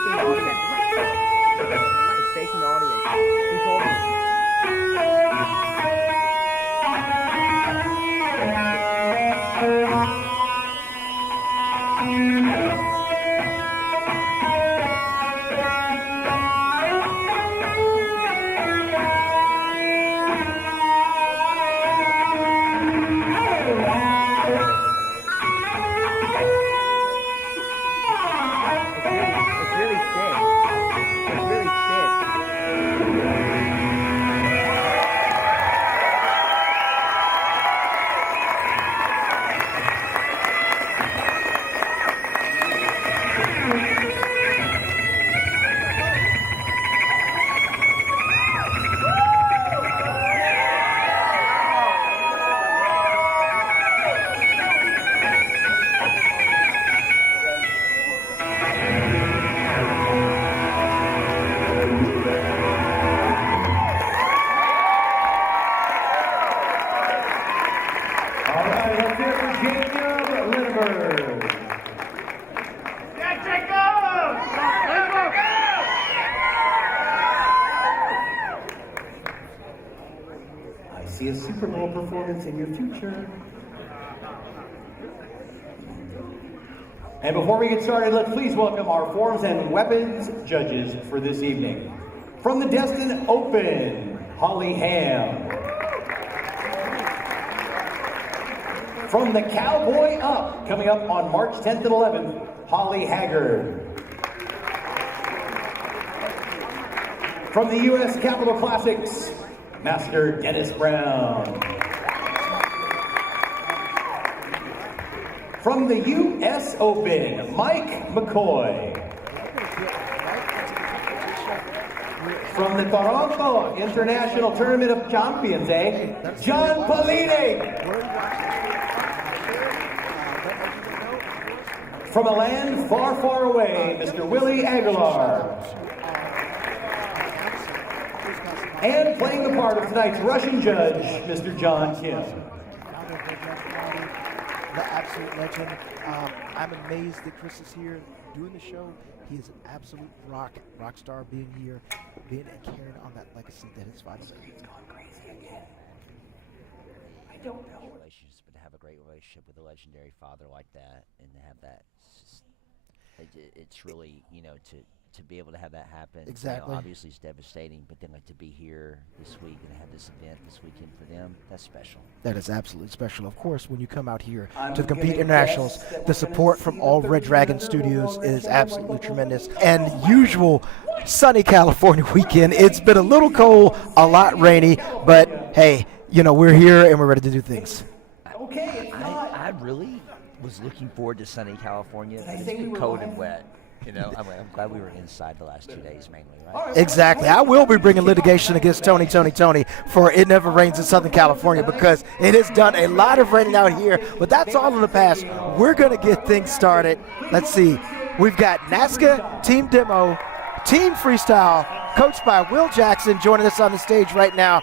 facing the audience. It's facing the audience. Who told me? It's really sick. It's really sick. All right, let's hear for Jacob Lindbergh. I see a Super Bowl performance in your future. And before we get started, let's please welcome our forms and weapons judges for this evening. From the Destin Open, Holly Ham. From the Cowboy Up, coming up on March 10th and 11th, Holly Haggard. From the U.S. Capitol Classics, Master Dennis Brown. From the U.S. Open, Mike McCoy. From the Toronto International Tournament of Champions, John Polini. From a land far, far away, Mr. Willie Aguilar. And playing the part of tonight's Russian judge, Mr. John Kim. The absolute legend. I'm amazed that Chris is here doing the show. He is an absolute rock star being here, being and carrying on that legacy that his father did. It's gone crazy again. I don't know. Relationships, but to have a great relationship with a legendary father like that, and to have that, it's really, to be able to have that happen. Exactly. Obviously, it's devastating, but then to be here this week and have this event this weekend for them, that's special. That is absolutely special. Of course, when you come out here to compete internationals, the support from all Red Dragon Studios is absolutely tremendous. And usual sunny California weekend. It's been a little cold, a lot rainy, but hey, we're here and we're ready to do things. I really was looking forward to sunny California. It's been cold and wet. I'm glad we were inside the last 2 days mainly, right? Exactly. I will be bringing litigation against Tony for It Never Rains in Southern California, because it has done a lot of raining out here, but that's all in the past. We're going to get things started. Let's see. We've got NASCA, Team Demo, Team Freestyle, coached by Will Jackson, joining us on the stage right now.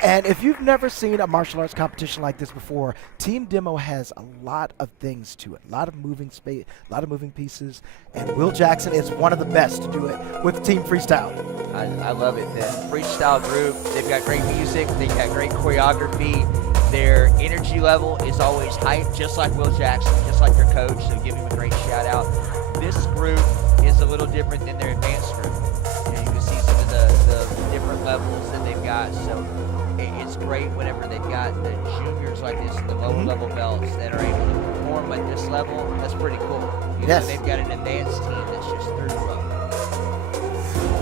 And if you've never seen a martial arts competition like this before, Team Demo has a lot of things to it, a lot of moving space, a lot of moving pieces, and Will Jackson is one of the best to do it with Team Freestyle. I love it. The freestyle group, they've got great music, they've got great choreography. Their energy level is always hyped, just like Will Jackson, just like their coach, so give him a great shout out. This group is a little different than their advanced group. You can see some of the different levels that they've got, so it's great whenever they've got the juniors like this, the lower level belts that are able to perform at this level. That's pretty cool. Yes. They've got an advanced team that's just through the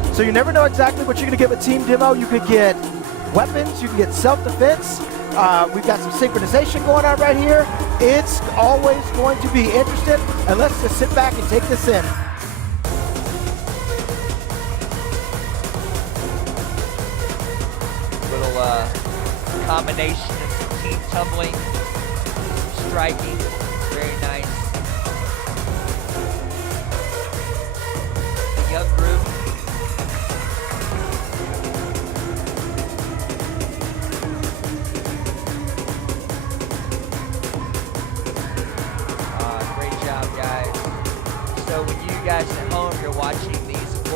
roof. So you never know exactly what you're going to get with Team Demo. You could get weapons, you can get self-defense. We've got some synchronization going on right here. It's always going to be interesting, and let's just sit back and take this in. Little combination of some team tumbling, striking, very nice. The young group. Great job, guys. So when you guys at home, you're watching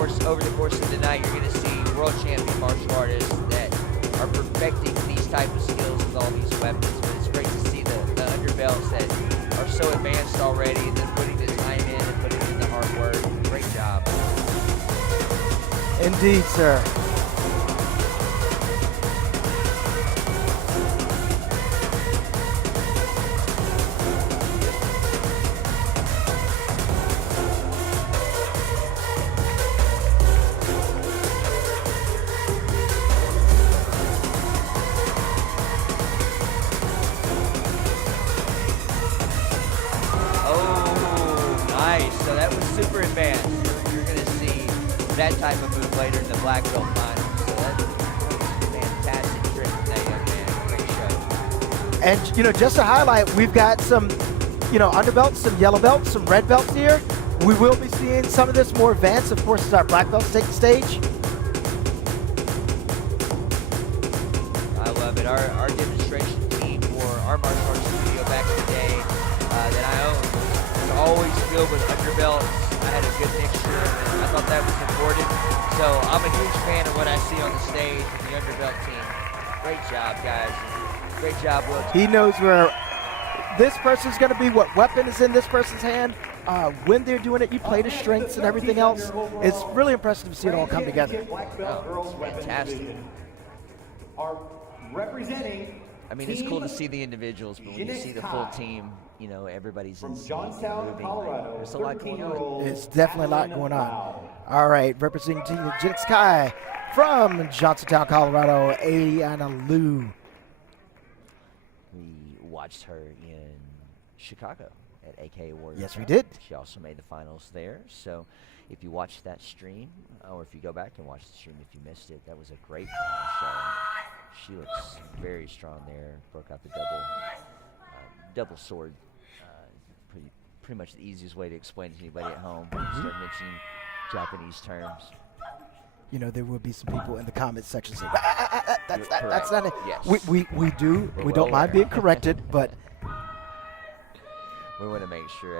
over the course of the night, you're going to see world champion martial artists that are perfecting these type of skills with all these weapons. But it's great to see the underbelts that are so advanced already, and then putting the time in and putting in the hard work. Great job. Indeed, sir. So that was super advanced. You're going to see that type of move later in the black belt finals. So that's a fantastic trick from that young man. Great show. And, you know, just to highlight, we've got some, you know, underbelts, some yellow belts, some red belts here. We will be seeing some of this more advanced, of course, as our black belts take the stage. I love it. Our demonstration team for our martial arts studio back in the day that I owned was always filled with underbelts. I had a good mixture, and I thought that was important. So I'm a huge fan of what I see on the stage with the underbelt team. Great job, guys. Great job, Will. He knows where this person's going to be, what weapon is in this person's hand. When they're doing it, you play the strengths and everything else. It's really impressive to see it all come together. Oh, fantastic. Are representing. I mean, it's cool to see the individuals, but when you see the full team, you know, everybody's in sync, Johnstown, moving. Colorado. There's a lot going on. It's definitely a lot going on. All right, representing Team Jinx Kai from Johnstown, Colorado, Ayana Liu. We watched her in Chicago at AKA Warriors. Yes, we did. She also made the finals there. So if you watch that stream, or if you go back and watch the stream if you missed it, that was a great final show. She looks very strong there. Broke out the double sword. Pretty much the easiest way to explain it to anybody at home. Start mentioning Japanese terms. You know, there will be some people in the comment section saying, that's not it. Yes. We do. We don't mind being corrected, but we want to make sure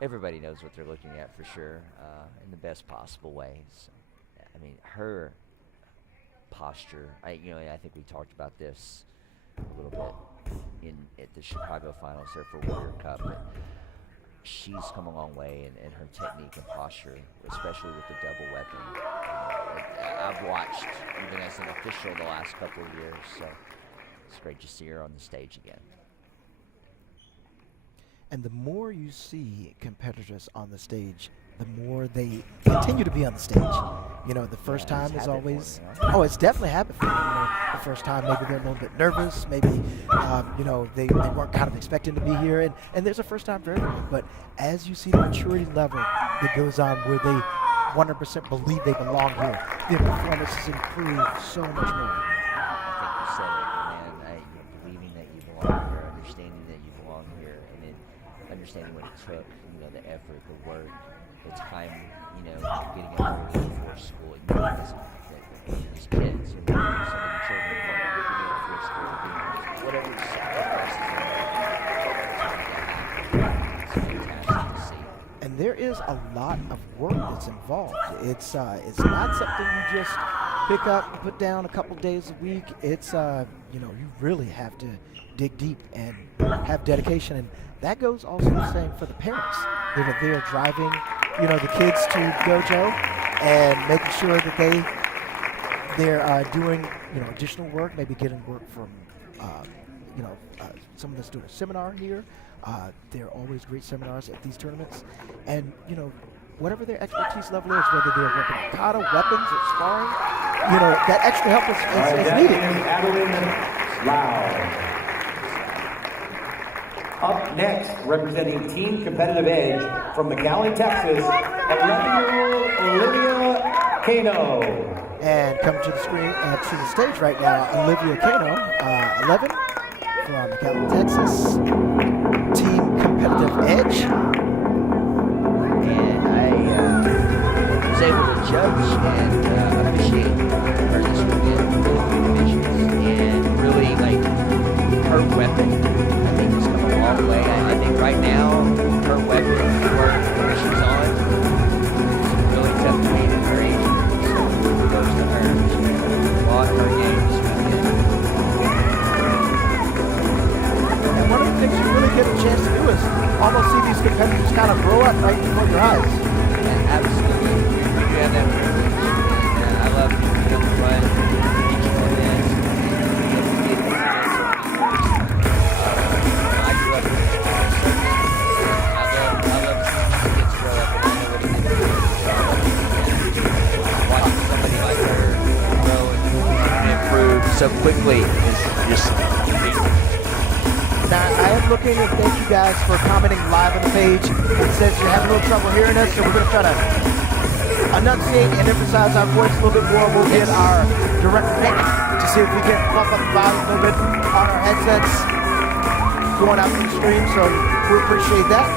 everybody knows what they're looking at for sure, in the best possible way. So, I mean, her posture. I think we talked about this a little bit at the Chicago finals there for Warrior Cup. But she's come a long way in her technique and posture, especially with the double weapon. I've watched even as an official the last couple of years, so it's great to see her on the stage again. and the more you see competitors on the stage, the more they continue to be on the stage. You know, the first time is always, it's definitely habit for them. You know, the first time maybe they're a little bit nervous, maybe, you know, they weren't kind of expecting to be here, and there's a first time for everyone. But as you see the maturity level that goes on where they 100% believe they belong here, their performances improve so much more. I think you said it, man. Believing that you belong here, understanding that you belong here, and then understanding what it took, you know, the effort, the work, the time, you know, getting up early before school, and doing this, these kids, and so many children, getting up before school, whatever sacrifices are it's fantastic to see. And there is a lot of work that's involved. It's not something you just pick up and put down a couple days a week. It's you know, you really have to dig deep and have dedication, and that goes also the same for the parents that are there driving, you know, the kids to dojo and making sure that they're doing, you know, additional work, maybe getting work from you know, someone that's doing a seminar here. There are always great seminars at these tournaments, and you know, whatever their expertise level is, whether they're working on kata, weapons, or sparring, you know, that extra help is needed. Adeline Lau. Up next, representing Team Competitive Edge from McAllen, Texas, 11-year-old Olivia Cano. And coming to the screen, to the stage right now, Olivia Cano, 11, from McAllen, Texas. Team Competitive Edge. And I was able to judge and officiate her this weekend in divisions, and really, like, her weapon, I think, has come a long way. I think right now, her weapon, where she's on, is really tough to beat. so quickly is just. Now, I am looking, and thank you guys for commenting live on the page. It says you're having a little trouble hearing us, so we're going to try to enunciate and emphasize our voice a little bit more. We'll get our direct pick to see if we can bump up the volume a little bit on our headsets going out to the stream, so we appreciate that.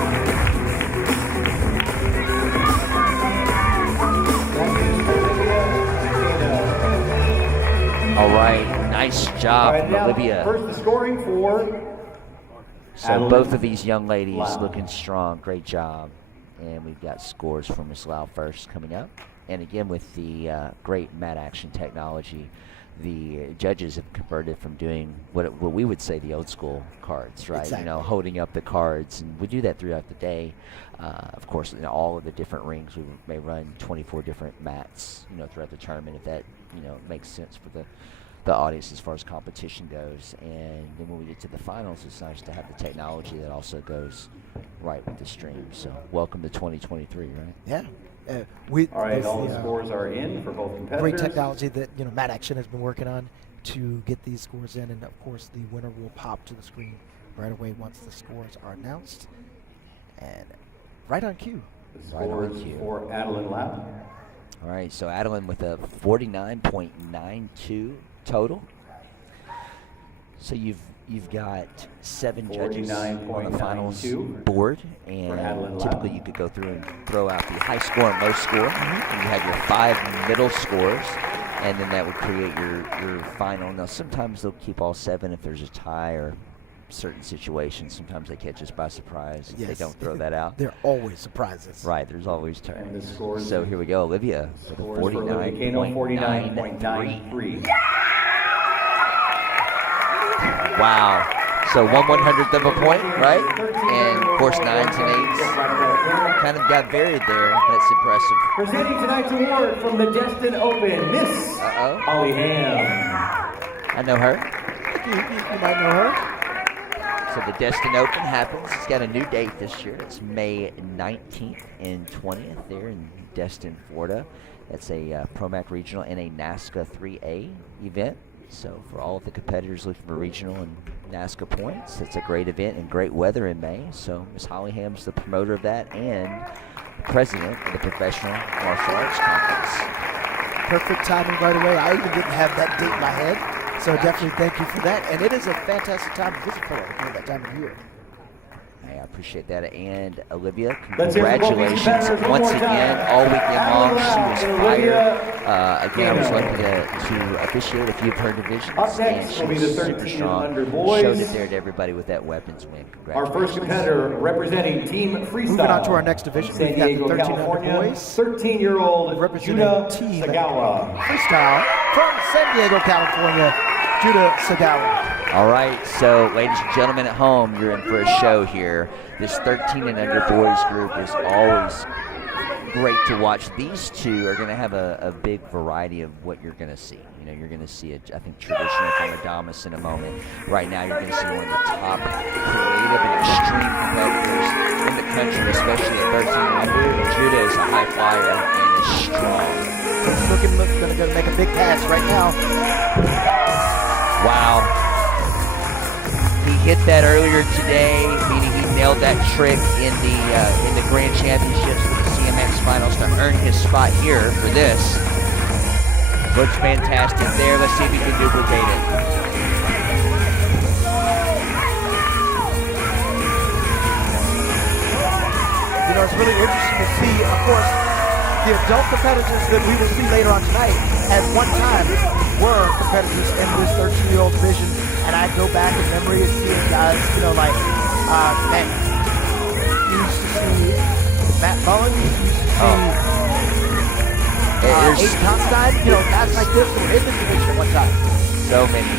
All right, nice job, All right, now, Olivia. first the scoring for So both of these young ladies looking strong. Great job. And we've got scores from Miss Lau first coming up. And again, with the great mat action technology, the judges have converted from doing what we would say the old school cards, right? Exactly. You know, holding up the cards, and we do that throughout the day. Of course, in all of the different rings, we may run 24 different mats, you know, throughout the tournament, if that, you know, makes sense for the audience as far as competition goes. And then when we get to the finals, it's nice to have the technology that also goes right with the stream. So welcome to 2023, right? Yeah. all right, all the scores are in for both competitors. Great technology that, you know, Mat Action has been working on to get these scores in, and of course the winner will pop to the screen right away once the scores are announced. And right on cue. The scores for Adeline Lau. All right, so Adeline with a 49.92 total. So you've got 7 judges on the finals board, and typically you could go through and throw out the high score and low score, and you have your 5 middle scores, and then that would create your final. Now sometimes they'll keep all 7 if there's a tie or certain situations. Sometimes they catch us by surprise if they don't throw that out. There are always surprises. Right, there's always turns. And the scores, so here we go, Olivia with a 49.93. Wow. So 1/100th of a point, right? And of course 9s and 8s. Kind of got varied there. That's impressive. Presenting tonight's award from the Destin Open, Miss Holly Ham. I know her. You might know her. So the Destin Open happens. It's got a new date this year. It's May 19th and 20th there in Destin, Florida. That's a ProMac Regional and a NASCA 3A event. So for all of the competitors looking for regional and NASCA points, it's a great event and great weather in May. So Ms. Hollyham's the promoter of that and the president of the Professional Martial Arts Conference. Perfect timing right away. I even didn't have that date in my head. So definitely thank you for that. And it is a fantastic time to visit Florida during that time of year. Hey, I appreciate that. And Olivia, congratulations once again, all weekend long. She was fire. Again, I was lucky to officiate a few of her divisions. Up next will be the 13 under boys. Showed it there to everybody with that weapons win. Our first competitor representing Team Freestyle. Moving on to our next division, we've got the 13 under boys. 13-year-old representing Team Sagawa. Freestyle from San Diego, California, Judah Sagawa. All right, so ladies and gentlemen at home, you're in for a show here. This 13 and under boys group is always great to watch. These two are going to have a big variety of what you're going to see. You know, you're going to see, I think, traditional from Adamas in a moment. Right now, you're going to see one of the top creative and extreme competitors in the country, especially at 13 and under. Judah is a high flyer and is strong. Looking going to make a big pass right now. Wow. He hit that earlier today, meaning he nailed that trick in the Grand Championships with the CMX Finals to earn his spot here for this. Looks fantastic there. Let's see if he can duplicate it. You know, it's really interesting to see, of course, the adult competitors that we will see later on tonight at one time were competitors in this 13-year-old division. And I go back in memory and see guys, you know, like, man, you used to see Matt Mullen, you used to see Aiden Constein, you know, guys like this were in the division at one time. So many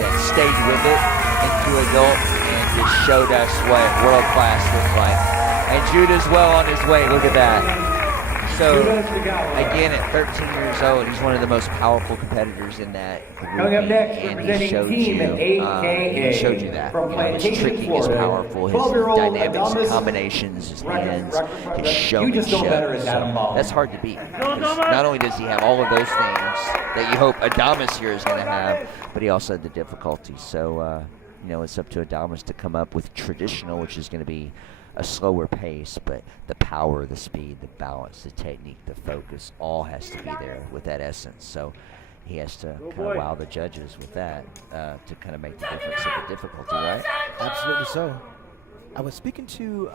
that stayed with it into adult and just showed us what world class looks like. And Judah's well on his way, look at that. So, again, at 13 years old, he's one of the most powerful competitors in that group. Coming up next, and representing Team AKA. He showed you that. From You know, his Plantation, tricking is Florida, powerful. His 12-year-old dynamics, Adonis, his combinations, his hands, his you showmanship. just go better at Adam Bomb. That's hard to beat. Not only does he have all of those things that you hope Adamas here is going to have, but he also had the difficulty. So, you know, it's up to Adamas to come up with traditional, which is going to be a slower pace, but the power, the speed, the balance, the technique, the focus, all has to be there with that essence. So he has to kind of wow the judges with that to kind of make the difference of the difficulty, right? Absolutely so. I was speaking to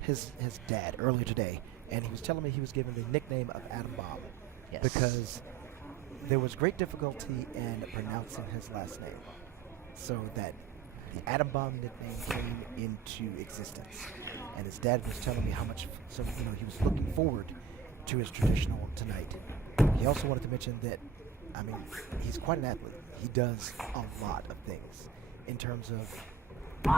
his dad earlier today, and he was telling me he was given the nickname of Adam Bomb because there was great difficulty in pronouncing his last name, so that the Adam Bomb nickname came into existence. And his dad was telling me how much, he was looking forward to his traditional tonight. He also wanted to mention that, I mean, he's quite an athlete. He does a lot of things in terms of, in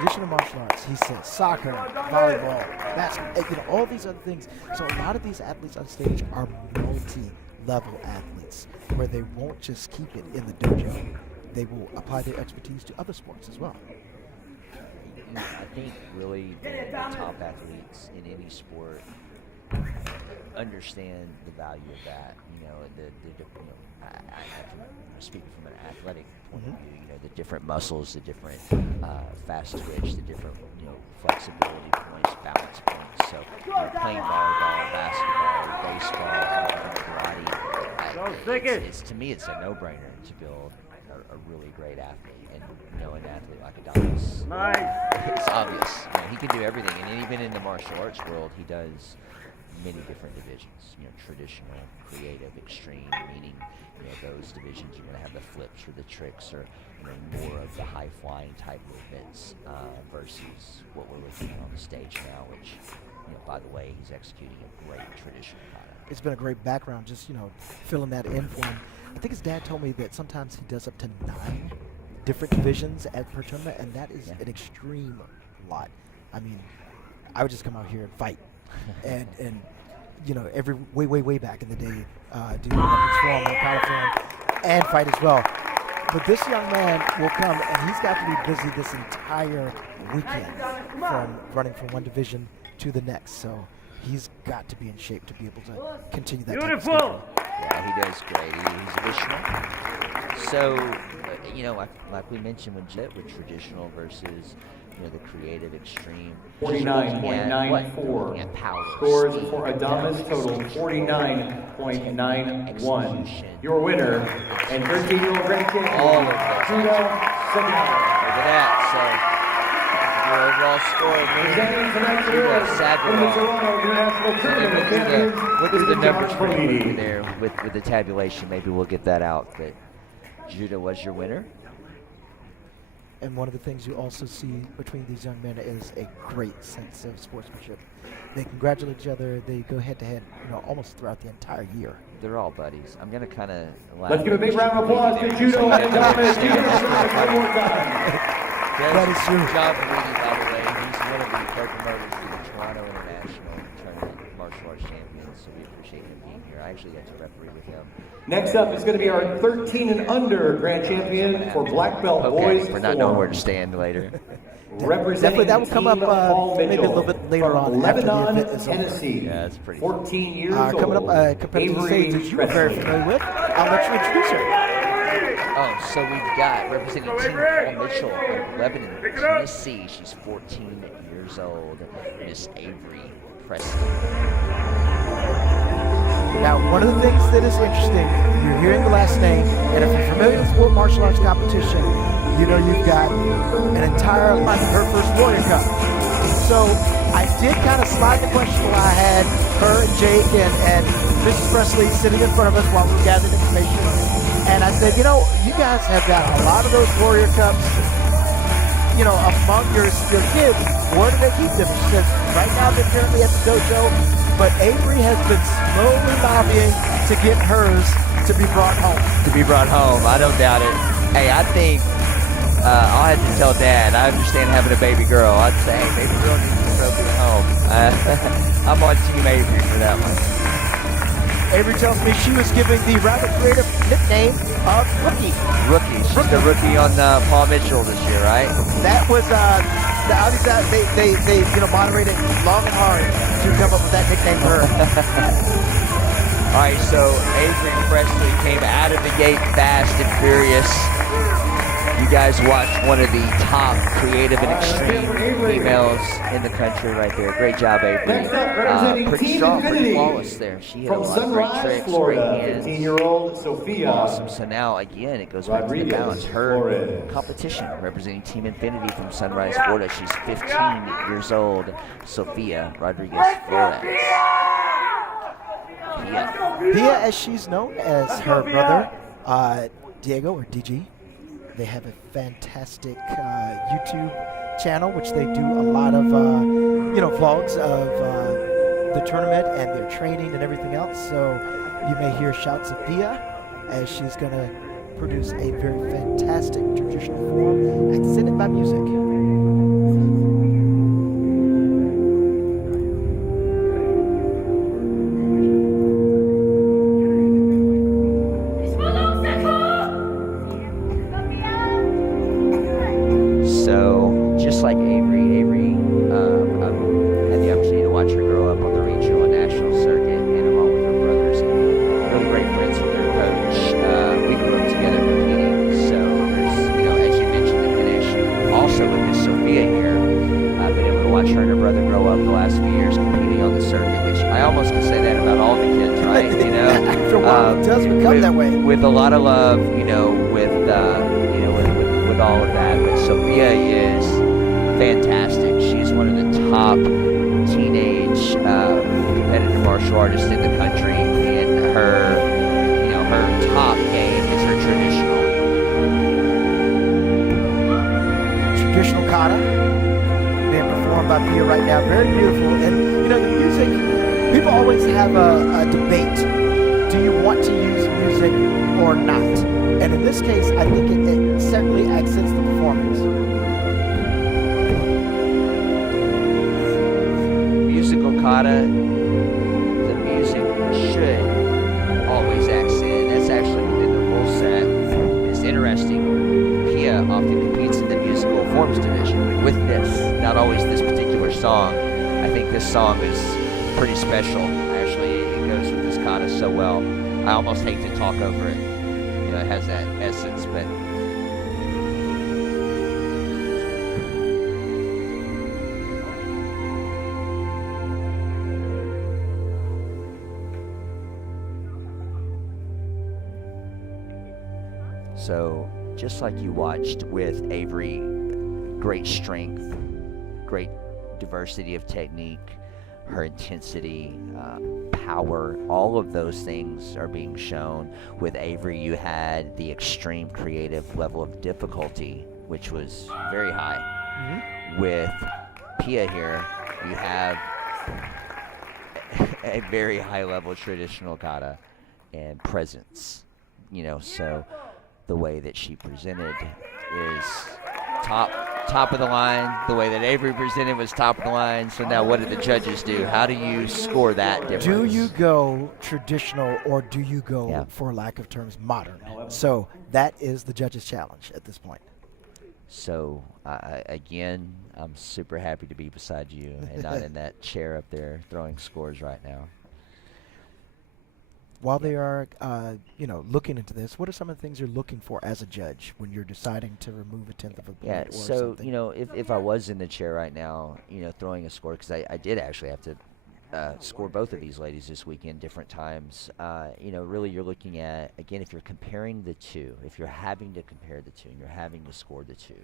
addition to martial arts, he says soccer, volleyball, basketball, all these other things. So a lot of these athletes on stage are multi-level athletes, where they won't just keep it in the dojo. They will apply their expertise to other sports as well. I think really the top athletes in any sport understand the value of that. Speaking from an athletic point of view, the different muscles, the different fast twitch, the different flexibility points, balance points. So playing volleyball, basketball, baseball, karate, it's to me it's a no-brainer to build a really great athlete. And an athlete like Adonis, it's obvious. He can do everything, and even in the martial arts world, he does many different divisions. Traditional, creative, extreme, meaning those divisions you're going to have the flips or the tricks or more of the high flying type movements versus what we're looking at on the stage now, which by the way, he's executing a great traditional product. It's been a great background, just filling that in for him. I think his dad told me that sometimes he does up to 9 different divisions per tournament, and that is an extreme lot. I mean, I would just come out here and fight, and every way back in the day, do weapons form and power form, and fight as well. But this young man will come, and he's got to be busy this entire weekend from running from one division to the next. So he's got to be in shape to be able to continue that. Beautiful. Yeah, he does great. He's additional. So, like we mentioned with traditional versus the creative extreme. 49.94. Scores for Adamas total 49.91. Your winner and 13-year-old grand champion, Judah Sagala. Look at that. So, your overall score, look at the numbers for you there with the tabulation. Maybe we'll get that out. But Judah was your winner. And one of the things you also see between these young men is a great sense of sportsmanship. They congratulate each other. They go head-to-head, almost throughout the entire year. They're all buddies. I'm going to kind of let's give a big round of applause to Judo and Adamas. One more time. That is true. John Brady, by the way, he's one of the co-promoters for the Toronto International Tournament Martial Arts Champions, so we appreciate him being here. I actually got to referee with him. Next up is going to be our 13 and under grand champion for black belt boys. We're not knowing where to stand later. Representing that will come up maybe a little bit later on Lebanon, after the event is over. Tennessee. Yeah, that's pretty 14 years old. Coming up compared to the stage that you are very familiar with, I'll let you introduce her. Oh, so we've got representing Team Paul Mitchell of Lebanon, Tennessee. She's 14 years old. Miss Avery Preston. Now, one of the things that is interesting, you're hearing the last name, and if you're familiar with sport martial arts competition, you've got an entire line of her first Warrior Cup. So I did kind of slide the question while I had her and Jake and Mrs. Presley sitting in front of us while we gathered information. And I said, you guys have got a lot of those Warrior Cups, among your kids. Where do they keep them? She said, right now they're currently at the dojo, but Avery has been slowly lobbying to get hers to be brought home. I don't doubt it. Hey, I think I'll have to tell Dad. I understand having a baby girl. I'd say, hey, baby girl needs to throw at home. I'm on Team Avery for that one. Avery tells me she was given the rather creative nickname of Rookie. Rookie. She's the rookie on Paul Mitchell this year, right? That was the Audis out. They moderated long and hard to come up with that nickname for her. All right, so Avery Presley came out of the gate fast and furious. You guys watched one of the top creative and extreme females in the country right there. Great job, Avery. Pretty strong, pretty flawless there. She hit a lot of great tricks, great hands. 15-year-old Sophia. Awesome. So now, again, it goes back to the balance. Her competition representing Team Infinity from Sunrise, Florida. She's 15 years old. Sophia Rodriguez Flores. Pia, as she's known, as her brother, Diego, or DG. They have a fantastic YouTube channel, which they do a lot of, vlogs of the tournament and their training and everything else. So you may hear shouts of Pia as she's going to produce a very fantastic traditional form accented by music. With a lot of love, with all of that. But Sophia is fantastic. She's one of the top teenage competitive martial artists in the country, and her top game is her traditional kata being performed by Pia right now. Very beautiful, and the music. People always have a debate. Do you want to use music or not? And in this case, I think it certainly accents the performance. Musical kata, the music should always accent. That's actually within the rule set. It's interesting. Pia often competes in the musical forms division with this. Not always this particular song. I think this song is pretty special. Actually, it goes with this kata so well. I almost hate to talk over it. It has that essence, but so just like you watched with Avery, great strength, great diversity of technique, her intensity, power, all of those things are being shown. With Avery, you had the extreme creative level of difficulty, which was very high. Mm-hmm. With Pia here, you have a very high level traditional kata and presence. So the way that she presented is top of the line. The way that Avery presented was top of the line. So now what did the judges do? How do you score that difference? Do you go traditional or do you go, for lack of terms, modern? So that is the judges' challenge at this point. So again, I'm super happy to be beside you and not in that chair up there throwing scores right now. While they are, looking into this, what are some of the things you're looking for as a judge when you're deciding to remove a tenth of a point or something? If I was in the chair right now, throwing a score, because I did actually have to score both of these ladies this weekend, different times. Really you're looking at, again, if you're comparing the two, if you're having to compare the two and you're having to score the two,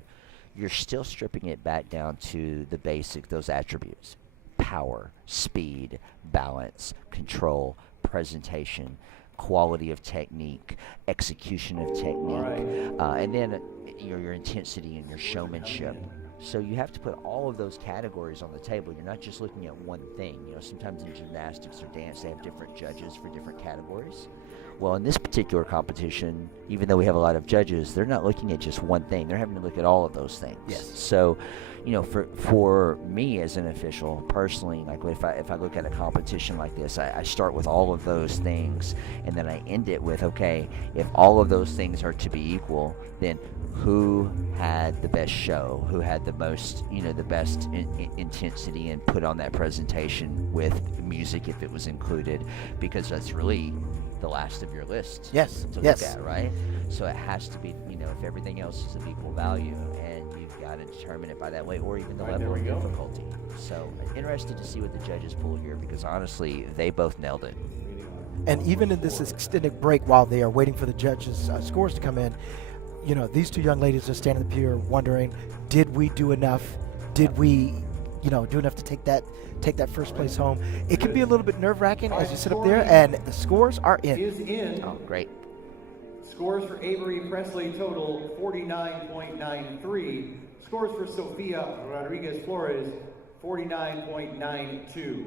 you're still stripping it back down to the basic, those attributes: power, speed, balance, control, presentation, quality of technique, execution of technique, and then your intensity and your showmanship. So you have to put all of those categories on the table. You're not just looking at one thing. Sometimes in gymnastics or dance, they have different judges for different categories. Well, in this particular competition, even though we have a lot of judges, they're not looking at just one thing. They're having to look at all of those things. Yes. So, for me as an official, personally, like if I look at a competition like this, I start with all of those things, and then I end it with, okay, if all of those things are to be equal, then who had the best show, who had the most, the best intensity and put on that presentation with music if it was included, because that's really the last of your list to look at, right? So it has to be, if everything else is of equal value, and you've got to determine it by that way, or even the level of difficulty. So interested to see what the judges pull here, because honestly, they both nailed it. And even in this extended break, while they are waiting for the judges' scores to come in, these two young ladies are standing up here wondering, did we do enough? Did we, do enough to take that first place home? It can be a little bit nerve-wracking as you sit up there, and the scores are in. Oh, great. Scores for Avery Presley total 49.93. Scores for Sofia Rodriguez Flores 49.92.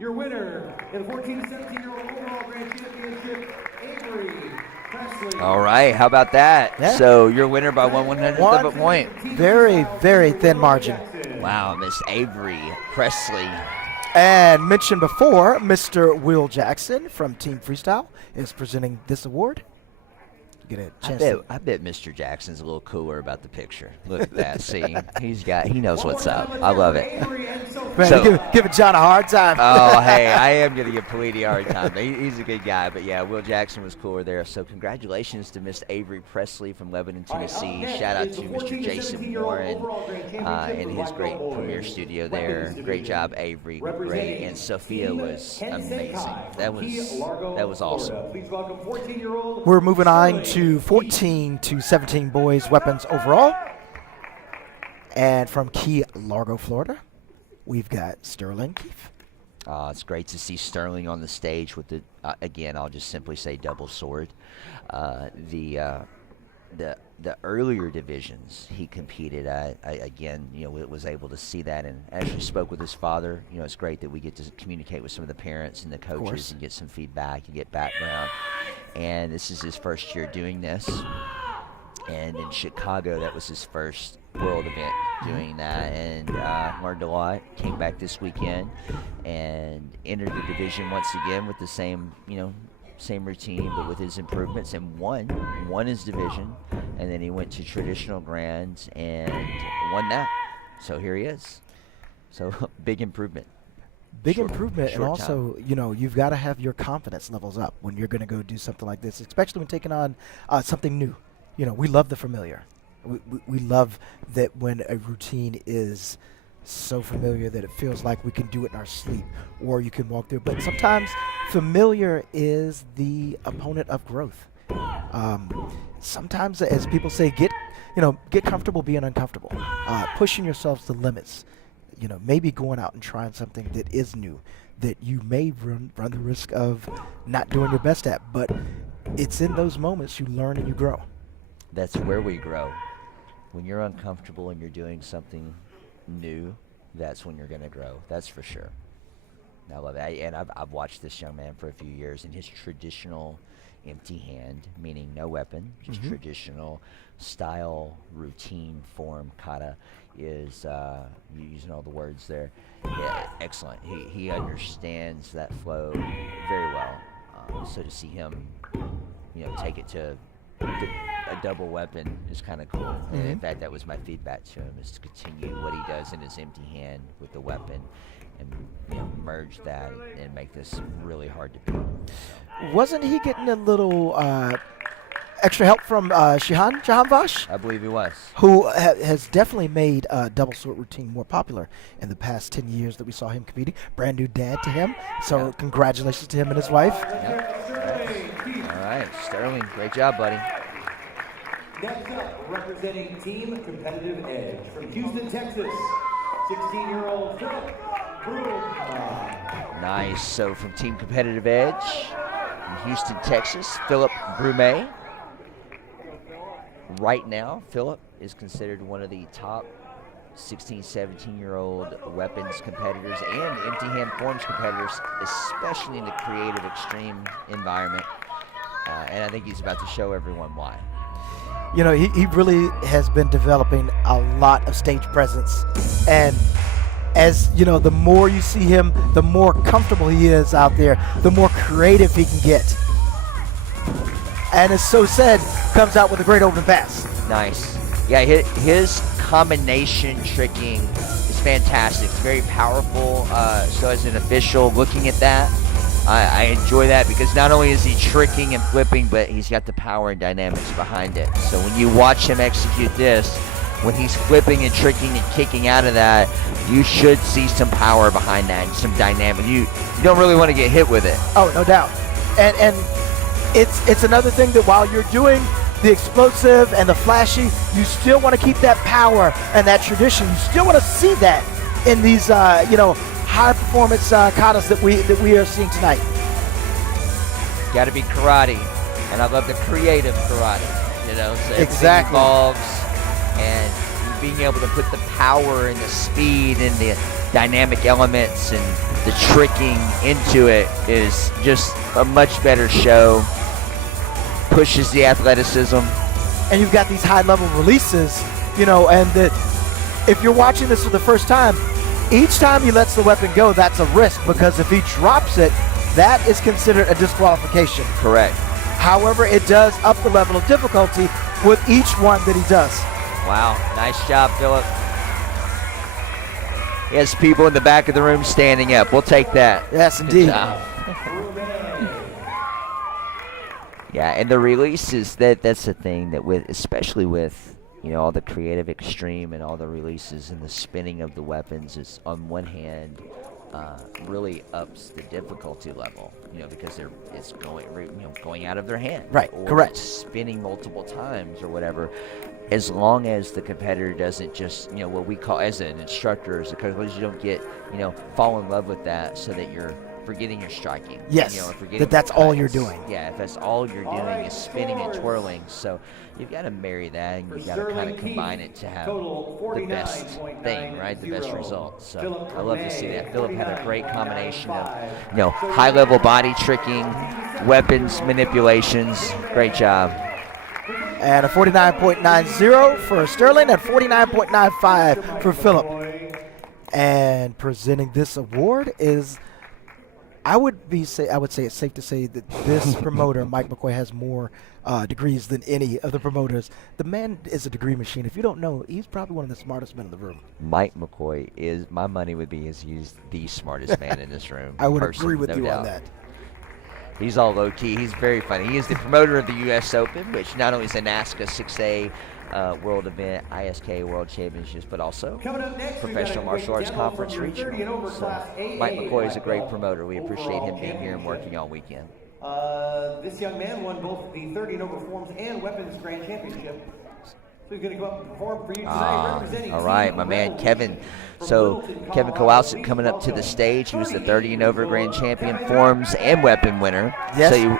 Your winner in the 14 to 17-year-old overall grand championship, Avery Presley. All right, how about that? Yeah. So your winner by 1/100th of a point. Very, very thin margin. Wow, Miss Avery Presley. And mentioned before, Mr. Will Jackson from Team Freestyle is presenting this award. Get a chance I bet Mr. Jackson's a little cooler about the picture. Look at that. See, he knows what's up. I love it. Man, So- giving John a hard time. Oh, hey, I am going to give Paliti a hard time. He's a good guy. But, yeah, Will Jackson was cooler there. So congratulations to Miss Avery Presley from Lebanon, Tennessee. Shout out to Mr. Jason Warren and his great premiere studio there. Great job, Avery. Great. And Sophia was amazing. That was awesome. Please welcome 14-year-old. We're moving on to 14 to 17 boys weapons overall. And from Key Largo, Florida, we've got Sterling Keefe. It's great to see Sterling on the stage with the, again, I'll just simply say double sword. The earlier divisions he competed at, again, was able to see that and actually spoke with his father. It's great that we get to communicate with some of the parents and the coaches and get some feedback and get background. And this is his first year doing this. And in Chicago, that was his first world event doing that, and learned a lot. Came back this weekend and entered the division once again with the same, same routine, but with his improvements, and won his division. And then he went to traditional grands and won that. So here he is. So big improvement. Big improvement, and short also, you've got to have your confidence levels up when you're going to go do something like this, especially when taking on something new. We love the familiar. We love that when a routine is so familiar that it feels like we can do it in our sleep, or you can walk through. But sometimes familiar is the opponent of growth. Sometimes, as people say, get comfortable being uncomfortable, pushing yourselves to limits. Maybe going out and trying something that is new, that you may run the risk of not doing your best at. But it's in those moments you learn and you grow. That's where we grow. When you're uncomfortable and you're doing something new, that's when you're going to grow. That's for sure. I love it. And I've watched this young man for a few years, and his traditional empty hand, meaning no weapon, just traditional style, routine, form, kata, is using all the words there. Yeah, excellent. He understands that flow very well. So to see him, take it to a double weapon is kind of cool. And in fact, that was my feedback to him, is to continue what he does in his empty hand with the weapon, and merge that and make this really hard to beat. Wasn't he getting a little extra help from Jahan Vosh? I believe he was. Who has definitely made double sword routine more popular in the past 10 years that we saw him competing. Brand new dad to him. So congratulations to him and his wife. All right, Sterling, great job, buddy. Next up, representing Team Competitive Edge from Houston, Texas, 16-year-old Philip Broom. Nice. So from Team Competitive Edge in Houston, Texas, Philip Brume. Right now, Philip is considered one of the top 16, 17-year-old weapons competitors and empty hand forms competitors, especially in the creative extreme environment. and I think he's about to show everyone why. You know, he really has been developing a lot of stage presence. And as, you know, the more you see him, the more comfortable he is out there, the more creative he can get. And as So Said comes out with a great open pass. Nice. Yeah, his combination tricking is fantastic. It's very powerful. So as an official looking at that, I enjoy that because not only is he tricking and flipping, but he's got the power and dynamics behind it. So when you watch him execute this, when he's flipping and tricking and kicking out of that, you should see some power behind that and some dynamic. You don't really want to get hit with it. Oh, no doubt. And it's another thing that while you're doing the explosive and the flashy, you still want to keep that power and that tradition. You still want to see that in these, high performance katas that we are seeing tonight. Got to be karate, and I love the creative karate. You know, so exactly evolves, and being able to put the power and the speed and the dynamic elements and the tricking into it is just a much better show. Pushes the athleticism, and you've got these high level releases, you know, and that if you're watching this for the first time, each time he lets the weapon go, that's a risk, because if he drops it, that is considered a disqualification. Correct. However, it does up the level of difficulty with each one that he does. Wow, nice job, Philip. He has people in the back of the room standing up. We'll take that. Yes, indeed. Yeah, and the releases, that's the thing that especially with, you know, all the creative extreme and all the releases and the spinning of the weapons is on one hand really ups the difficulty level, you know, because it's going out of their hand. Right, or correct. Spinning multiple times or whatever. As long as the competitor doesn't just, you know, what we call as an instructor, as a coach, you don't get, you know, fall in love with that so that you're forgetting your striking. Yes, you know, that's all you're doing. Yeah, if that's all you're doing is spinning and twirling. So you've got to marry that, and you've got to kind of combine it to have the best thing, right? The best result. So I love to see that. Philip had a great combination of, you know, high-level body tricking, weapons manipulations. Great job. And a 49.90 for Sterling and 49.95 for Philip. And presenting this award is, I would say it's safe to say that this promoter, Mike McCoy, has more degrees than any of the promoters. The man is a degree machine. If you don't know, he's probably one of the smartest men in the room. Mike McCoy is, my money would be, he's the smartest man in this room. I would agree with you doubt. on that. He's all low-key. He's very funny. He is the promoter of the U.S. Open, which not only is a NASCA 6A world event, ISK World Championships, but also Professional Martial Arts Conference Regional. So Mike McCoy is a great promoter. We appreciate him being here and working all weekend. This young man won both the 30 and over forms and weapons grand championship. So he's going to come up and perform for you tonight, representing. All right, my man Kevin. So Kevin Kowalczyk coming up to the stage. He was the 30 and over grand champion, forms and weapon winner. Yes, so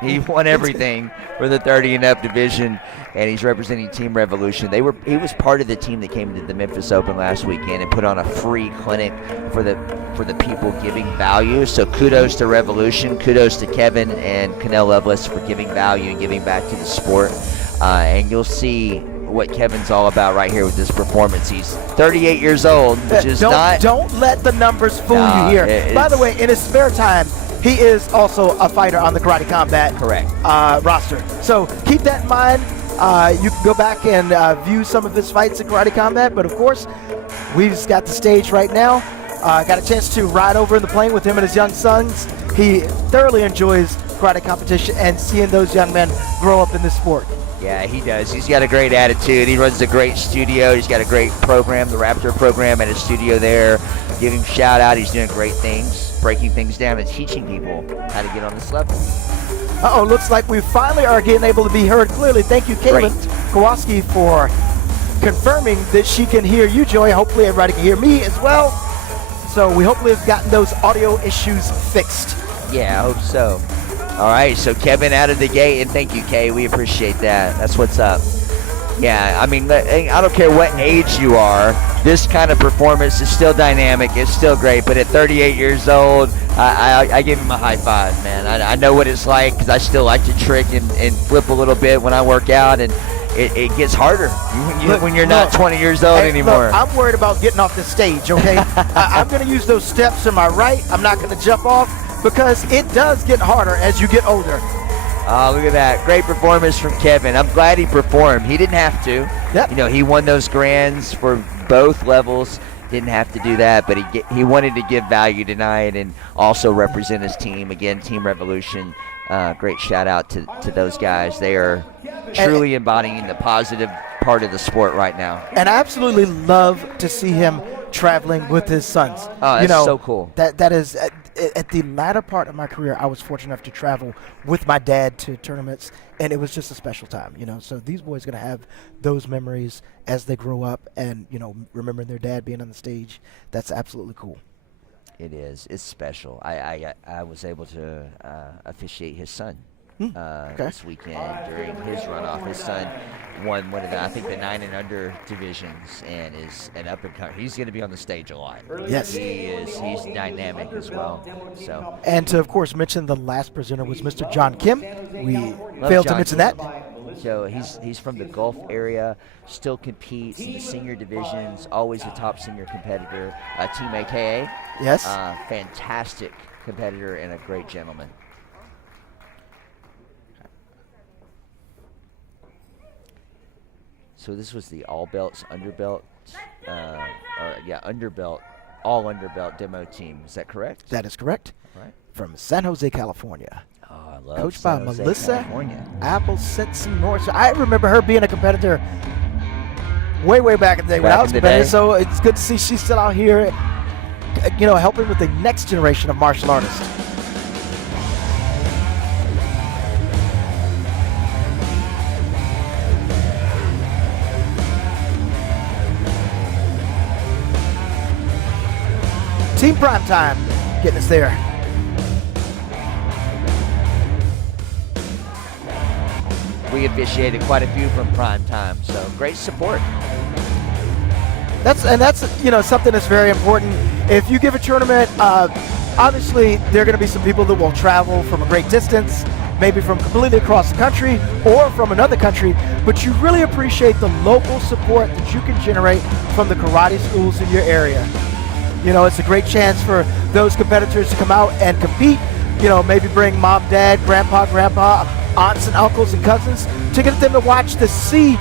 he won everything for the 30 and up division, and he's representing Team Revolution. He was part of the team that came to the Memphis Open last weekend and put on a free clinic for the people giving value. So kudos to Revolution, kudos to Kevin and Cannell Lovelace for giving value and giving back to the sport. And you'll see what Kevin's all about right here with this performance. He's 38 years old, which is don't let the numbers fool you here. By the way, in his spare time, he is also a fighter on the Karate Combat roster. So keep that in mind. You can go back and view some of his fights in Karate Combat, but of course, we've just got the stage right now. Got a chance to ride over in the plane with him and his young sons. He thoroughly enjoys karate competition and seeing those young men grow up in this sport. Yeah, he does. He's got a great attitude. He runs a great studio. He's got a great program, the Raptor program at his studio there. Give him a shout out. He's doing great things, breaking things down and teaching people how to get on this level. Looks like we finally are getting able to be heard clearly. Thank you, Caitlin Kowalski, for confirming that she can hear you, Joy. Hopefully everybody can hear me as well. So we hopefully have gotten those audio issues fixed. Yeah, I hope so. All right, so Kevin out of the gate, and thank you, Kay. We appreciate that. That's what's up. Yeah, I mean, I don't care what age you are. This kind of performance is still dynamic. It's still great. But at 38 years old, I give him a high five, man. I know what it's like because I still like to trick and flip a little bit when I work out, and it gets harder when you're not 20 years old anymore. Look, I'm worried about getting off the stage, okay? I'm going to use those steps to my right. I'm not going to jump off because it does get harder as you get older. Oh, look at that. Great performance from Kevin. I'm glad he performed. He didn't have to. Yep. You know, he won those grands for both levels. Didn't have to do that, but he wanted to give value tonight and also represent his team. Again, Team Revolution. Great shout out to those guys. They are truly embodying the positive part of the sport right now. And I absolutely love to see him traveling with his sons. Oh, that's so cool. That is at the latter part of my career, I was fortunate enough to travel with my dad to tournaments, and it was just a special time, So these boys are going to have those memories as they grow up and, remembering their dad being on the stage. That's absolutely cool. It is. It's special. I was able to officiate his son this weekend during his runoff. His son won one of the 9 and under divisions and is an up and comer. He's going to be on the stage a lot. Yes, he is. He's dynamic as well. So, and to of course mention the last presenter was Mr. John Kim. We Love failed John to mention Kim. that. So he's from the Gulf area, still competes in the senior divisions, always a top senior competitor. Team AKA. Yes. Fantastic competitor and a great gentleman. So this was the all belts, underbelt, underbelt, all underbelt demo team. Is that correct? That is correct. Right. From San Jose, California. Oh, I love Coached by San Jose, Melissa California. Apple Simpson North. I remember her being a competitor way back in the day when I was competitive. So it's good to see she's still out here, helping with the next generation of martial artists. Team Primetime getting us there. We officiated quite a few from Primetime, so great support. That's something that's very important. If you give a tournament, obviously there are going to be some people that will travel from a great distance, maybe from completely across the country or from another country, but you really appreciate the local support that you can generate from the karate schools in your area. It's a great chance for those competitors to come out and compete, maybe bring mom, dad, grandpa, aunts and uncles and cousins to get them to watch to see,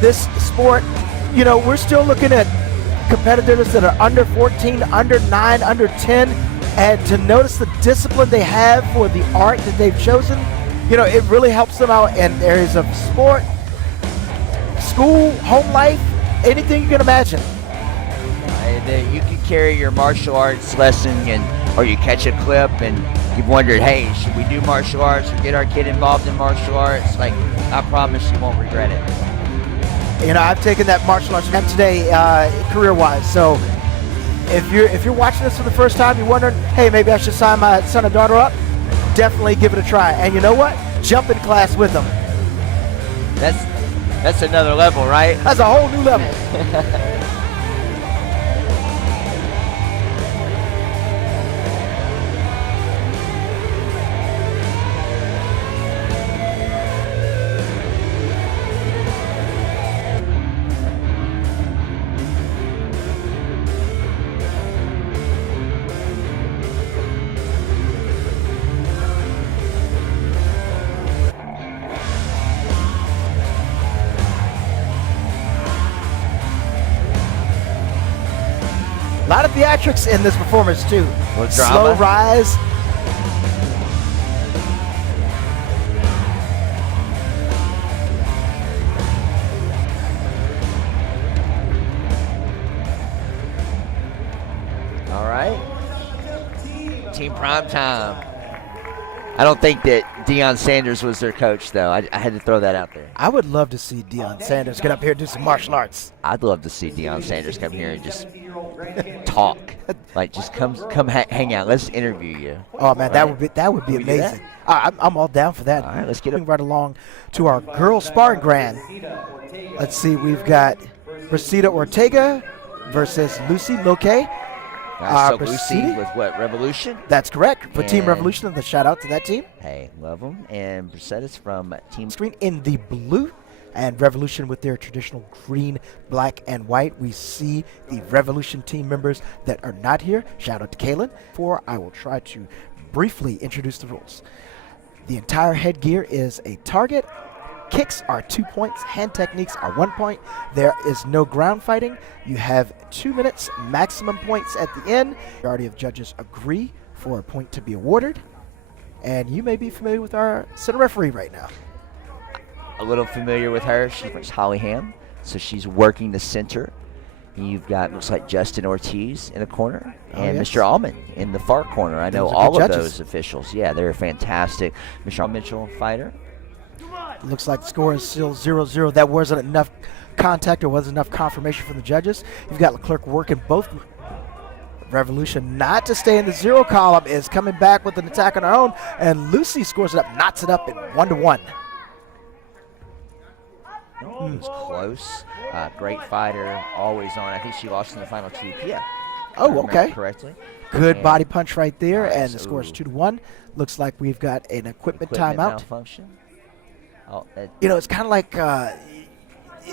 this sport. We're still looking at competitors that are under 14, under 9, under 10, and to notice the discipline they have for the art that they've chosen, it really helps them out in areas of sport, school, home life, anything you can imagine. You can carry your martial arts lesson or you catch a clip and you've wondered, hey, should we do martial arts or get our kid involved in martial arts? Like, I promise you won't regret it. I've taken that martial arts camp today career-wise. So if you're watching this for the first time, you're wondering, hey, maybe I should sign my son or daughter up, definitely give it a try. And you know what? Jump in class with them. That's another level, right? That's a whole new level. A lot of theatrics in this performance too. Slow rise. All right. Team Primetime. I don't think that Deion Sanders was their coach, though. I had to throw that out there. I would love to see Deion Sanders get up here and do some martial arts. I'd love to see Deion Sanders come here and just talk. Like, just come hang out. Let's interview you. Oh, man, right? that would be amazing. I'm all down for that. All right, let's get moving right along to our girls sparring grand. Let's see, we've got Rosita Ortega versus Lucy Loque. Nice. So Lucy proceeding. with what, Revolution? That's correct. For Team And- Revolution, the shout out to that team. Hey, love them. And Brisette's from Team Screen in the blue, and Revolution with their traditional green, black, and white. We see the Revolution team members that are not here. Shout out to Kaylin. I will try to briefly introduce the rules. The entire headgear is a target. Kicks are 2 points. Hand techniques are 1 point. There is no ground fighting. You have 2 minutes, maximum points at the end. The majority of judges agree for a point to be awarded. And you may be familiar with our center referee right now. a little familiar with her. She's Holly Ham, so she's working the center. You've got, looks like Justin Ortiz in the corner and yes. Mr. Allman in the far corner. I know Those are all good of judges. those officials. Yeah, they're fantastic. Mr. Mitchell, fighter. Looks like the score is still 0-0. That wasn't enough contact or wasn't enough confirmation from the judges. You've got Leclerc working both. Revolution not to stay in the 0 column is coming back with an attack on her own, and Lucy scores it up, knots it up in 1-1. It was close. Great fighter, always on. I think she lost in the final 2 p.m. Oh, okay. Correctly. Good And body punch right there, nice. and the score is 2-1. Looks like we've got an equipment timeout. malfunction. Oh, You know, it's kind of like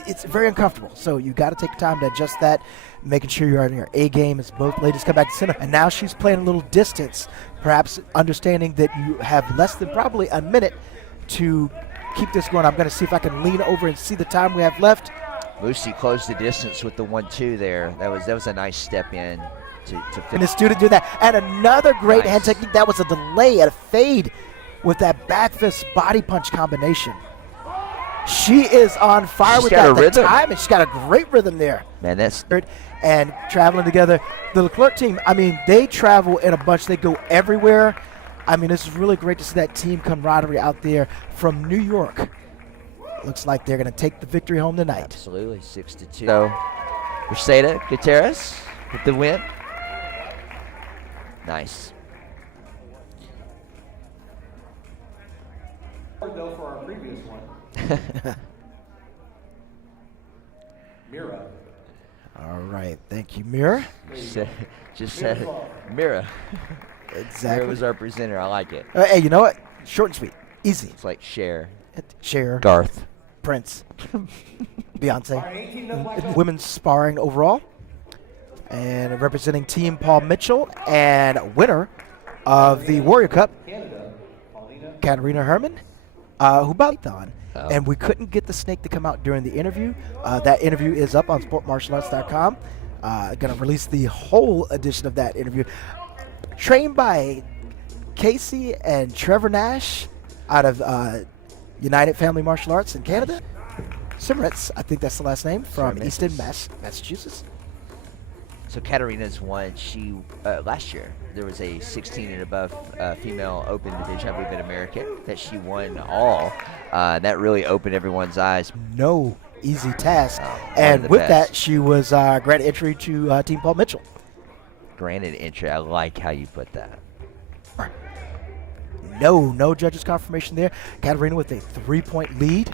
it's very uncomfortable. So you got to take time to adjust that, making sure you're on your A game as both ladies come back to center. And now she's playing a little distance, perhaps understanding that you have less than probably a minute to keep this going. I'm going to see if I can lean over and see the time we have left. Lucy closed the distance with the 1-2 there. That was a nice step in to And the finish. student doing that. And another great Nice. hand technique. That was a delay, a fade with that back fist body punch combination. She is on fire She's with got that a the rhythm. time, and she's got a great rhythm there. Man, that's And traveling together. The Leclerc team, I mean, they travel in a bunch. They go everywhere. I mean, this is really great to see that team camaraderie out there from New York. Looks like they're going to take the victory home tonight. absolutely 6-2. So, Mercedes Gutierrez with the win. Nice. Though for our previous one, Mira. All right. Thank you, Mira. Just said Mira. Mira Exactly. was our presenter. I like it. Hey, you know what? Short and sweet. Easy. It's like Cher, Cher, Garth. Prince, Beyonce. All right, 18 no black. Women's sparring overall. And representing Team Paul Mitchell and winner of the Warrior Cup, Canada, Paulina. Katarina Herman, who bounced on. Oh. And we couldn't get the snake to come out during the interview. That interview is up on sportmartialarts.com. Going to release the whole edition of that interview. Trained by Casey and Trevor Nash out of United Family Martial Arts in Canada. Simrits, I think that's the last name, from Simrits. Easton, Massachusetts. So Katarina's won. She last year there was a 16 and above female open division, I believe, in America that she won all. That really opened everyone's eyes. No easy task. One of And the with best. that, she was granted entry to Team Paul Mitchell. Granted entry. I like how you put that. No judges confirmation there. Katarina with a 3-point lead.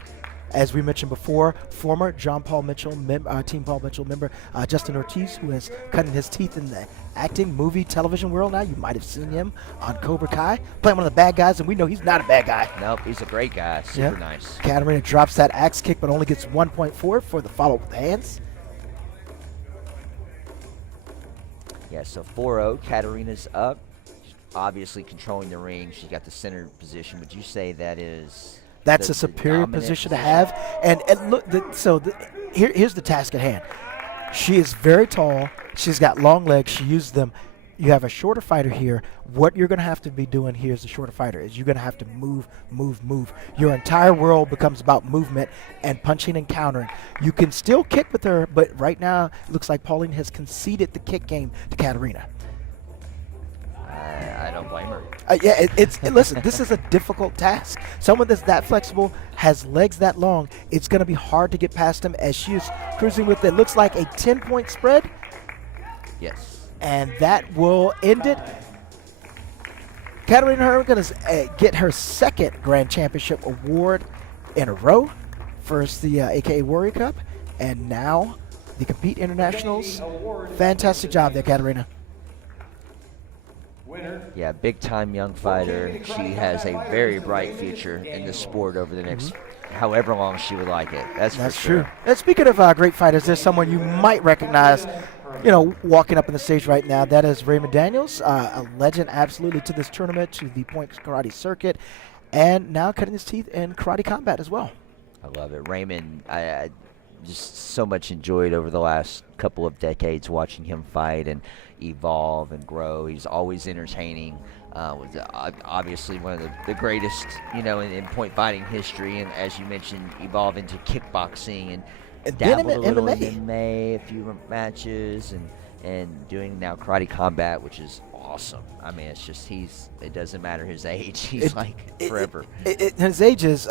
As we mentioned before, former Team Paul Mitchell member Justin Ortiz, who has cutting his teeth in the acting, movie, television world now. You might have seen him on Cobra Kai, playing one of the bad guys, and we know he's not a bad guy. Nope, he's a great guy. Super Yeah. nice. Katarina drops that axe kick, but only gets 1 point for the follow-up with the hands. Yeah, so 4-0. Katarina's up. She's obviously controlling the ring. She's got the center position. Would you say that is... That's the a superior dominant position to have. And look, here's the task at hand. She is very tall. She's got long legs. She uses them. You have a shorter fighter here. What you're going to have to be doing here as a shorter fighter is you're going to have to move. Your entire world becomes about movement and punching and countering. You can still kick with her, but right now it looks like Pauline has conceded the kick game to Katarina. I don't blame her. Listen, this is a difficult task. Someone that's that flexible, has legs that long, it's going to be hard to get past him as she is cruising with it. Looks like a 10-point spread, Yes. and that will end it. Katarina Herman going to get her second Grand Championship award in a row. First, the AKA Warrior Cup, and now the Compete Internationals. Fantastic job there, Katarina. Yeah, big-time young fighter. She has a very bright future in the sport over the next however long she would like it. That's for sure. True. And speaking of great fighters, there's someone you might recognize, walking up on the stage right now. That is Raymond Daniels, a legend absolutely to this tournament, to the point karate circuit, and now cutting his teeth in karate combat as well. I love it. Raymond, I just so much enjoyed over the last couple of decades watching him fight and evolve and grow. He's always entertaining. Was obviously one of the greatest, in point fighting history, and as you mentioned, evolve into kickboxing and dabbled a little in MMA, a few matches, and doing now karate combat, which is awesome. I mean, it's just it doesn't matter his age. He's forever. His age is,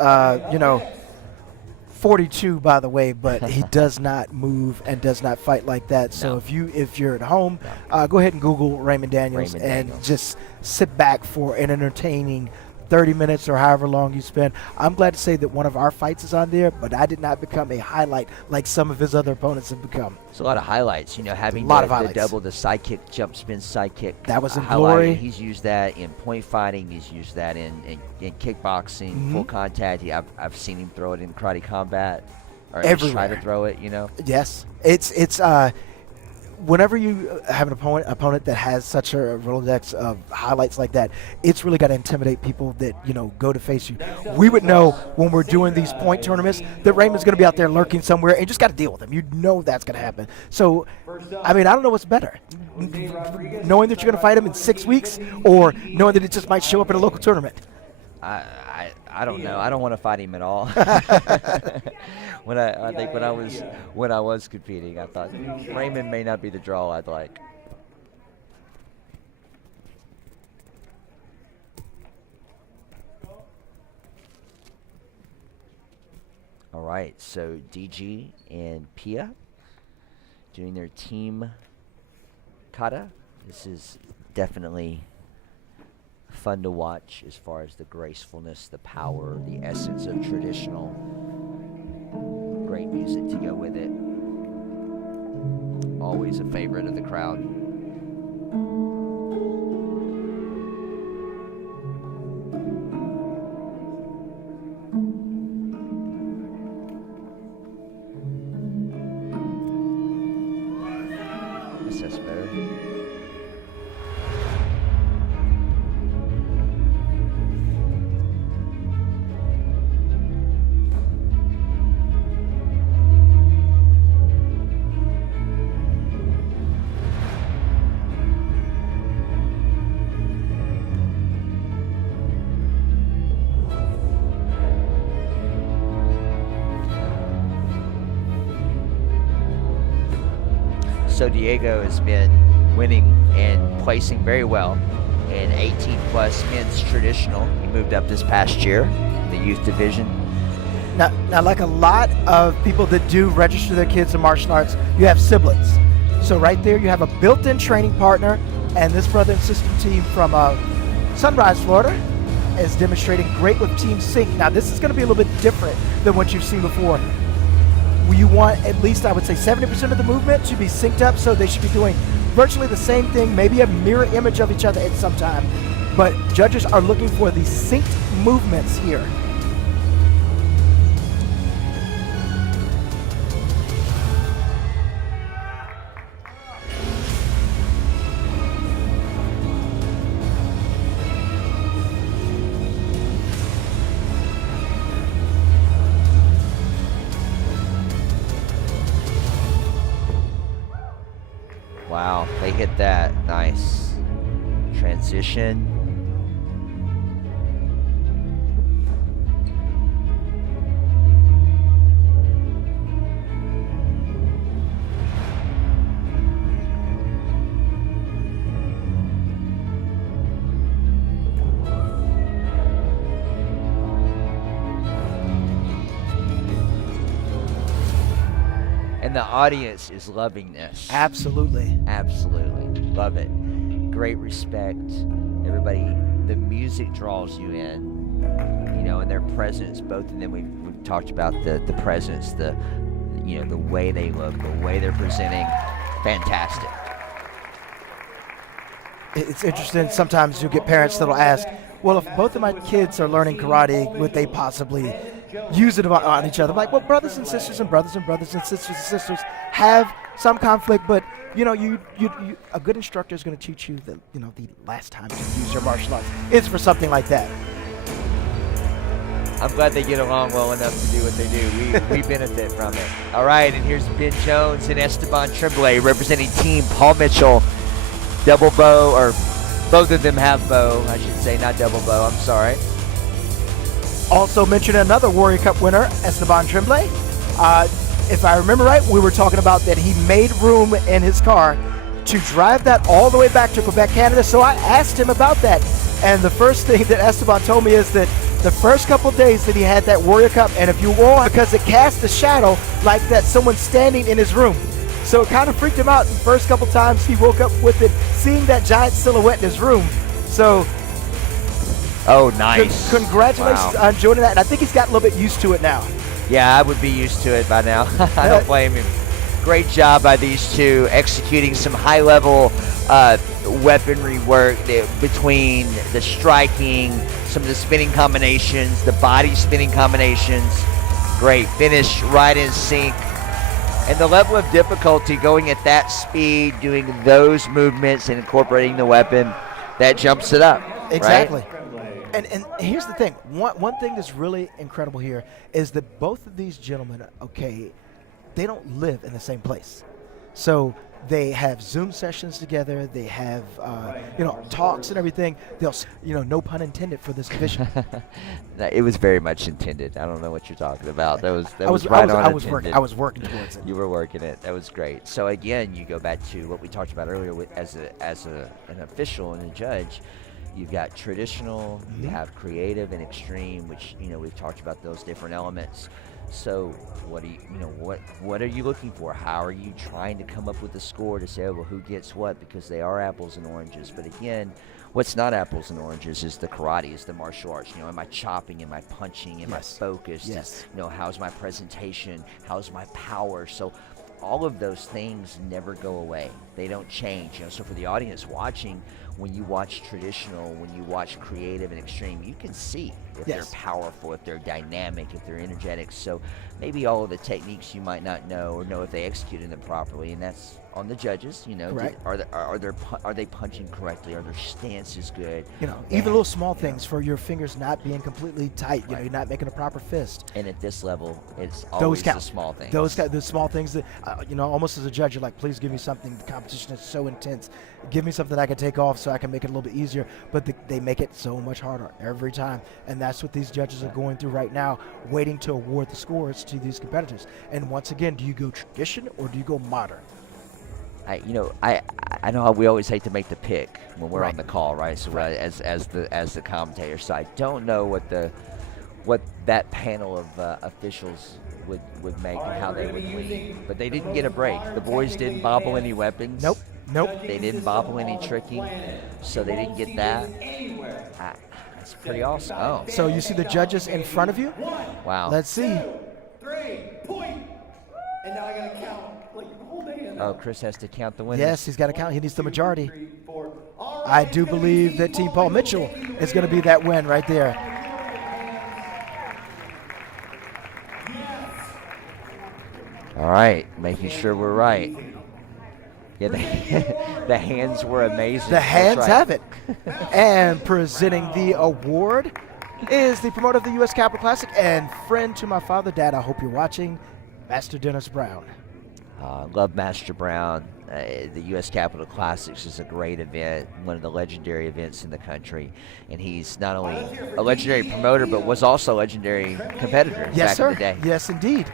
42, by the way, but he does not move and does not fight like that. So if you're at home, go ahead and Google Raymond Daniels and just sit back for an entertaining 30 minutes or however long you spend. I'm glad to say that one of our fights is on there, but I did not become a highlight like some of his other opponents have become. It's a lot of highlights, having the double, the side kick, jump spin, side kick. That was in Glory. He's used that in point fighting. He's used that in kickboxing, full contact. I've seen him throw it in karate combat, or at least try to throw it. Yes, it's whenever you have an opponent that has such a Rolodex of highlights like that, it's really got to intimidate people that, go to face you. We would know when we're doing these point tournaments that Raymond's going to be out there lurking somewhere, and you just got to deal with him. You know that's going to happen. So, I don't know what's better, knowing that you're going to fight him in 6 weeks or knowing that it just might show up in a local tournament. I don't know. I don't want to fight him at all. When I was competing, I thought Raymond may not be the draw I'd like. All right, so DG and Pia doing their team kata. This is definitely fun to watch as far as the gracefulness, the power, the essence of traditional. Great music to go with it. Always a favorite of the crowd. SS mode. So Diego has been winning and placing very well in 18-plus men's traditional. He moved up this past year in the youth division. Now, like a lot of people that do register their kids in martial arts, you have siblings. So right there, you have a built-in training partner, and this brother and sister team from Sunrise, Florida, is demonstrating great with Team Sync. Now, this is going to be a little bit different than what you've seen before. You want at least, I would say, 70% of the movement to be synced up, so they should be doing virtually the same thing, maybe a mirror image of each other at some time. But judges are looking for the synced movements here. Wow, they hit that. Nice. Transition. And the audience is loving this. Absolutely. Absolutely. Love it. Great respect. Everybody, the music draws you in, and their presence, both of them, we've talked about the presence, the way they look, the way they're presenting. Fantastic. It's interesting. Sometimes you'll get parents that'll ask, well, if both of my kids are learning karate, would they possibly use it on each other? I'm like, well, brothers and sisters and brothers and brothers and sisters have some conflict, but you a good instructor is going to teach you that the last time you use your martial arts is for something like that. I'm glad they get along well enough to do what they do. We benefit from it. All right, and here's Ben Jones and Esteban Tremblay representing Team Paul Mitchell. Double bow, or both of them have bow, I should say, not double bow, I'm sorry. Also mentioned another Warrior Cup winner, Esteban Tremblay. If I remember right, we were talking about that he made room in his car to drive that all the way back to Quebec, Canada. So I asked him about that. And the first thing that Esteban told me is that the first couple days that he had that Warrior Cup, and if you walk, because it cast a shadow like that someone standing in his room. So it kind of freaked him out the first couple times he woke up with it, seeing that giant silhouette in his room. So, oh, nice. Congratulations on joining that. And I think he's gotten a little bit used to it now. Yeah, I would be used to it by now. I don't blame him. Great job by these two executing some high-level weaponry work between the striking, some of the spinning combinations, the body spinning combinations. Great finish, right in sync. And the level of difficulty going at that speed, doing those movements and incorporating the weapon, that jumps it up. Exactly. Right? And here's the thing. One thing that's really incredible here is that both of these gentlemen, they don't live in the same place. So they have Zoom sessions together. They have, talks and everything. They'll, no pun intended for this division. It was very much intended. I don't know what you're talking about. That was right on intended. I was working towards it. You were working it. That was great. So again, you go back to what we talked about earlier as an official and a judge. You've got traditional, you have creative and extreme, which we've talked about those different elements. So what are you looking for? How are you trying to come up with a score to say, well, who gets what? Because they are apples and oranges. But again, what's not apples and oranges is the karate, is the martial arts. Am I chopping? Am I punching? Am I focused? Yes. How's my presentation? How's my power? So all of those things never go away. They don't change. So for the audience watching, when you watch traditional, when you watch creative and extreme, you can see if they're powerful, if they're dynamic, if they're energetic. So maybe all of the techniques you might not know or know if they executed them properly, and that's on the judges. Right. Are they punching correctly? Are their stances good? Even little small things for your fingers not being completely tight. You're not making a proper fist. And at this level, it's always the small things. The small things that almost as a judge, you're like, please give me something. The competition is so intense. Give me something I can take off so I can make it a little bit easier. But they make it so much harder every time, and that's what these judges are going through right now, waiting to award the scores to these competitors. And once again, do you go tradition or do you go modern? I know how we always hate to make the pick when we're on the call, right? So as the commentator, so I don't know what that panel of officials would make and how they would lead. But they didn't get a break. The boys didn't bobble any weapons. Nope. They didn't bobble any tricking, so they didn't get that. That's pretty awesome. Oh. So you see the judges in front of you? Wow. Let's see. 2, 3, point. And now I gotta count like the whole day. Oh, Chris has to count the winners. Yes, he's got to count. He needs the majority. I do believe that Team Paul Mitchell is going to be that win right there. All right, making sure we're right. Yeah, the hands were amazing. The hands have it. And presenting the award is the promoter of the U.S. Capital Classic and friend to my father, Dad, I hope you're watching, Master Dennis Brown. Love Master Brown. The U.S. Capital Classics is a great event, one of the legendary events in the country. And he's not only a legendary promoter, but was also a legendary competitor back in the day. Yes, indeed.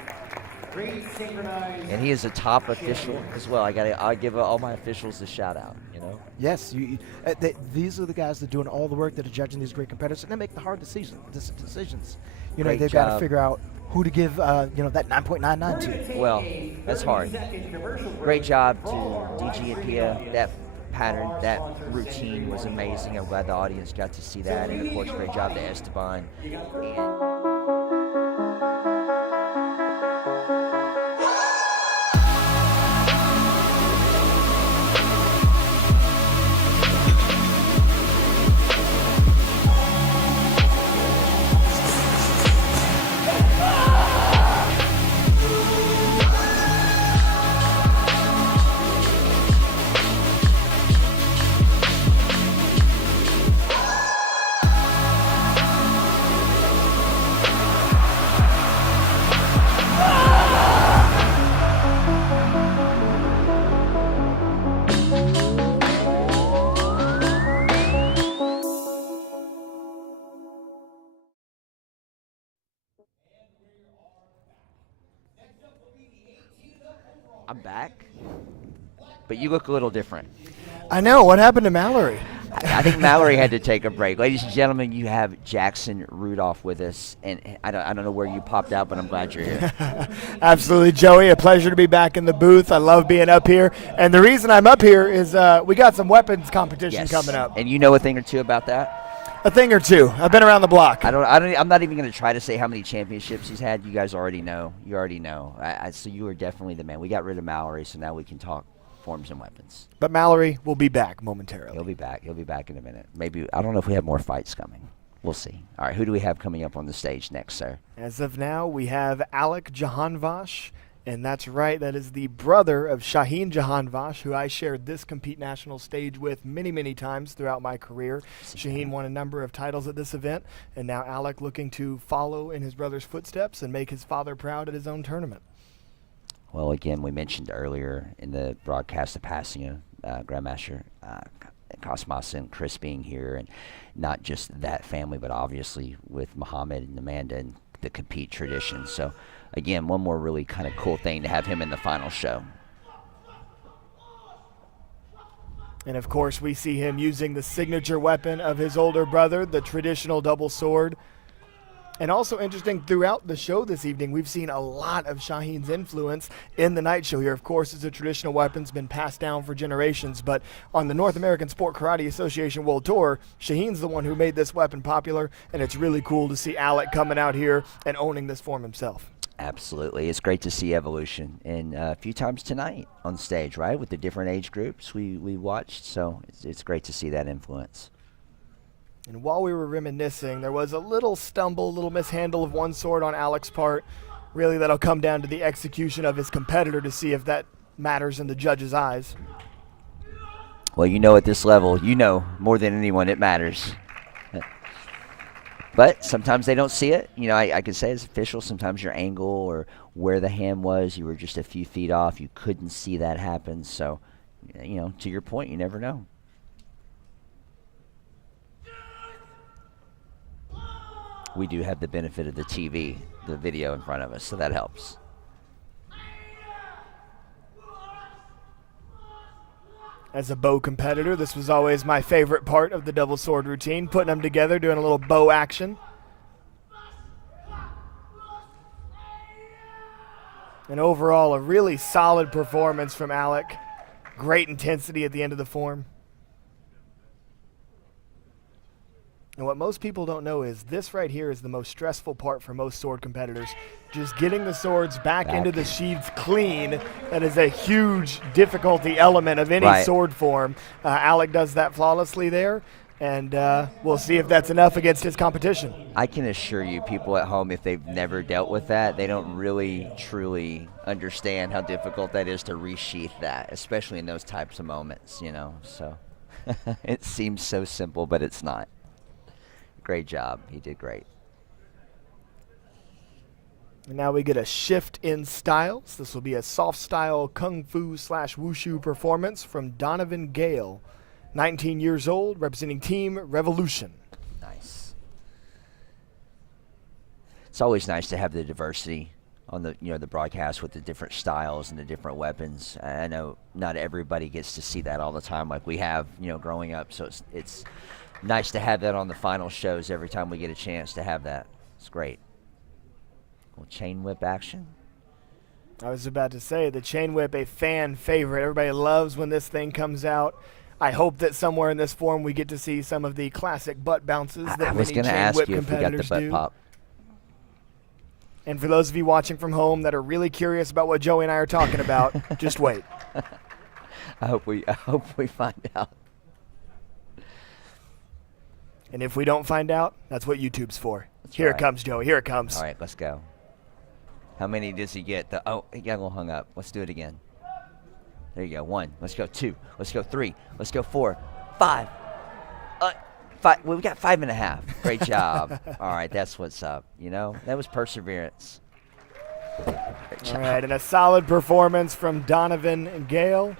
And he is a top official as well. I give all my officials a shout out. Yes, these are the guys that are doing all the work, that are judging these great competitors, and they make the hard decisions. They've got to figure out who to give that 9.99 to. Well, that's hard. Great job to DG and Pia. That pattern, that routine was amazing. I'm glad the audience got to see that, and of course, great job to Esteban. I'm back, but you look a little different. I know. What happened to Mallory? I think Mallory had to take a break. Ladies and gentlemen, you have Jackson Rudolph with us, and I don't know where you popped out, but I'm glad you're here. Absolutely, Joey. A pleasure to be back in the booth. I love being up here, and the reason I'm up here is we got some weapons competition coming up. And you know a thing or two about that? A thing or two. I've been around the block. I'm not even going to try to say how many championships he's had. You guys already know. You already know. So you are definitely the man. We got rid of Mallory, so now we can talk forms and weapons. But Mallory will be back momentarily. He'll be back. He'll be back in a minute. Maybe, I don't know if we have more fights coming. We'll see. All right, who do we have coming up on the stage next, sir? As of now, we have Alec Jahanvash, and that's right, that is the brother of Shaheen Jahanvash, who I shared this Compete National stage with many, many times throughout my career. Shaheen won a number of titles at this event, and now Alec looking to follow in his brother's footsteps and make his father proud at his own tournament. Well, again, we mentioned earlier in the broadcast the passing of Grandmaster Cosmas and Chris being here, and not just that family, but obviously with Muhammad and Amanda and the Compete tradition. So, again, one more really kind of cool thing to have him in the final show. And, of course, we see him using the signature weapon of his older brother, the traditional double sword. And also interesting, throughout the show this evening, we've seen a lot of Shaheen's influence in the night show here. Of course, it's a traditional weapon's been passed down for generations, but on the North American Sport Karate Association World Tour, Shaheen's the one who made this weapon popular, and it's really cool to see Alec coming out here and owning this form himself. Absolutely. It's great to see evolution, and a few times tonight on stage, right, with the different age groups we watched, so it's great to see that influence. And while we were reminiscing, there was a little stumble, a little mishandle of one sword on Alec's part. Really, that'll come down to the execution of his competitor to see if that matters in the judge's eyes. Well, you know, at this level, you know more than anyone it matters. But sometimes they don't see it. You know, I could say as official, sometimes your angle or where the hand was, you were just a few feet off. You couldn't see that happen. So, you know, to your point, you never know. We do have the benefit of the TV, the video in front of us, so that helps. As a bow competitor, this was always my favorite part of the double sword routine, putting them together, doing a little bow action. And overall, a really solid performance from Alec. Great intensity at the end of the form. And what most people don't know is this right here is the most stressful part for most sword competitors. Just getting the swords back into the sheaths clean. That is a huge difficulty element of any sword form. Alec does that flawlessly there, and we'll see if that's enough against his competition. I can assure you, people at home, if they've never dealt with that, they don't really, truly understand how difficult that is to resheath that, especially in those types of moments, you know. So it seems so simple, but it's not. Great job. He did great. And now we get a shift in styles. This will be a soft style kung fu / wushu performance from Donovan Gale, 19 years old, representing Team Revolution. Nice. It's always nice to have the diversity on the the broadcast with the different styles and the different weapons. I know not everybody gets to see that all the time like we have, growing up. So it's nice to have that on the final shows every time we get a chance to have that. It's great. Little chain whip action. I was about to say, the chain whip, a fan favorite. Everybody loves when this thing comes out. I hope that somewhere in this form we get to see some of the classic butt bounces that many chain whip competitors do. Pop. And for those of you watching from home that are really curious about what Joey and I are talking about, just wait. I hope we find out. And if we don't find out, that's what YouTube's for. Here it comes, Joey. Here it comes. All right, let's go. How many does he get? He got a little hung up. Let's do it again. There you go. 1. Let's go 2. Let's go 3. Let's go 4. 5. 5. Well, we got 5.5. Great job. All right, that's what's up. That was perseverance. All right, and a solid performance from Donovan Gale.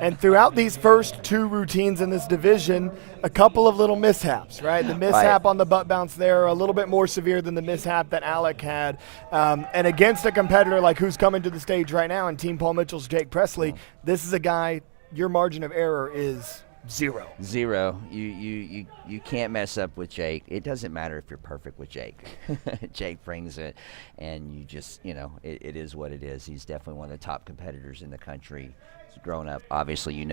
And throughout these first 2 routines in this division, a couple of little mishaps, right? The mishap on the butt bounce there, a little bit more severe than the mishap that Alec had. And against a competitor like who's coming to the stage right now in Team Paul Mitchell's Jake Presley, this is a guy, your margin of error is 0. 0. You can't mess up with Jake. It doesn't matter if you're perfect with Jake. Jake brings it, and you just, it is what it is. He's definitely one of the top competitors in the country. He's grown up, obviously,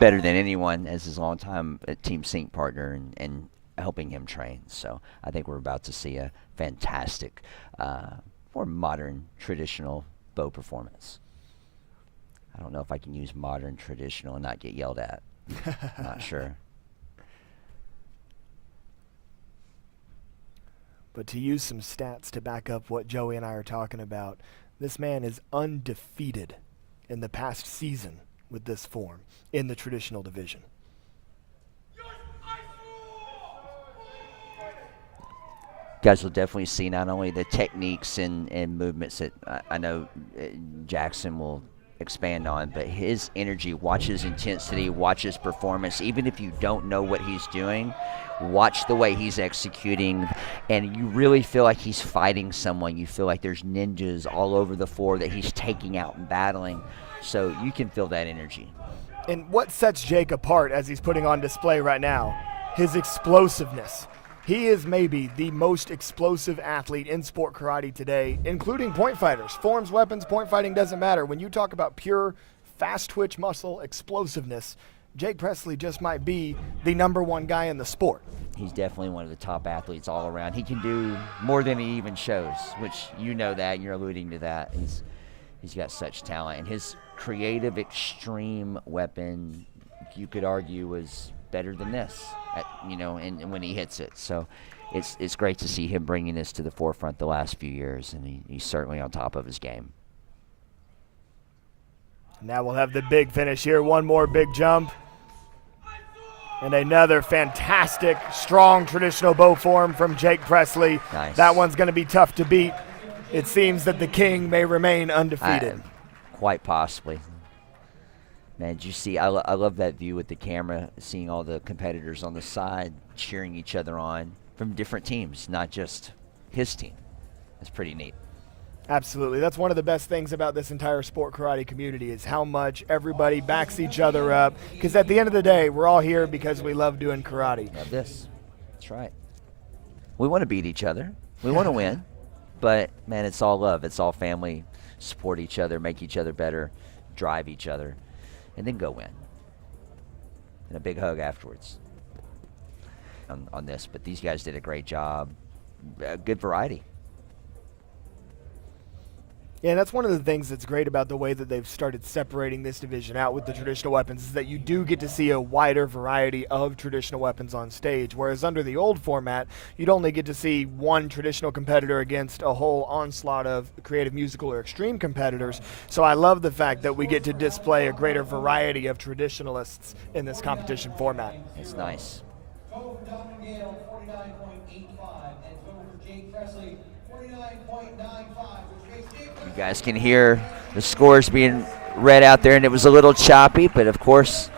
better than anyone as his longtime Team Sync partner and helping him train. So I think we're about to see a fantastic, more modern, traditional bow performance. I don't know if I can use modern, traditional, and not get yelled at. Not sure. But to use some stats to back up what Joey and I are talking about, this man is undefeated in the past season with this form in the traditional division. Guys will definitely see not only the techniques and movements that I know Jackson will expand on, but his energy, watch his intensity, watch his performance. Even if you don't know what he's doing, watch the way he's executing, and you really feel like he's fighting someone. You feel like there's ninjas all over the floor that he's taking out and battling, so you can feel that energy. And what sets Jake apart as he's putting on display right now? His explosiveness. He is maybe the most explosive athlete in sport karate today, including point fighters. Forms, weapons, point fighting doesn't matter. When you talk about pure fast twitch muscle explosiveness, Jake Presley just might be the #1 guy in the sport. He's definitely one of the top athletes all around. He can do more than he even shows, which that, you're alluding to that. He's got such talent, and his creative extreme weapon, you could argue, was better than this, and when he hits it. So it's great to see him bringing this to the forefront the last few years, and he's certainly on top of his game. Now we'll have the big finish here. One more big jump. And another fantastic, strong traditional bow form from Jake Presley. Nice. That one's going to be tough to beat. It seems that the king may remain undefeated. Quite possibly. Man, did you see? I love that view with the camera, seeing all the competitors on the side cheering each other on from different teams, not just his team. That's pretty neat. Absolutely. That's one of the best things about this entire sport karate community is how much everybody backs each other up. Because at the end of the day, we're all here because we love doing karate. Love this. That's right. We want to beat each other. We want to win. But, man, it's all love. It's all family. Support each other, make each other better, drive each other, and then go win. And a big hug afterwards on this. But these guys did a great job. Good variety. Yeah, and that's one of the things that's great about the way that they've started separating this division out with the traditional weapons is that you do get to see a wider variety of traditional weapons on stage, whereas under the old format, you'd only get to see one traditional competitor against a whole onslaught of creative, musical, or extreme competitors. So I love the fact that we get to display a greater variety of traditionalists in this competition format. It's nice. Total for Dominic Gale, 49.85, and total for Jake Presley, 49.95, which makes Jake Presley. You guys can hear the scores being read out there, and it was a little choppy, but of course,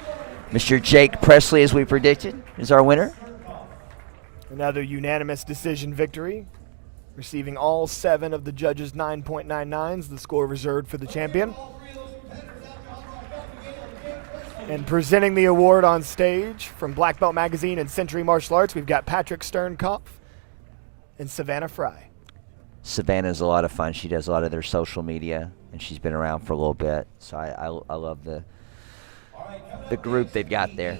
Mr. Jake Presley, as we predicted, is our winner. Another unanimous decision victory, receiving all 7 of the judges' 9.99s, the score reserved for the champion. And presenting the award on stage from Black Belt Magazine and Century Martial Arts, we've got Patrick Sternkopf and Savannah Fry. Savannah's a lot of fun. She does a lot of their social media, and she's been around for a little bit. So I love the group they've got there.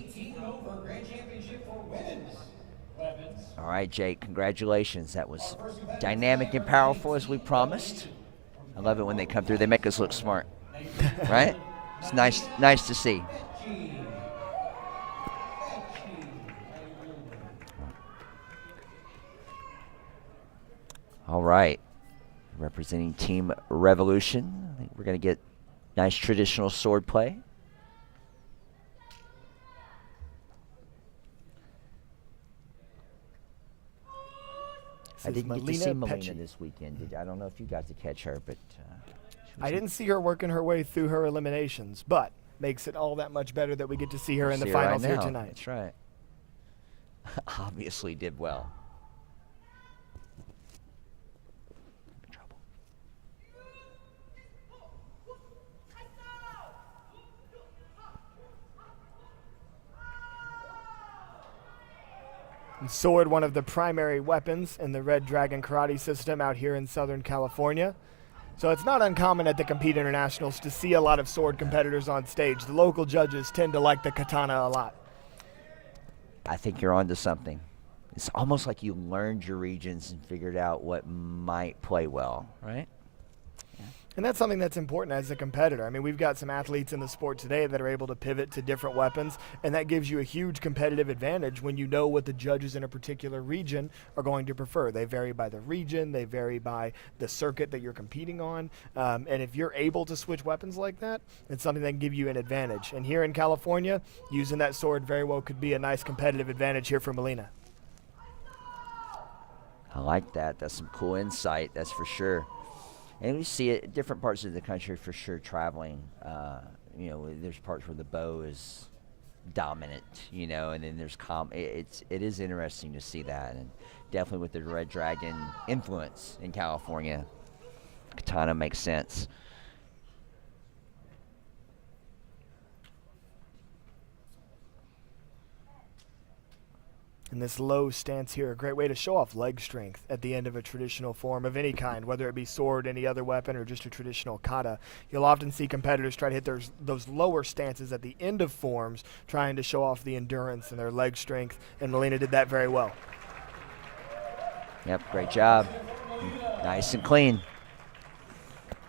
All right, Jake, congratulations. That was dynamic and powerful as we promised. I love it when they come through. They make us look smart, right? It's nice to see. All right, representing Team Revolution. I think we're going to get nice traditional sword play. I didn't get to see Melina this weekend. I don't know if you got to catch her, but I didn't see her working her way through her eliminations, but makes it all that much better that we get to see her in the See her finals right here now. tonight. That's right. Obviously did well. Trouble. And sword, one of the primary weapons in the Red Dragon karate system out here in Southern California. So it's not uncommon at the Compete Internationals to see a lot of sword competitors on stage. The local judges tend to like the katana a lot. I think you're onto something. It's almost like you learned your regions and figured out what might play well, right? And that's something that's important as a competitor. I mean, we've got some athletes in the sport today that are able to pivot to different weapons, and that gives you a huge competitive advantage when you know what the judges in a particular region are going to prefer. They vary by the region, they vary by the circuit that you're competing on, and if you're able to switch weapons like that, it's something that can give you an advantage. And here in California, using that sword very well could be a nice competitive advantage here for Melina. I like that. That's some cool insight, that's for sure. And we see it in different parts of the country for sure traveling. You know, there's parts where the bow is dominant, you know, and then there's it is interesting to see that. And definitely with the Red Dragon influence in California, katana makes sense. And this low stance here, a great way to show off leg strength at the end of a traditional form of any kind, whether it be sword, any other weapon, or just a traditional kata. You'll often see competitors try to hit those lower stances at the end of forms, trying to show off the endurance and their leg strength, and Melina did that very well. Yep, great job. Nice and clean.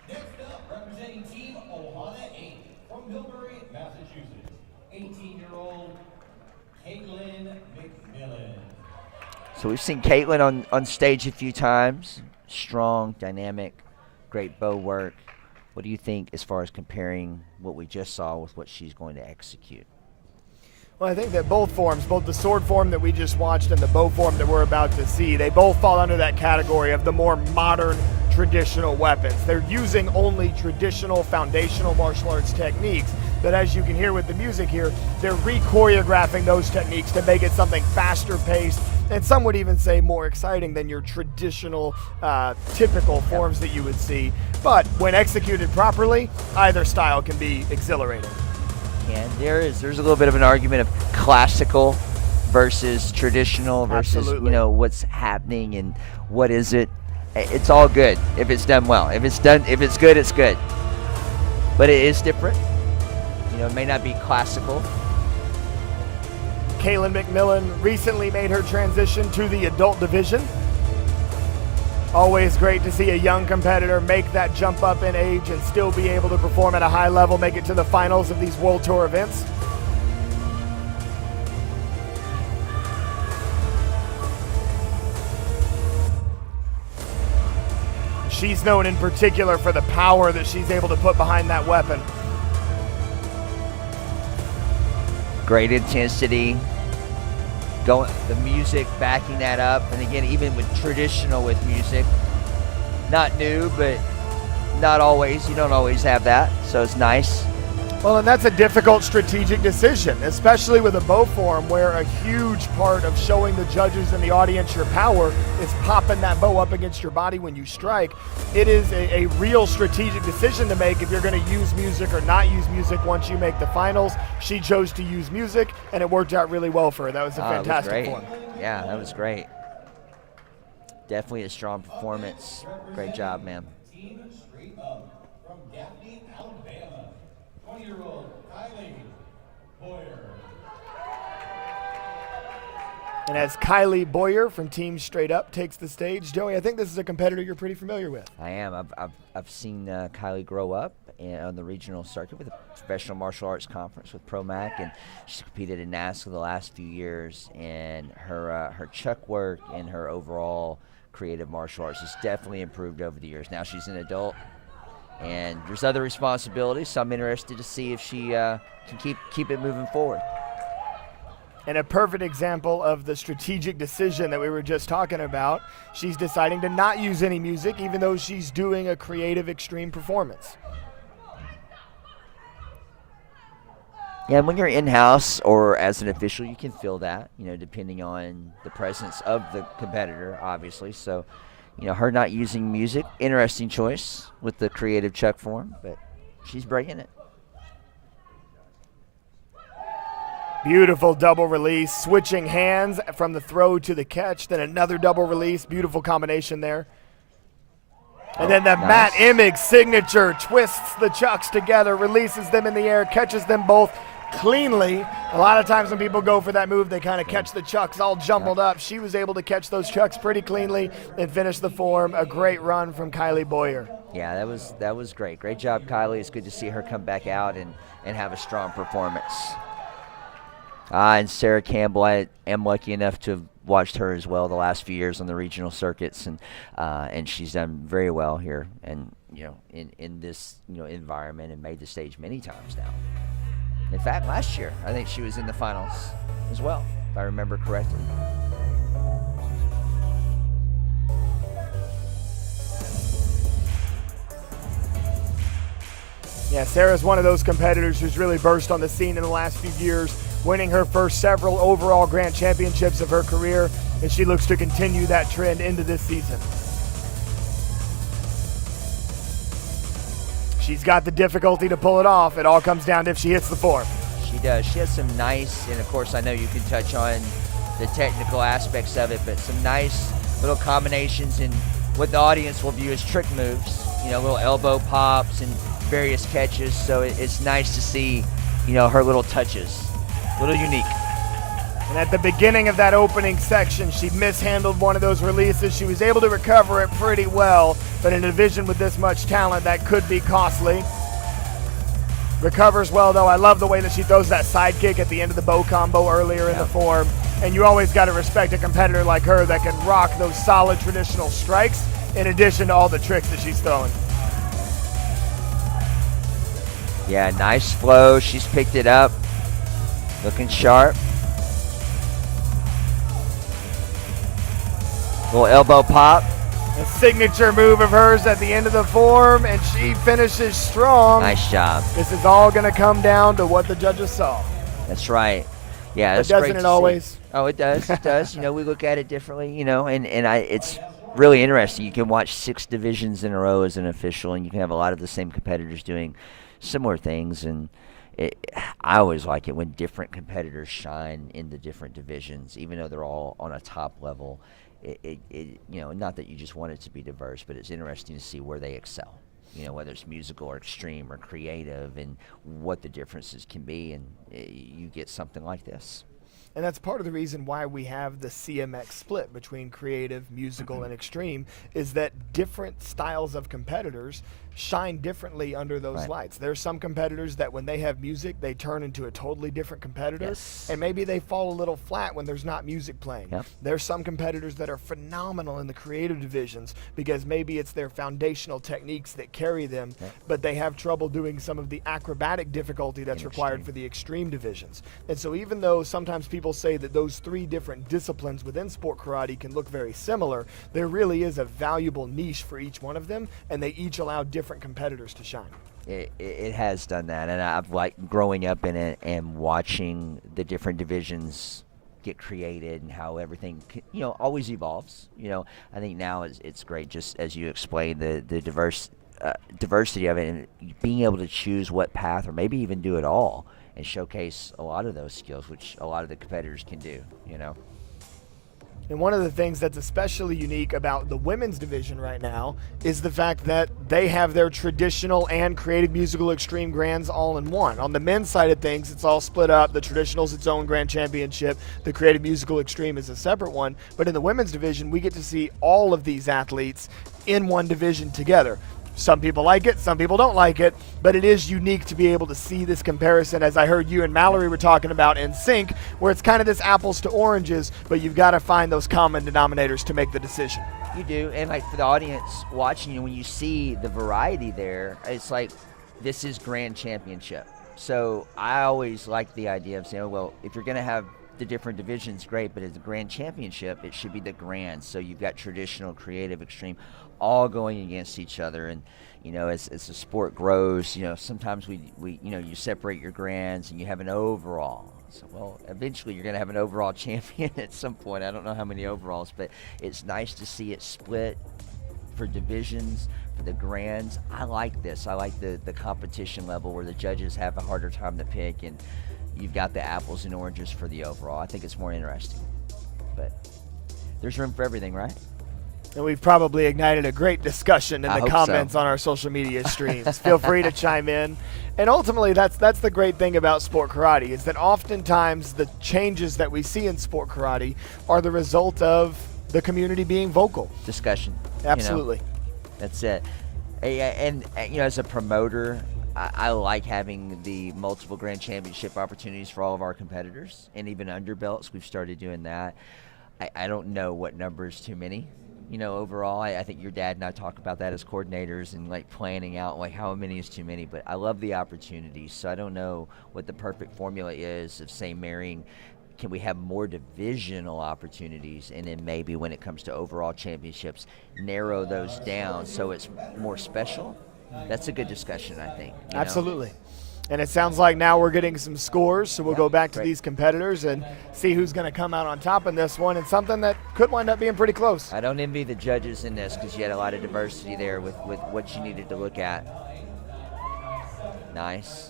Next up, representing Team Ohana 8 from Millbury, Massachusetts, 18-year-old Caitlin McMillan. So we've seen Caitlin on stage a few times. Strong, dynamic, great bow work. What do you think as far as comparing what we just saw with what she's going to execute? Well, I think that both forms, both the sword form that we just watched and the bow form that we're about to see, they both fall under that category of the more modern traditional weapons. They're using only traditional foundational martial arts techniques, but as you can hear with the music here, they're re-choreographing those techniques to make it something faster paced, and some would even say more exciting than your traditional typical forms that you would see. But when executed properly, either style can be exhilarating. And there's a little bit of an argument of classical versus traditional versus Absolutely. You know what's happening and what is it. It's all good if it's done well. If it's good, it's good. But it is different. You know, it may not be classical. Caitlin McMillan recently made her transition to the adult division. Always great to see a young competitor make that jump up in age and still be able to perform at a high level, make it to the finals of these World Tour events. She's known in particular for the power that she's able to put behind that weapon. Great intensity. The music backing that up, and again, even with traditional with music, not new, but not always. You don't always have that, so it's nice. Well, and that's a difficult strategic decision, especially with a bow form where a huge part of showing the judges and the audience your power is popping that bow up against your body when you strike. It is a real strategic decision to make if you're going to use music or not use music once you make the finals. She chose to use music, and it worked out really well for her. That was a fantastic form. Yeah, that was great. Definitely a strong performance. Great job, man. Team Straight Up from Gaffney, Alabama, 20-year-old Kylie Boyer. And as Kylie Boyer from Team Straight Up takes the stage, Joey, I think this is a competitor you're pretty familiar with. I am. I've seen Kylie grow up on the regional circuit with the Professional Martial Arts Conference with ProMac, and she's competed in NASCA the last few years. And her chuck work and her overall creative martial arts has definitely improved over the years. Now she's an adult, and there's other responsibilities, so I'm interested to see if she can keep it moving forward. And a perfect example of the strategic decision that we were just talking about. She's deciding to not use any music, even though she's doing a creative extreme performance. Yeah, when you're in-house or as an official, you can feel that, depending on the presence of the competitor, obviously. So, her not using music, interesting choice with the creative chuck form, but she's bringing it. Beautiful double release, switching hands from the throw to the catch, then another double release. Beautiful combination there. And then the nice. Matt Emig signature twists the chucks together, releases them in the air, catches them both cleanly. A lot of times when people go for that move, they kind of catch the chucks all jumbled up. She was able to catch those chucks pretty cleanly and finish the form. A great run from Kylie Boyer. Yeah, that was great. Great job, Kylie. It's good to see her come back out and have a strong performance. And Sarah Campbell, I am lucky enough to have watched her as well the last few years on the regional circuits, and she's done very well here and in this environment and made the stage many times now. In fact, last year I think she was in the finals as well, if I remember correctly. Yeah, Sarah's one of those competitors who's really burst on the scene in the last few years, winning her first several overall grand championships of her career, and she looks to continue that trend into this season. She's got the difficulty to pull it off. It all comes down to if she hits the form. She does. She has some nice, and of course I know you can touch on the technical aspects of it, but some nice little combinations in what the audience will view as trick moves, little elbow pops and various catches. So it's nice to see, her little touches, a little unique. And at the beginning of that opening section, she mishandled one of those releases. She was able to recover it pretty well, but in a division with this much talent, that could be costly. Recovers well, though. I love the way that she throws that side kick at the end of the bow combo earlier in the form. And you always got to respect a competitor like her that can rock those solid traditional strikes in addition to all the tricks that she's throwing. Yeah, nice flow. She's picked it up. Looking sharp. Little elbow pop. A signature move of hers at the end of the form, and she finishes strong. Nice job. This is all going to come down to what the judges saw. That's right. Yeah, But that's doesn't great it to always? see. Oh, it does. It does. We look at it differently, it's really interesting. You can watch 6 divisions in a row as an official, and you can have a lot of the same competitors doing similar things, and I always like it when different competitors shine in the different divisions, even though they're all on a top level. Not that you just want it to be diverse, but it's interesting to see where they excel. Whether it's musical or extreme or creative, and what the differences can be, and you get something like this. And that's part of the reason why we have the CMX split between creative, musical, and extreme, is that different styles of competitors shine differently under those lights. There's some competitors that when they have music, they turn into a totally different competitor, Yes. and maybe they fall a little flat when there's not music playing. Yep. There's some competitors that are phenomenal in the creative divisions because maybe it's their foundational techniques that carry them, but they have trouble doing some of the acrobatic difficulty that's required for the extreme divisions. And so even though sometimes people say that those 3 different disciplines within sport karate can look very similar, there really is a valuable niche for each one of them, and they each allow different competitors to shine. It has done that, and I've liked growing up in it and watching the different divisions get created and how everything always evolves. I think now it's great, just as you explained, the diversity of it, and being able to choose what path or maybe even do it all and showcase a lot of those skills, which a lot of the competitors can do. And one of the things that's especially unique about the women's division right now is the fact that they have their traditional and creative musical extreme grands all in one. On the men's side of things, it's all split up. The traditional is its own grand championship. The creative musical extreme is a separate one. But in the women's division, we get to see all of these athletes in one division together. Some people like it, some people don't like it, but it is unique to be able to see this comparison, as I heard you and Mallory were talking about in sync, where it's kind of this apples to oranges, but you've got to find those common denominators to make the decision. You do, and for the audience watching, when you see the variety there, it's like this is grand championship. So I always like the idea of saying, well, if you're going to have the different divisions, great, but as a grand championship, it should be the grand. So you've got traditional, creative, extreme, all going against each other. And, you know, as the sport grows, you know, sometimes we you know, you separate your grands and you have an overall. So, well, eventually you're going to have an overall champion at some point. I don't know how many overalls, but it's nice to see it split for divisions, for the grands. I like this. I like the competition level where the judges have a harder time to pick, and you've got the apples and oranges for the overall. I think it's more interesting. But there's room for everything, right? And we've probably ignited a great discussion in I the hope comments so. on our social media streams. Feel free to chime in. And ultimately, that's the great thing about sport karate, is that oftentimes the changes that we see in sport karate are the result of the community being vocal. Discussion. Absolutely. You know, that's it. And you know, as a promoter, I like having the multiple grand championship opportunities for all of our competitors, and even underbelts. We've started doing that. I don't know what number is too many. You know, overall, I think your dad and I talk about that as coordinators and like planning out like how many is too many. But I love the opportunities, so I don't know what the perfect formula is of, say, marrying. Can we have more divisional opportunities, and then maybe when it comes to overall championships, narrow those down so it's more special? That's a good discussion, I think. You know? Absolutely. And it sounds like now we're getting some scores, so we'll go back to these competitors and see who's going to come out on top in this one, and something that could wind up being pretty close. I don't envy the judges in this because you had a lot of diversity there with what you needed to look at. Nice.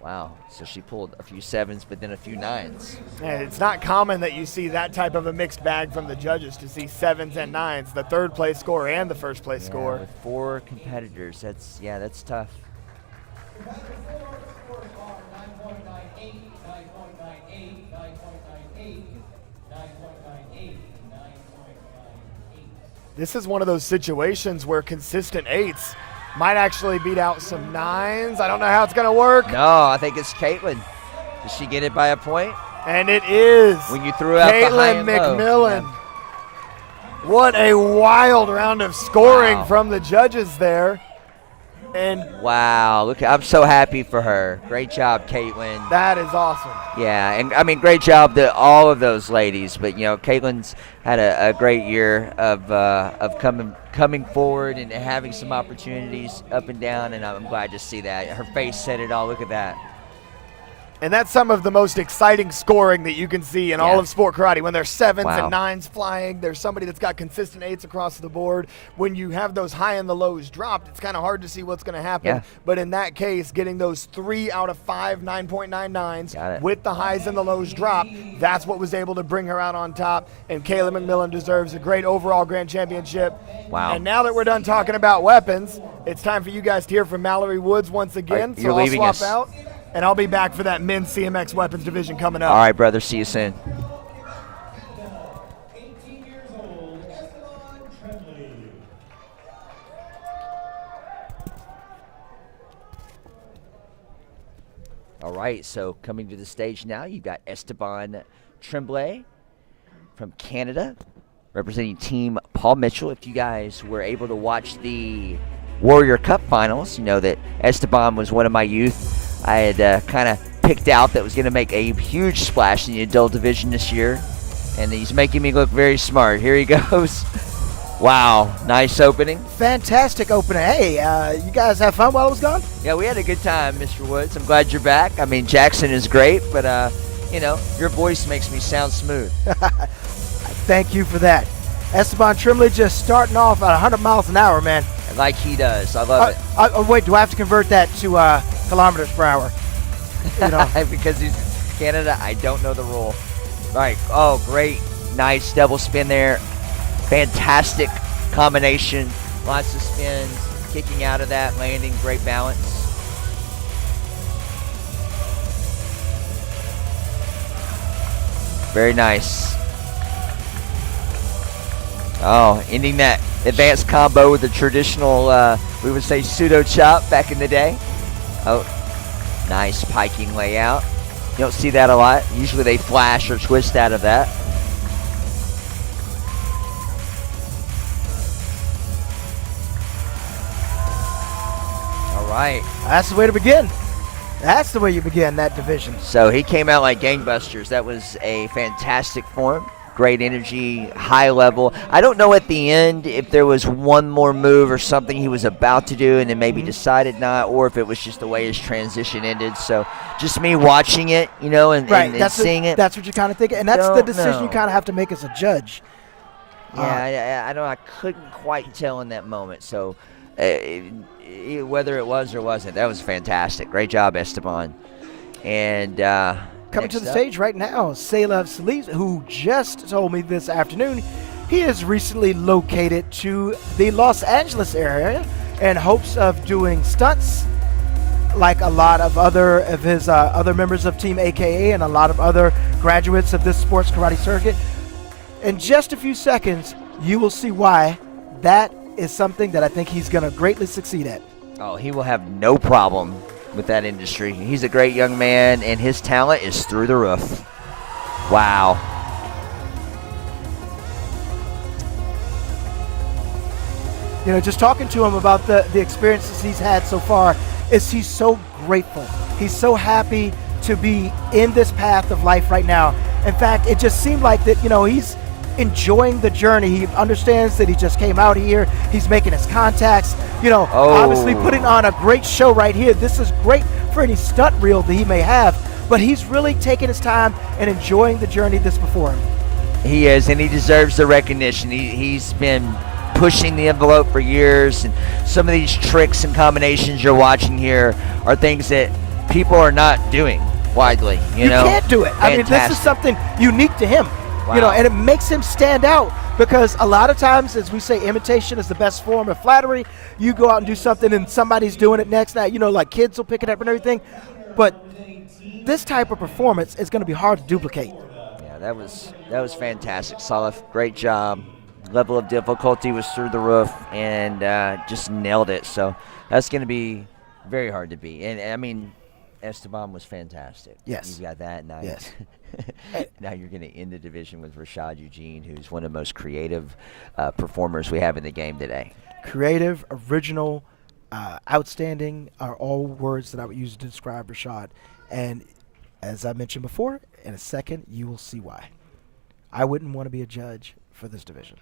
Wow, so she pulled a few sevens, but then a few nines. And it's not common that you see that type of a mixed bag from the judges, to see sevens and nines, the third place score and the first place score. With 4 competitors, that's tough. This is one of those situations where consistent 8s might actually beat out some 9s. I don't know how it's going to work. No, I think it's Caitlin. Did she get it by a point? And it is. When you threw out the high Caitlin and low. McMillan. Yeah. What a wild round of scoring Wow. from the judges there. And Wow, look, I'm so happy for her. Great job, Caitlin. that is awesome. Yeah, and I mean, great job to all of those ladies. But you know, Caitlin's had a great year of coming forward and having some opportunities up and down, and I'm glad to see that. Her face said it all. Look at that. And that's some of the most exciting scoring that you can see in all Yeah. of sport karate. When there's 7s Wow. and 9s flying, there's somebody that's got consistent 8s across the board. When you have those high and the lows dropped, it's kind of hard to see what's going to happen. Yeah. But in that case, getting those 3 out of 5 9.99s Got it. with the highs and the lows dropped, that's what was able to bring her out on top. And Kayla McMillan deserves a great overall grand championship. Wow. And now that we're done talking about weapons, it's time for you guys to hear from Mallory Woods once again. You're So I'll leaving swap us. out. And I'll be back for that men's CMX weapons division coming up. All right, brother. See you soon. 18 years old, Esteban Tremblay. All right, so coming to the stage now, you've got Esteban Tremblay from Canada, representing Team Paul Mitchell. If you guys were able to watch the Warrior Cup finals, you know that Esteban was one of my youth I had kind of picked out that was going to make a huge splash in the adult division this year, and he's making me look very smart. Here he goes. Wow, nice opening. Fantastic opener. Hey, you guys have fun while I was gone? Yeah, we had a good time, Mr. Woods. I'm glad you're back. I mean, Jackson is great, but, you know, your voice makes me sound smooth. Thank you for that. Esteban Tremblay just starting off at 100 miles an hour, man. Like he does. I love it. Wait, do I have to convert that to kilometers per hour? You know. Because he's Canada, I don't know the rule. All right. Oh, great. Nice double spin there. Fantastic combination. Lots of spins. Kicking out of that, landing, great balance. Very nice. Oh, ending that advanced combo with the traditional, we would say pseudo chop back in the day. Oh, nice piking layout. You don't see that a lot. Usually they flash or twist out of that. All right. That's the way to begin. That's the way you begin that division. So he came out like gangbusters. That was a fantastic form. Great energy, high level. I don't know at the end if there was one more move or something he was about to do and then maybe decided not, or if it was just the way his transition ended. So just me watching it, and seeing it. That's what you kind of think. And that's the decision you kind of have to make as a judge. Yeah, I couldn't quite tell in that moment. So whether it was or wasn't, that was fantastic. Great job, Esteban. And coming to the stage right now, Saleh Salih, who just told me this afternoon he is recently located to the Los Angeles area in hopes of doing stunts like a lot of his other members of Team AKA and a lot of other graduates of this sports karate circuit. In just a few seconds, you will see why that is something that I think he's going to greatly succeed at. Oh, he will have no problem with that industry. He's a great young man, and his talent is through the roof. Wow. Just talking to him about the experiences he's had so far, he's so grateful. He's so happy to be in this path of life right now. In fact, it just seemed like that, he's enjoying the journey. He understands that he just came out here. He's making his contacts, obviously putting on a great show right here. This is great for any stunt reel that he may have, but he's really taking his time and enjoying the journey that's before him. He is, and he deserves the recognition. He's been pushing the envelope for years, and some of these tricks and combinations you're watching here are things that people are not doing widely. You can't do it. Fantastic. I mean, this is something unique to him. Wow. And it makes him stand out because a lot of times, as we say, imitation is the best form of flattery. You go out and do something and somebody's doing it next. Now, like kids will pick it up and everything. But this type of performance is going to be hard to duplicate. Yeah, that was fantastic, Saleh. Great job. Level of difficulty was through the roof and just nailed it. So that's going to be very hard to beat. And I mean, Esteban was fantastic. Yes. You got that. Now, yes. Now you're going to end the division with Rashad Eugene, who's one of the most creative performers we have in the game today. Creative, original, outstanding are all words that I would use to describe Rashad. And as I mentioned before, in a second, you will see why. I wouldn't want to be a judge for this division.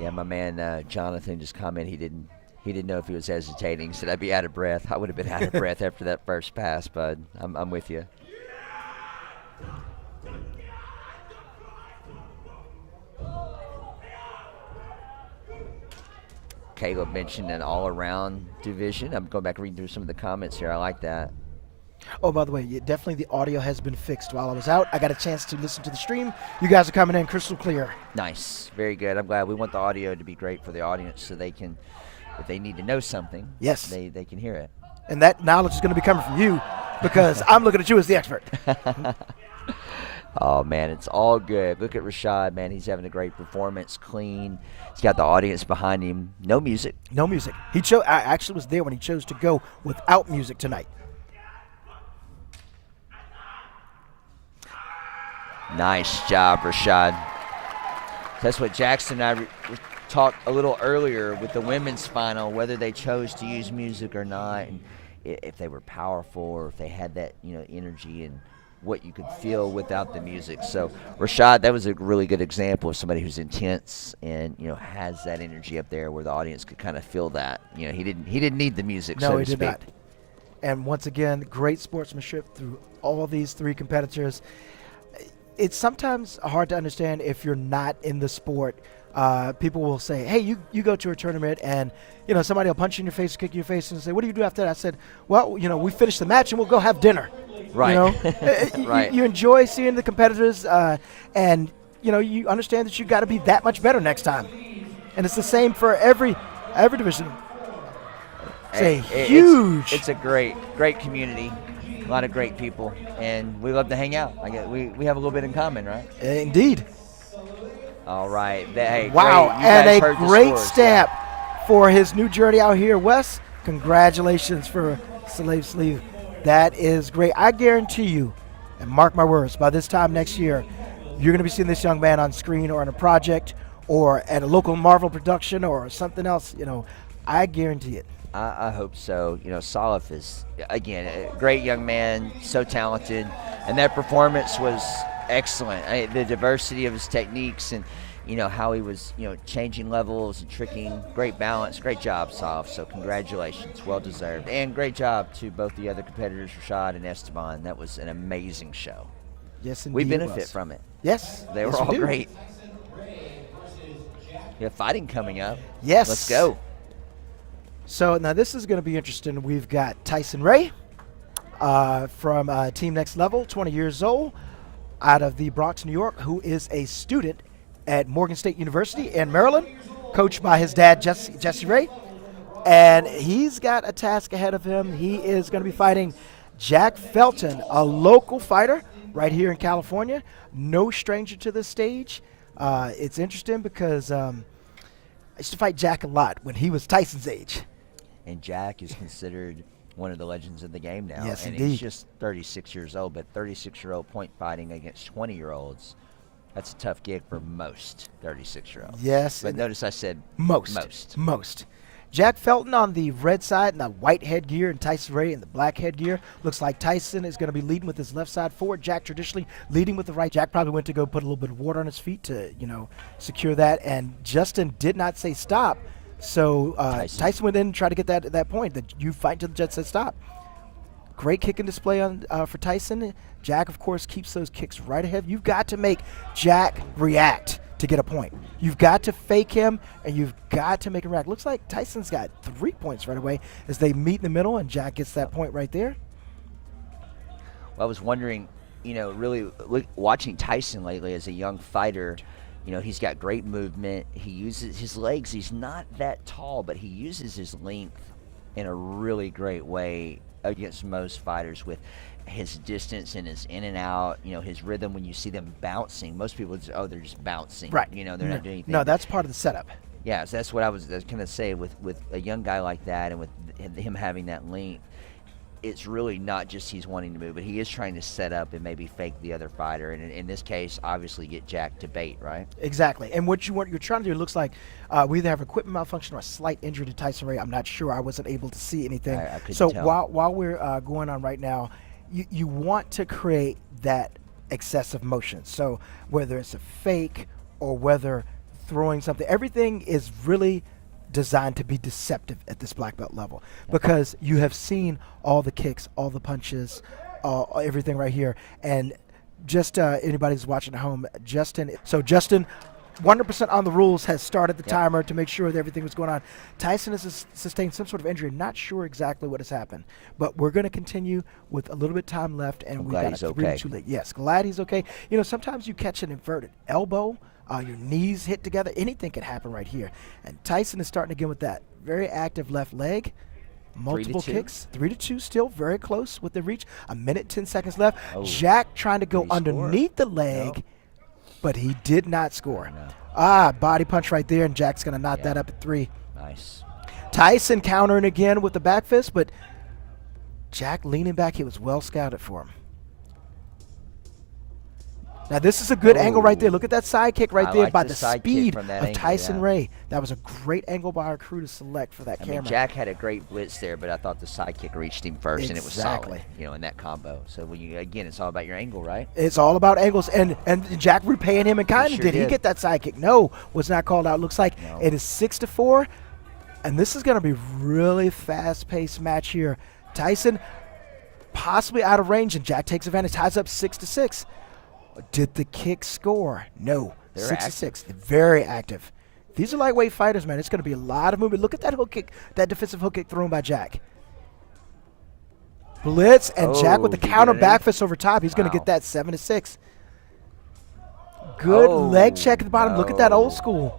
Yeah, my man Jonathan just commented he didn't know if he was hesitating. He said I'd be out of breath. I would have been out of breath after that first pass, bud. I'm with you. Caleb mentioned an all-around division. I'm going back and reading through some of the comments here. I like that. Oh, by the way, definitely the audio has been fixed while I was out. I got a chance to listen to the stream. You guys are coming in crystal clear. Nice. Very good. I'm glad. We want the audio to be great for the audience so they can, if they need to know something, yes, they can hear it. And that knowledge is going to be coming from you because I'm looking at you as the expert. Oh, man, it's all good. Look at Rashad, man. He's having a great performance, clean. He's got the audience behind him. No music. No music. I actually was there when he chose to go without music tonight. Nice job, Rashad. That's what Jackson and I talked a little earlier with the women's final, whether they chose to use music or not, and if they were powerful or if they had that, energy and what you could feel without the music. So Rashad, that was a really good example of somebody who's intense and has that energy up there where the audience could kind of feel that. He didn't need the music. No, so he to did speak. not. And once again, great sportsmanship through all these three competitors. It's sometimes hard to understand if you're not in the sport. People will say, hey, you go to a tournament and, somebody will punch you in your face, kick you in your face, and say, what do you do after that? I said, well, we finish the match and we'll go have dinner. Right. Right. You enjoy seeing the competitors and, you understand that you got to be that much better next time. And it's the same for every division. It's a great community. A lot of great people, and we love to hang out. We have a little bit in common, right? Indeed. All right. Hey, wow, and a great scores, stamp for his new journey out here, Wes. Congratulations for Saleh Salih. That is great. I guarantee you, And mark my words, by this time next year, you're going to be seeing this young man on screen or in a project or at a local Marvel production or something else. I guarantee it. I hope so. Salif is, again, a great young man, so talented, and that performance was excellent. The diversity of his techniques and, how he was, changing levels and tricking, great balance, great job, Salif. So congratulations, well deserved, and great job to both the other competitors, Rashad and Esteban. That was an amazing show. Yes, indeed. We benefit from it. Yes, they were all great. You have fighting coming up. Yes, let's go. So now this is going to be interesting. We've got Tyson Ray from Team Next Level, 20 years old, out of the Bronx, New York, who is a student at Morgan State University in Maryland, coached by his dad, Jesse Ray. And he's got a task ahead of him. He is going to be fighting Jack Felton, a local fighter right here in California, no stranger to this stage. It's interesting because I used to fight Jack a lot when he was Tyson's age. And Jack is considered one of the legends of the game now. Yes, and indeed. He's just 36 years old, but 36-year-old point fighting against 20-year-olds, that's a tough gig for most 36-year-olds. Yes. But notice I said most. Jack Felton on the red side in the white headgear and Tyson Ray in the black headgear. Looks like Tyson is going to be leading with his left side forward. Jack traditionally leading with the right. Jack probably went to go put a little bit of water on his feet to, secure that. And Justin did not say stop. So Tyson went in and tried to get that point that you fight till the judge said stop. Great kicking display on for Tyson. Jack, of course, keeps those kicks right ahead. You've got to make Jack react to get a point. You've got to fake him, and you've got to make him react. Looks like Tyson's got 3 points right away as they meet in the middle, and Jack gets that point right there. Well, I was wondering, really watching Tyson lately as a young fighter, he's got great movement. He uses his legs. He's not that tall, but he uses his length in a really great way against most fighters with his distance and his in and out, his rhythm when you see them bouncing. Most people just, they're just bouncing. Right. They're not doing anything. No, that's part of the setup. Yeah, so that's what I was going to say with a young guy like that and with him having that length. It's really not just he's wanting to move, but he is trying to set up and maybe fake the other fighter, and in this case, obviously get Jack to bait, right? Exactly. And what you're trying to do, it looks like we either have equipment malfunction or a slight injury to Tyson Ray. I'm not sure. I wasn't able to see anything. I couldn't so tell. while we're going on right now, you want to create that excessive motion. So whether it's a fake or whether throwing something, everything is really designed to be deceptive at this black belt level because you have seen all the kicks, all the punches, everything right here. And just anybody who's watching at home, Justin 100% on the rules has started the timer to make sure that everything was going on. Tyson has sustained some sort of injury. Not sure exactly what has happened, but we're going to continue with a little bit of time left, and we've got a 3-2 lead. Yes, glad he's okay. Sometimes you catch an inverted elbow, your knees hit together. Anything can happen right here. And Tyson is starting again with that very active left leg. Multiple kicks. 3-2, still very close with the reach. 1 minute, 10 seconds left. Jack trying to go underneath the leg. But he did not score. No. Body punch right there, and Jack's going to knock that up at 3. Nice. Tyson countering again with the back fist, but Jack leaning back. He was well scouted for him. Now, this is a good angle right there. Look at that side kick right there by the speed of Tyson Ray. That was a great angle by our crew to select for that camera. Jack had a great blitz there, but I thought the side kick reached him first, and it was solid, in that combo. So, again, it's all about your angle, right? It's all about angles, and Jack repaying him in kind. Did he get that side kick? No, was not called out. Looks like it is 6-4, and this is going to be really fast-paced match here. Tyson possibly out of range, and Jack takes advantage, ties up 6-6. Did the kick score? No. 6-6. Very active. These are lightweight fighters, man. It's going to be a lot of movement. Look at that hook kick, that defensive hook kick thrown by Jack. Blitz, and Jack with the counter back fist over top. He's going to get that 7-6. Good leg check at the bottom. Look at that old school.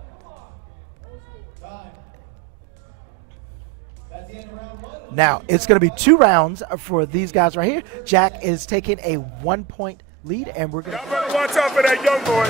Now, it's going to be 2 rounds for these guys right here. Jack is taking a 1-point lead, and we're going to watch out for that young boy.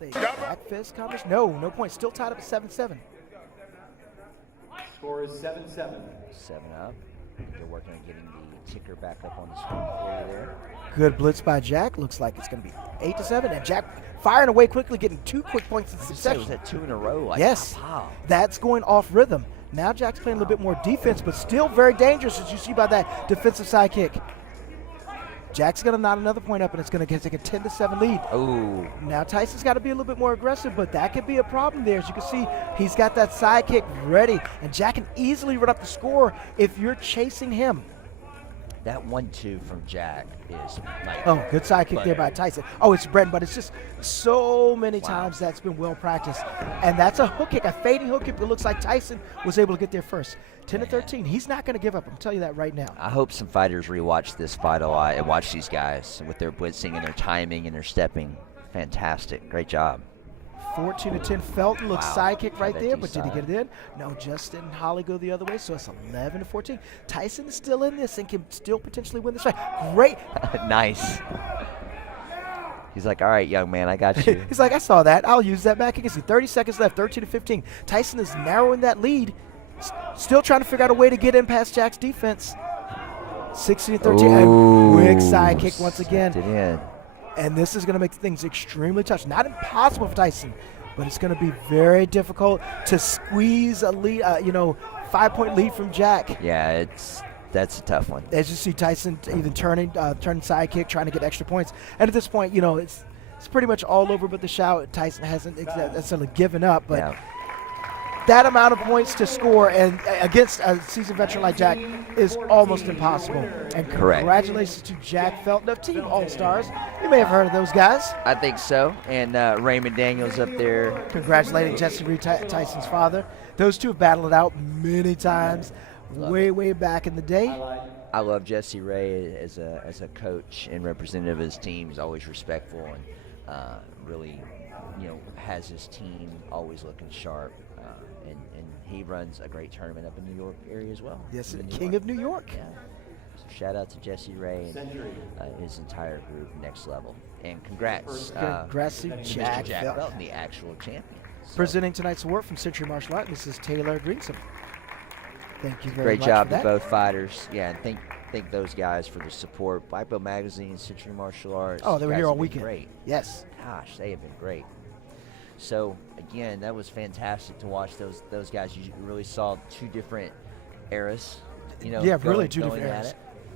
with a back fist combination. No point. Still tied up at 7-7. Score is 7-7. 7-up. They're working on getting the ticker back up on the screen for you there. Good blitz by Jack. Looks like it's going to be 8-7. And Jack firing away quickly, getting 2 quick points in succession. Was that 2 in a row? Like, Yes. Wow. That's going off rhythm. Now Jack's playing a little bit more defense, but still very dangerous, as you see by that defensive side kick. Jack's going to knot another point up, and it's going to take a 10-7 lead. Oh. Now Tyson's got to be a little bit more aggressive, but that could be a problem there. As you can see, he's got that side kick ready, and Jack can easily run up the score if you're chasing him. That 1-2 from Jack is like. Oh, good side kick there by Tyson. Oh, it's bread, but it's just so many times that's been well practiced. And that's a hook kick, a fading hook kick. It looks like Tyson was able to get there first. 10-13. He's not going to give up. I'm telling you that right now. I hope some fighters rewatch this fight a lot and watch these guys with their blitzing and their timing and their stepping. Fantastic. Great job. 14-10. Felton looks Wow. Side kick right That there, D but did he side. get it in? No, just didn't Holly go the other way, so it's 11-14. Tyson is still in this and can still potentially win this fight. Great. Nice. He's like, all right, young man, I got you. He's like, I saw that. I'll use that back against you. 30 seconds left, 13-15. Tyson is narrowing that lead. Still trying to figure out a way to get in past Jack's defense. 16-13. Ooh, A quick side kick once again. It in. And this is going to make things extremely tough. Not impossible for Tyson, but it's going to be very difficult to squeeze a lead, 5-point lead from Jack. Yeah, that's a tough one. As you see Tyson even turning side kick, trying to get extra points. And at this point, it's pretty much all over but the shout. Tyson hasn't necessarily given up, but Yeah. that amount of points to score and against a seasoned veteran like Jack is almost impossible. And Correct. congratulations to Jack Felton of Team All-Stars. You may have heard of those guys. I think so. And Raymond Daniels up there. Congratulating Jesse Reed, Tyson's father. Those two have battled it out many times, way back in the day. I love Jesse Ray as a coach and representative of his team. He's always respectful and really, has his team always looking sharp. And he runs a great tournament up in the New York area as well. Yes, In the New King York. of New York. Yeah. So shout out to Jesse Ray and his entire group, Next Level. And congrats, Congrats to Mr. Jack Jack Felton. Felton, the actual champion. So, Presenting tonight's award from Century Martial Arts, this is Taylor Greenson. Thank you very great much job for to that. both fighters. Yeah, and thank those guys for the support. Black Belt Magazine, Century Martial Arts. Oh, they were you guys here all have been weekend. Great. Yes. Gosh, they have been great. So again, that was fantastic to watch those guys. You really saw two different eras. Yeah, really two going different at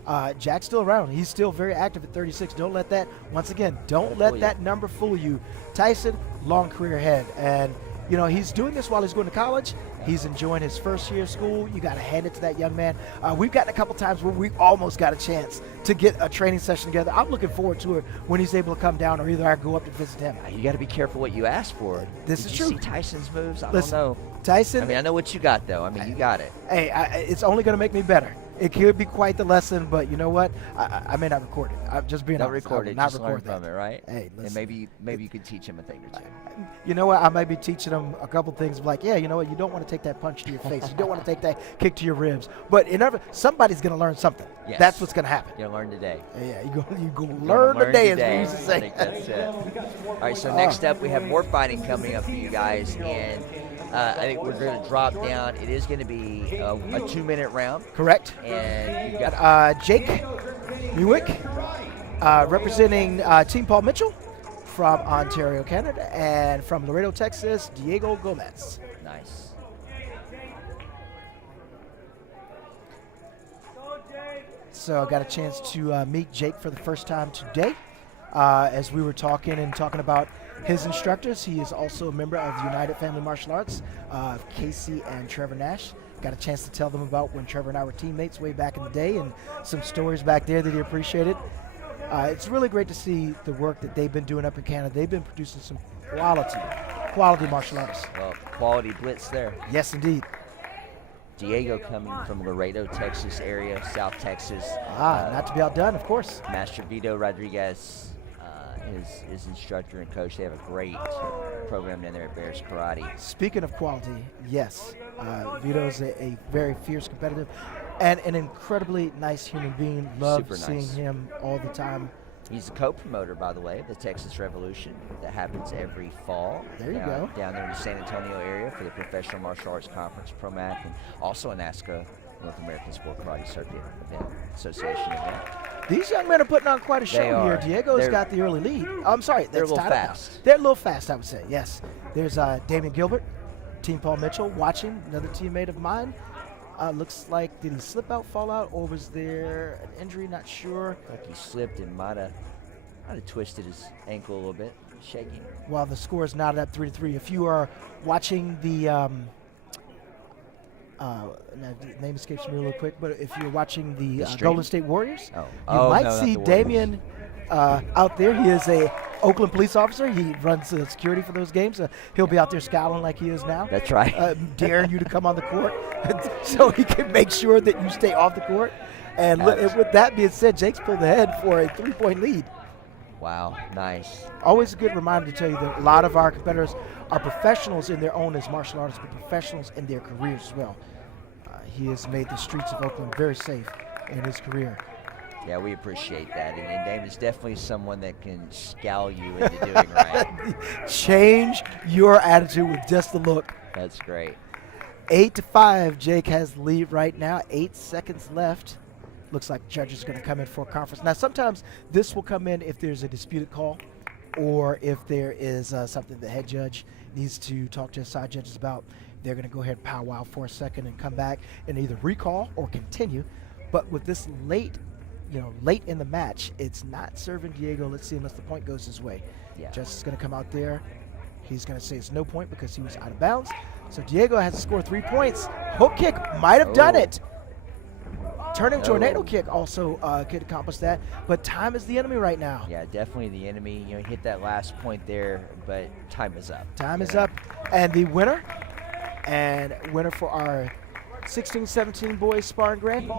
eras. it. Jack's still around. He's still very active at 36. Don't let that, once again, don't let that number fool you. Tyson, long career ahead. And, he's doing this while he's going to college. He's enjoying his first year of school. You got to hand it to that young man. We've gotten a couple times where we almost got a chance to get a training session together. I'm looking forward to it when he's able to come down, or either I go up to visit him. You got to be careful what you ask for. This Did is you true. see Tyson's moves? I Listen, don't know. Tyson, I mean, I know what you got, though. I mean, you got it. hey, it's only going to make me better. It could be quite the lesson, but you know what? I may not record it. I'm just being Not honest. I record will it, not just learn record that. from it, right? Hey, listen. And maybe you could teach him a thing or two. You know what? I might be teaching them a couple things like, yeah, you know what? You don't want to take that punch to your face. You don't want to take that kick to your ribs. But somebody's going to learn something. Yes. That's what's going to happen. You'll learn today. Yeah, you go You're learn gonna today, as today. we used to I say. think that's it. All right, so next up we have more fighting coming up for you guys, and I think we're going to drop down. It is going to be a 2-minute round. Correct. And you got Jake Buick, representing Team Paul Mitchell from Ontario, Canada, and from Laredo, Texas, Diego Gomez. nice. So I got a chance to meet Jake for the first time today. As we were talking about his instructors, he is also a member of the United Family Martial Arts of Casey and Trevor Nash. Got a chance to tell them about when Trevor and I were teammates way back in the day, and some stories back there that he appreciated. It's really great to see the work that they've been doing up in Canada. They've been producing some quality martial artists. Well, quality blitz there. Yes, indeed. Diego coming from Laredo, Texas area, South Texas. Not to be outdone, of course. Master Vito Rodriguez, his instructor and coach. They have a great program down there at Bears Karate. Speaking of quality, yes, Vito's a very fierce competitive and an incredibly nice human being. Love Super seeing nice. him all the time. He's a co-promoter, by the way, of the Texas Revolution that happens every fall. There you go. Down there in the San Antonio area for the Professional Martial Arts Conference, ProMAC, and also a NASCA, North American Sport Karate Circuit event, Association event. These young men are putting on quite a show They are. here. Diego's They're- got the early lead. I'm sorry. They're a that's little tied up now. fast. They're a little fast, I would say, yes. There's Damian Gilbert, Team Paul Mitchell, watching, another teammate of mine. Looks like, did he slip out, fall out, or was there an injury? Not sure. Like he slipped and might have twisted his ankle a little bit, shaking. While the score is knotted up 3-3. If you are watching the now, the name escapes me real quick, but if you're watching the stream? Golden State Warriors, Oh. you Oh, might no, not see the Warriors. Damian out there. He is a Oakland police officer. He runs security for those games. He'll be out there scowling like he is now. That's right. Daring you to come on the court so he can make sure that you stay off the court. And with that being said, Jake's pulled ahead for a 3-point lead. Wow, nice. Always a good reminder to tell you that a lot of our competitors are professionals in their own as martial artists, but professionals in their careers as well. He has made the streets of Oakland very safe in his career. Yeah, we appreciate that. And Damon's definitely someone that can scowl you into doing right. Change your attitude with just a look. That's great. 8-5, Jake has the lead right now. 8 seconds left. Looks like judges are going to come in for a conference. Now, sometimes this will come in if there's a disputed call or if there is something the head judge needs to talk to his side judges about. They're going to go ahead and powwow for a second and come back and either recall or continue. But with this late in the match, it's not serving Diego. Let's see, unless the point goes his way. Yeah. Justice is going to come out there. He's going to say it's no point because he was out of bounds. So Diego has to score 3 points. Hook kick might have done it. Turning tornado kick also could accomplish that, but time is the enemy right now. Yeah, definitely the enemy. You know, hit that last point there, but time is up. Time is up, and the winner for our 16-17 boys sparring grand.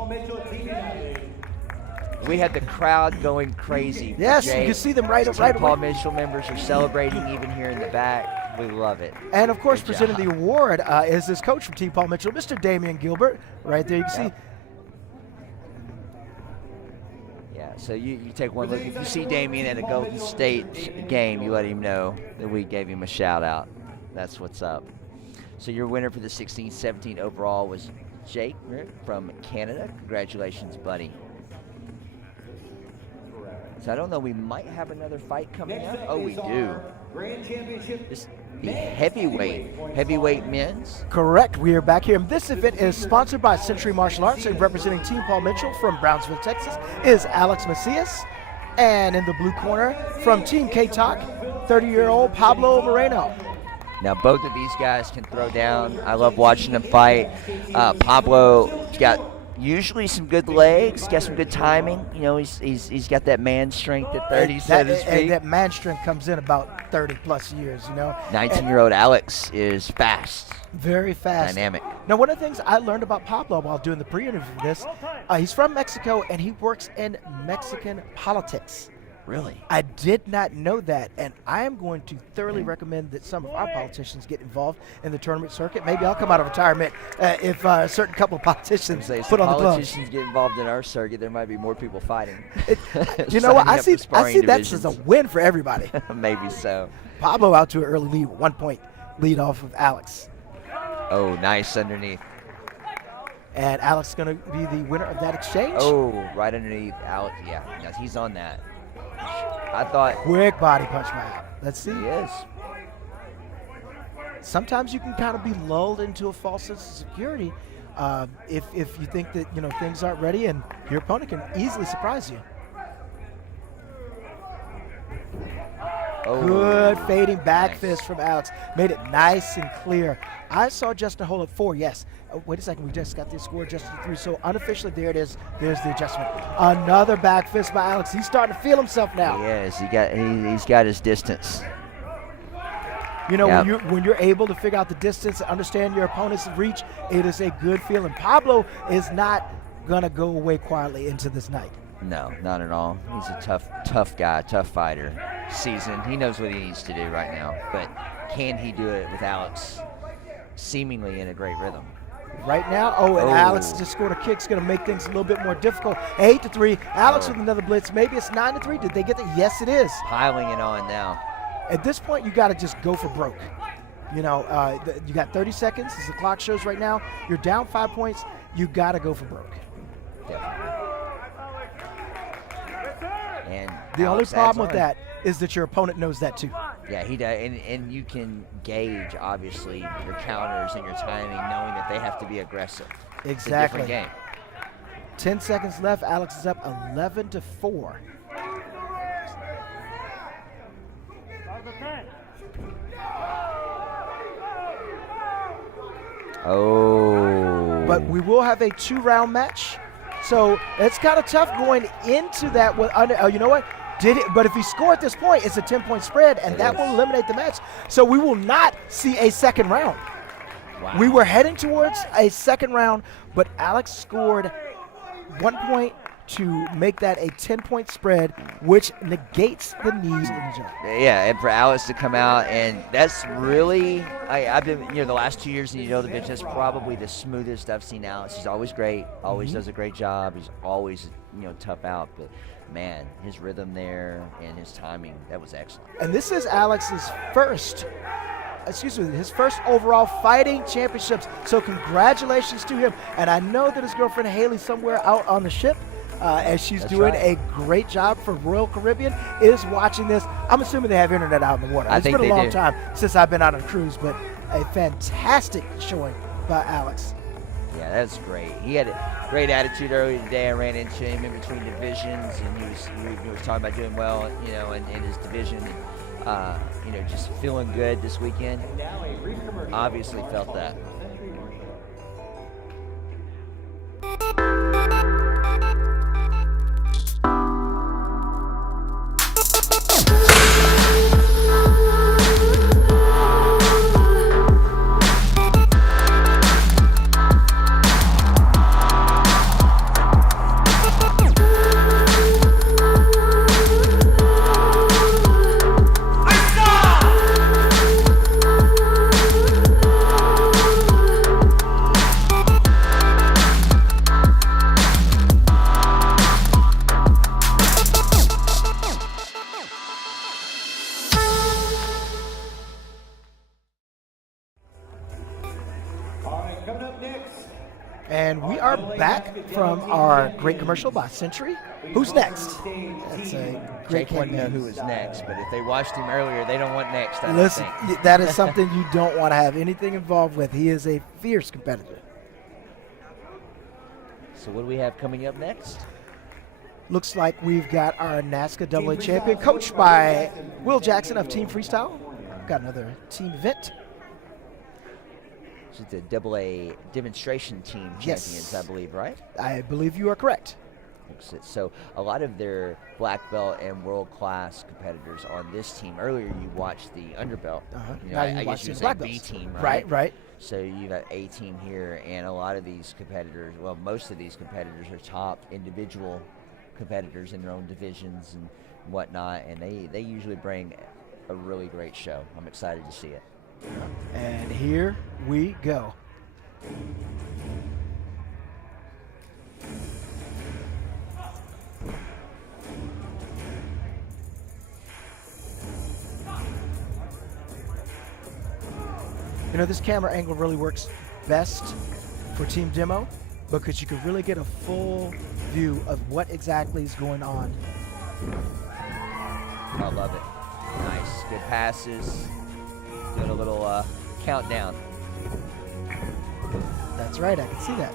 We had the crowd going crazy. for Yes, Jake. you can see them right Team Paul away. Mitchell members are celebrating even here in the back. We love it. And of course, Good presenting job. the award is this coach from Team Paul Mitchell, Mr. Damian Gilbert. Right there, you can see. Yeah, so you take one look. If you see Damien at a Golden State game, you let him know that we gave him a shout out. That's what's up. So your winner for the 16-17 overall was Jake from Canada. Congratulations, buddy. So I don't know, we might have another fight coming up. Oh, we do. Grand Championship. This the heavyweight men's. Correct. We are back here. And this event is sponsored by Century Martial Arts, and representing Team Paul Mitchell from Brownsville, Texas, is Alex Macias. And in the blue corner from Team K-Talk, 30-year-old Pablo Moreno. Now both of these guys can throw down. I love watching them fight. Pablo's got usually some good legs, got some good timing. You know, he's got that man strength at 30, so to speak. And that man strength comes in about 30-plus years, you know. 19-year-old Alex is fast, Very fast. dynamic. Now, one of the things I learned about Pablo while doing the pre-interview for this, he's from Mexico, and he works in Mexican politics. Really? I did not know that, and I am going to thoroughly recommend that some of our politicians get involved in the tournament circuit. Maybe I'll come out of retirement if a certain couple of politicians Say, put on the gloves. politicians get involved in our circuit, there might be more people fighting. You know what? I see sparring that as a win for everybody. Maybe so. Pablo out to an early lead, 1 point lead off of Alex. Oh, nice underneath. And Alex is going to be the winner of that exchange. Oh, right underneath Alex. Yeah, no, he's on that. I thought Quick body punch by. Let's see. he is. Sometimes you can kind of be lulled into a false sense of security if you think that things aren't ready, and your opponent can easily surprise you. Oh, Good fading back nice. fist from Alex. Made it nice and clear. I saw Justin hold at 4, yes. Wait a second, we just got the score adjusted to 3. So unofficially, there it is. There's the adjustment. Another back fist by Alex. He's starting to feel himself now. He is. He's got his distance. You know, Yep. when you're able to figure out the distance and understand your opponent's reach, it is a good feeling. Pablo is not going to go away quietly into this night. No, not at all. He's a tough guy, tough fighter. Seasoned. He knows what he needs to do right now. But can he do it with Alex seemingly in a great rhythm? right now. And Alex just scored a kick. It's going to make things a little bit more difficult. 8-3. Alex with another blitz. Maybe it's 9-3. Did they get it? Yes, it is. Piling it on now. At this point, you got to just go for broke. You know, you got 30 seconds, as the clock shows right now. You're down 5 points. You got to go for broke. Definitely. And the only Alex problem adds with on. that is that your opponent knows that too. Yeah, he does, and you can gauge obviously your counters and your timing, knowing that they have to be aggressive. Exactly. It's a different game. 10 seconds left. Alex is up 11-4. Oh. But we will have a 2-round match. So it's kind of tough going into that. You know what? But if he scored at this point, it's a 10-point spread, and that will eliminate the match. So we will not see a second round. Wow. We were heading towards a second round, but Alex scored 1 point to make that a 10-point spread, which negates the knees in the jump. Yeah, and for Alex to come out, and that's really, I've been, the last 2 years, and the bitch, that's probably the smoothest I've seen Alex. He's always great, always does a great job. He's always, tough out, but man, his rhythm there and his timing, that was excellent. And this is Alex's his first overall fighting championships. So congratulations to him. And I know that his girlfriend Haley, somewhere out on the ship, as she's doing a great job for Royal Caribbean, is watching this. I'm assuming they have internet out in the water. It's been a long time since I've been on a cruise, but a fantastic showing by Alex. Yeah, that's great. He had a great attitude earlier today. I ran into him in between divisions, and he was talking about doing well, in his division, and just feeling good this weekend. Obviously felt that. And we are back from our great commercial by Century. Who's next? That's a great Jake wouldn't know campaign. who was next, but if they watched him earlier, they don't want next. I don't Listen, think. that is something you don't want to have anything involved with. He is a fierce competitor. So what do we have coming up next? Looks like we've got our NASCA AA champion, coached by Will Jackson of Team Freestyle. Got another team event. It's the AA demonstration team champions, Yes. I believe, right? I believe you are correct. So a lot of their black belt and world-class competitors on this team. Earlier you watched the underbelt. Now you I watch guess you the would black say B belts. team, right? Right. So you got A team here, and a lot of these competitors, well, most of these competitors are top individual competitors in their own divisions and whatnot, and they usually bring a really great show. I'm excited to see it. And here we go. This camera angle really works best for team demo because you can really get a full view of what exactly is going on. I love it. Nice, good passes. Doing a little countdown. That's right, I can see that.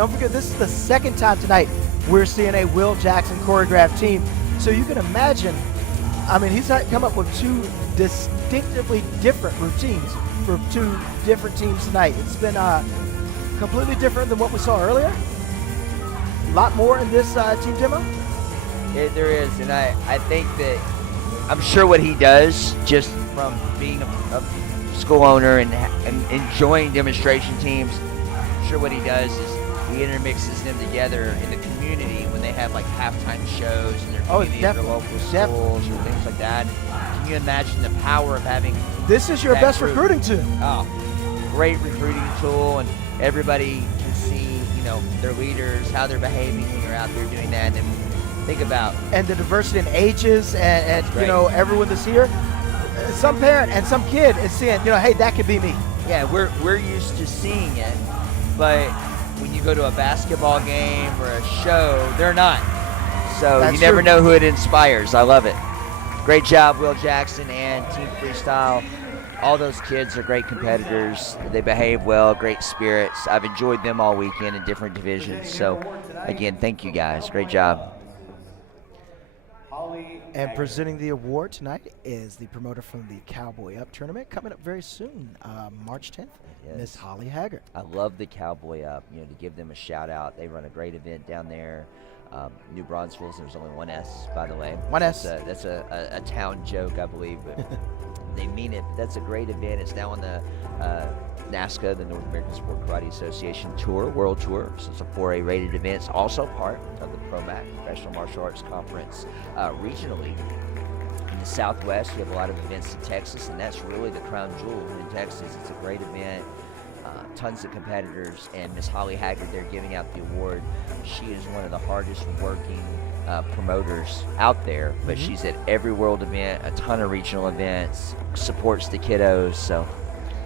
don't forget, this is the second time tonight we're seeing a Will Jackson choreographed team. So you can imagine, I mean, he's come up with two distinctively different routines for two different teams tonight. It's been completely different than what we saw earlier. A lot more in this team demo. Yeah, there is, and I think that I'm sure what he does, just from being a school owner and enjoying demonstration teams, I'm sure what he does is he intermixes them together in the community when they have like halftime shows in their communities or local schools or things like that. Can you imagine the power of having this is your best group? Recruiting tool. Oh, great recruiting tool, and everybody can see, you know, their leaders, how they're behaving when you're out there doing that. And think about and the diversity in ages and you know, everyone that's here. Some parent and some kid is seeing, you know, hey, that could be me. Yeah, we're used to seeing it, but when you go to a basketball game or a show, they're not. So That's you never true. know who it inspires. I love it. Great job, Will Jackson and Team Freestyle. All those kids are great competitors. They behave well, great spirits. I've enjoyed them all weekend in different divisions. So, again, thank you guys. Great job. And presenting the award tonight is the promoter from the Cowboy Up tournament, coming up very soon, March 10th, Miss Holly Haggard. I love the Cowboy Up, you know, to give them a shout out. They run a great event down there. New Braunfels, there's only one S, by the way. One S. That's a town joke, I believe, but they mean it. That's a great event. It's now on the NASCA, the North American Sport Karate Association Tour, World Tour. So it's a 4A rated event. It's also part of the ProMAC, Professional Martial Arts Conference, regionally. In the Southwest, we have a lot of events in Texas, and that's really the crown jewel in Texas. It's a great event. Tons of competitors, and Miss Holly Haggard, they're giving out the award. She is one of the hardest working promoters out there, but she's at every world event, a ton of regional events, supports the kiddos. So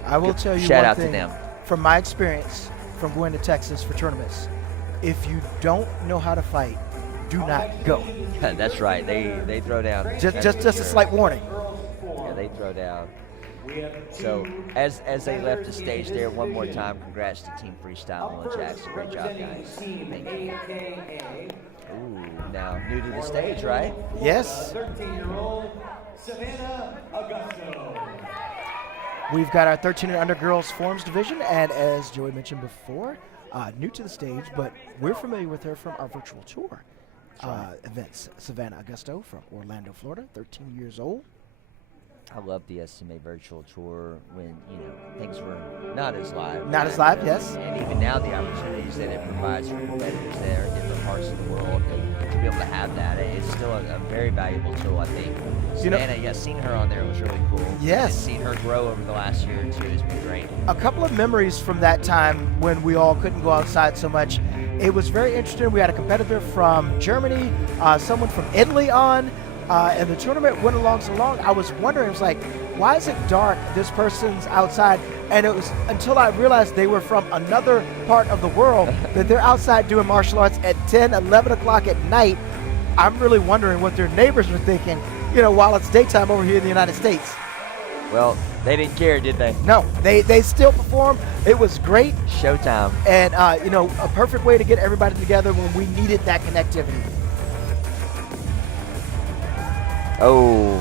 I will tell you shout one out thing, to them. from my experience from going to Texas for tournaments, if you don't know how to fight, do not go. That's right. They throw down. Just a slight warning. Yeah, they throw down. So as they left the stage there, one more time, congrats to Team Freestyle, Will Jackson. Great job, guys. Thank you. Ooh, now new to the stage, right? Yes. 13-year-old Savannah Augusto. We've got our 13 and under girls forms division, and as Joey mentioned before, new to the stage, but we're familiar with her from our virtual tour events. Savannah Augusto from Orlando, Florida, 13 years old. I love the SMA virtual tour when, you know, things were not as live. Not as live, yes. And even now, the opportunities that it provides for competitors there in different parts of the world to be able to have that, it's still a very valuable tool, I think. Savannah, yeah, seeing her on there was really cool. Yes. And seeing her grow over the last year or two has been great. A couple of memories from that time when we all couldn't go outside so much. It was very interesting. We had a competitor from Germany, someone from Italy on. And the tournament went along so long, I was wondering, it was like, why is it dark? This person's outside. And it was until I realized they were from another part of the world, that they're outside doing martial arts at 10, 11 o'clock at night. I'm really wondering what their neighbors were thinking, you know, while it's daytime over here in the United States. Well, they didn't care, did they? No, they still performed. It was great. Showtime. And, you know, a perfect way to get everybody together when we needed that connectivity. Oh,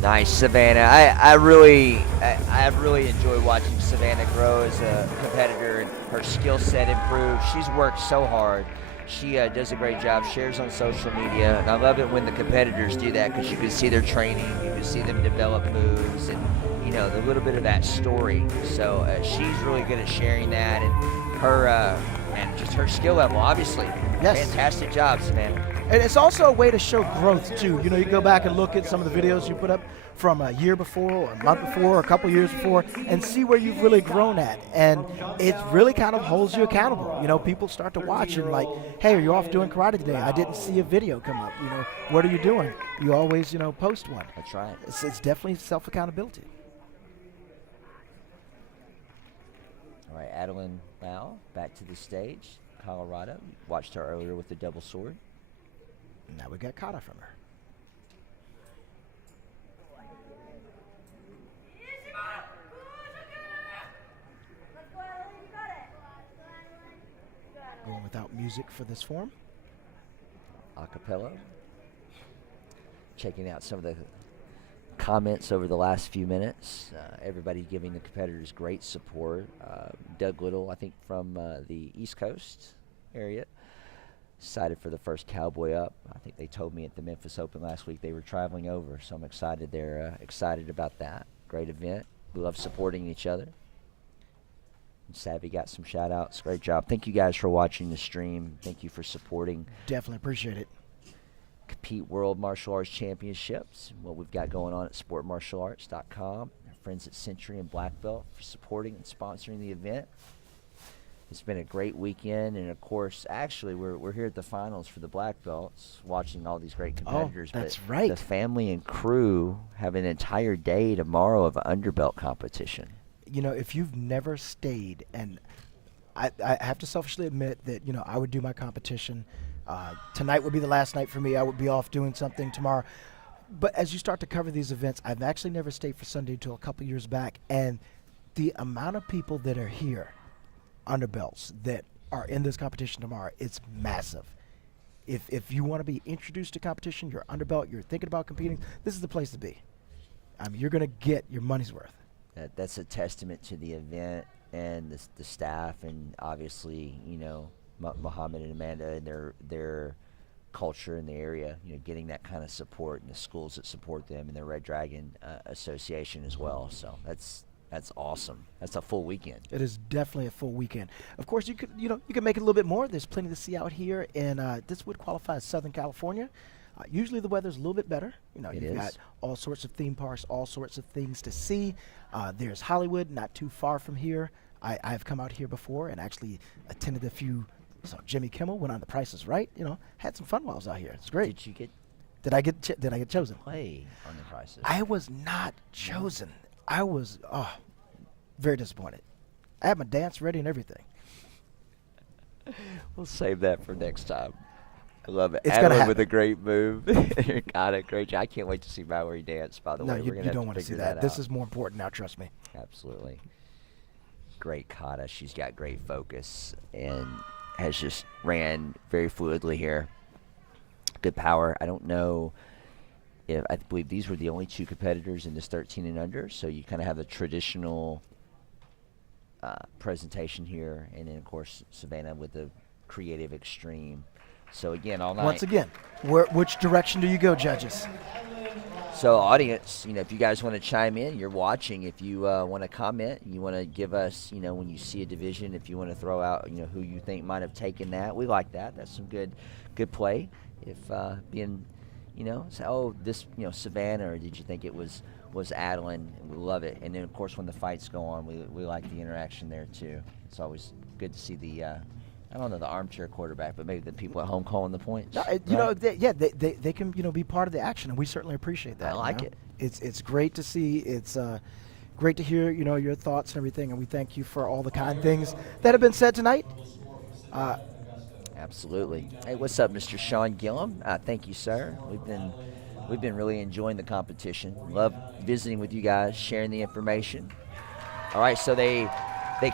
nice, Savannah. I really enjoy watching Savannah grow as a competitor and her skill set improve. She's worked so hard. She does a great job, shares on social media, and I love it when the competitors do that because you can see their training, you can see them develop moves, and you know, the little bit of that story. So she's really good at sharing that, and her and just her skill level, obviously. Yes. Fantastic job, Savannah. And it's also a way to show growth, too. You know, you go back and look at some of the videos you put up from a year before, or a month before, or a couple years before, and see where you've really grown at. And it really kind of holds you accountable. You know, people start to watch and like, hey, are you off doing karate today? I didn't see a video come up. You know, what are you doing? You always, you know, post one. That's right. It's definitely self-accountability. All right, Adeline Lau, back to the stage. Colorado. Watched her earlier with the double sword. Now we got kata from her. without music for this form. Acapella. Checking out some of the comments over the last few minutes. Everybody giving the competitors great support. Doug Little, I think from the East Coast area, excited for the first Cowboy Up. I think they told me at the Memphis Open last week they were traveling over, so I'm excited. They're excited about that. Great event. We love supporting each other. And Savvy got some shout outs. Great job. Thank you guys for watching the stream. Thank you for supporting. Definitely appreciate it. Compete World Martial Arts Championships, what we've got going on at sportmartialarts.com. Our friends at Century and Black Belt for supporting and sponsoring the event. It's been a great weekend, and of course, actually, we're here at the finals for the Black Belts, watching all these great competitors. That's but right. The family and crew have an entire day tomorrow of underbelt competition. You know, if you've never stayed, and I have to selfishly admit that, you know, I would do my competition. Tonight would be the last night for me. I would be off doing something tomorrow. But as you start to cover these events, I've actually never stayed for Sunday until a couple years back, and the amount of people that are here, underbelts, that are in this competition tomorrow, it's massive. If you want to be introduced to competition, you're underbelt, you're thinking about competing, this is the place to be. I mean, you're going to get your money's worth. That's a testament to the event and the staff, and obviously, you know, Muhammad and Amanda and their culture in the area, you know, getting that kind of support, and the schools that support them, and the Red Dragon Association as well. So that's awesome. That's a full weekend. It is definitely a full weekend. Of course, you could make it a little bit more. There's plenty to see out here, and this would qualify as Southern California. Usually the weather's a little bit better. You know, you've got all sorts of theme parks, all sorts of things to see. There's Hollywood, not too far from here. I've come out here before and actually attended a few. So Jimmy Kimmel went on The Price is Right. You know, had some fun while I was out here. It's great. Did I get chosen? Play on The Price is Right. I was not chosen. I was very disappointed. I had my dance ready and everything. We'll save that for next time. I love it. It's gonna happen. With a great move. Got it. Great job. I can't wait to see Mallory dance, by the way. No, you don't want to see that. This is more important now, trust me. Absolutely. Great kata. She's got great focus and has just ran very fluidly here. Good power. I don't know if I believe these were the only two competitors in this 13 and under, so you kind of have the traditional presentation here, and then of course Savannah with the creative extreme. So again, all night. Once again, which direction do you go, judges? So audience, you know, if you guys want to chime in, you're watching. If you want to comment, you want to give us, you know, when you see a division, if you want to throw out, you know, who you think might have taken that, we like that. That's some good play. If being, you know, say, oh, this, you know, Savannah, or did you think it was Adeline? We love it. And then of course when the fights go on, we like the interaction there too. It's always good to see the. I don't know the armchair quarterback, but maybe the people at home calling the points. No, you know, they can, you know, be part of the action, and we certainly appreciate that. I like it. It's great to see. It's great to hear, you know, your thoughts and everything, and we thank you for all the kind things that have been said tonight. Absolutely. Hey, what's up, Mr. Sean Gillum? Thank you, sir. We've been really enjoying the competition. Love visiting with you guys, sharing the information. All right, so they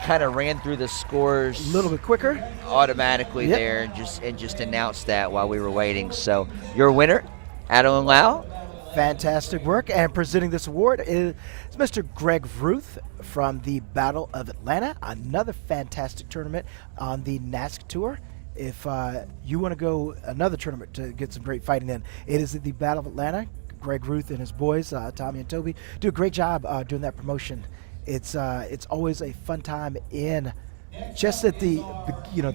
kind of ran through the scores a little bit quicker automatically there, and just announced that while we were waiting. So your winner, Adeline Lau. Fantastic work, and presenting this award is Mr. Greg Ruth from the Battle of Atlanta. Another fantastic tournament on the NASC Tour. If you want to go another tournament to get some great fighting in, it is at the Battle of Atlanta. Greg Ruth and his boys, Tommy and Toby, do a great job doing that promotion. It's always a fun time in just at the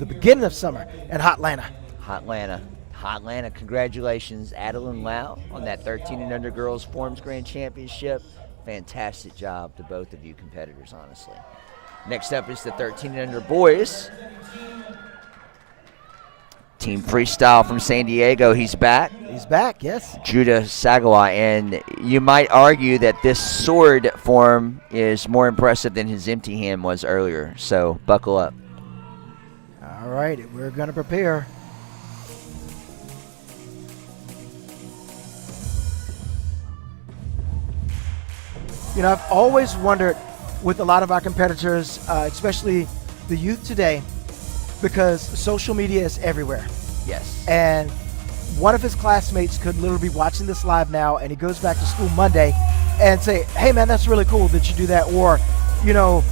beginning of summer in Hotlanta. Hotlanta. Congratulations, Adeline Lau, on that 13 and under girls Forms Grand Championship. Fantastic job to both of you competitors, honestly. Next up is the 13 and under boys. Team Freestyle from San Diego. He's back. He's back, yes. Judah Sagawa, and you might argue that this sword form is more impressive than his empty hand was earlier, so buckle up. All right, we're going to prepare. You know, I've always wondered with a lot of our competitors, especially the youth today, because social media is everywhere. Yes. And one of his classmates could literally be watching this live now, and he goes back to school Monday and say, hey man, that's really cool that you do that. Or, you know,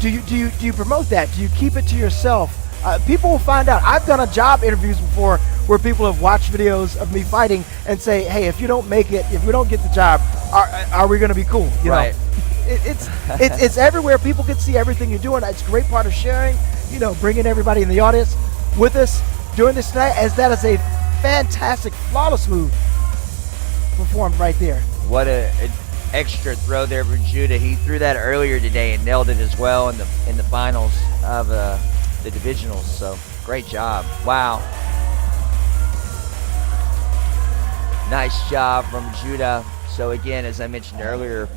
do you promote that? Do you keep it to yourself? People will find out. I've done job interviews before where people have watched videos of me fighting and say, hey, if you don't make it, if we don't get the job, are we going to be cool? You know, it's everywhere. People can see everything you're doing. It's a great part of sharing, you know, bringing everybody in the audience with us doing this tonight, as that is a fantastic, flawless move performed right there. What an extra throw there for Judah. He threw that earlier today and nailed it as well in the finals of the divisionals. So great job. Wow. Nice job from Judah. So again, as I mentioned earlier,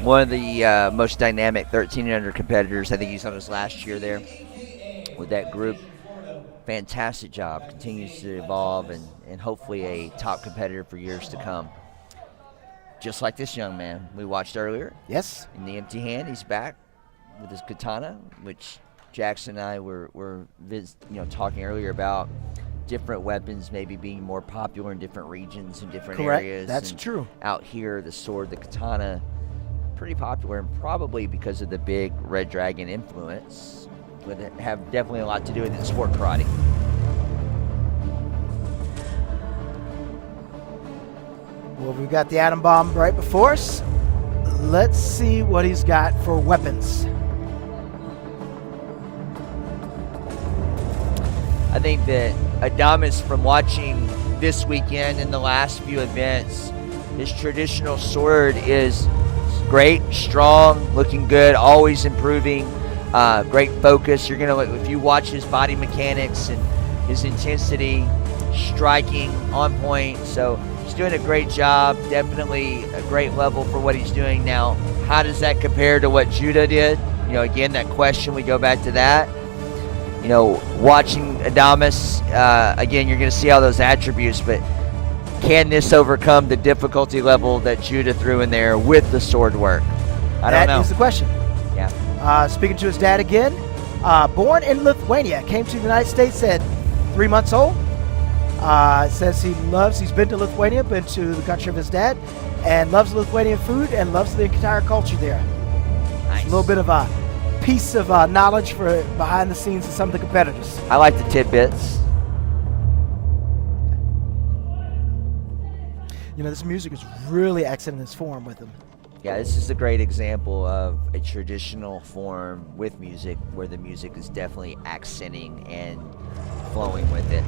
one of the most dynamic 13 and under competitors. I think he's on his last year there with that group. Fantastic job. Continues to evolve and hopefully a top competitor for years to come. Just like this young man we watched earlier. Yes. In the empty hand, he's back with his katana, which Jackson and I were talking earlier about different weapons maybe being more popular in different regions and different areas. That's true. Out here, the sword, the katana, pretty popular, and probably because of the big Red Dragon influence, would have definitely a lot to do with it in sport karate. Well, we've got the atom bomb right before us. Let's see what he's got for weapons. I think that Adamas, from watching this weekend and the last few events, his traditional sword is great, strong, looking good, always improving, great focus. You're gonna, if you watch his body mechanics and his intensity, striking on point. So he's doing a great job. Definitely a great level for what he's doing now. How does that compare to what Judah did? You know, again, that question, we go back to that. You know, watching Adamas, again, you're going to see all those attributes, but can this overcome the difficulty level that Judah threw in there with the sword work? I don't know. That is the question. Yeah. Speaking to his dad again, born in Lithuania, came to the United States at 3 months old. Says he's been to Lithuania, been to the country of his dad, and loves Lithuanian food and loves the entire culture there. Nice. It's a little bit of a piece of knowledge for behind the scenes of some of the competitors. I like the tidbits. You know, this music is really accenting its form with him. Yeah, this is a great example of a traditional form with music where the music is definitely accenting and flowing with it.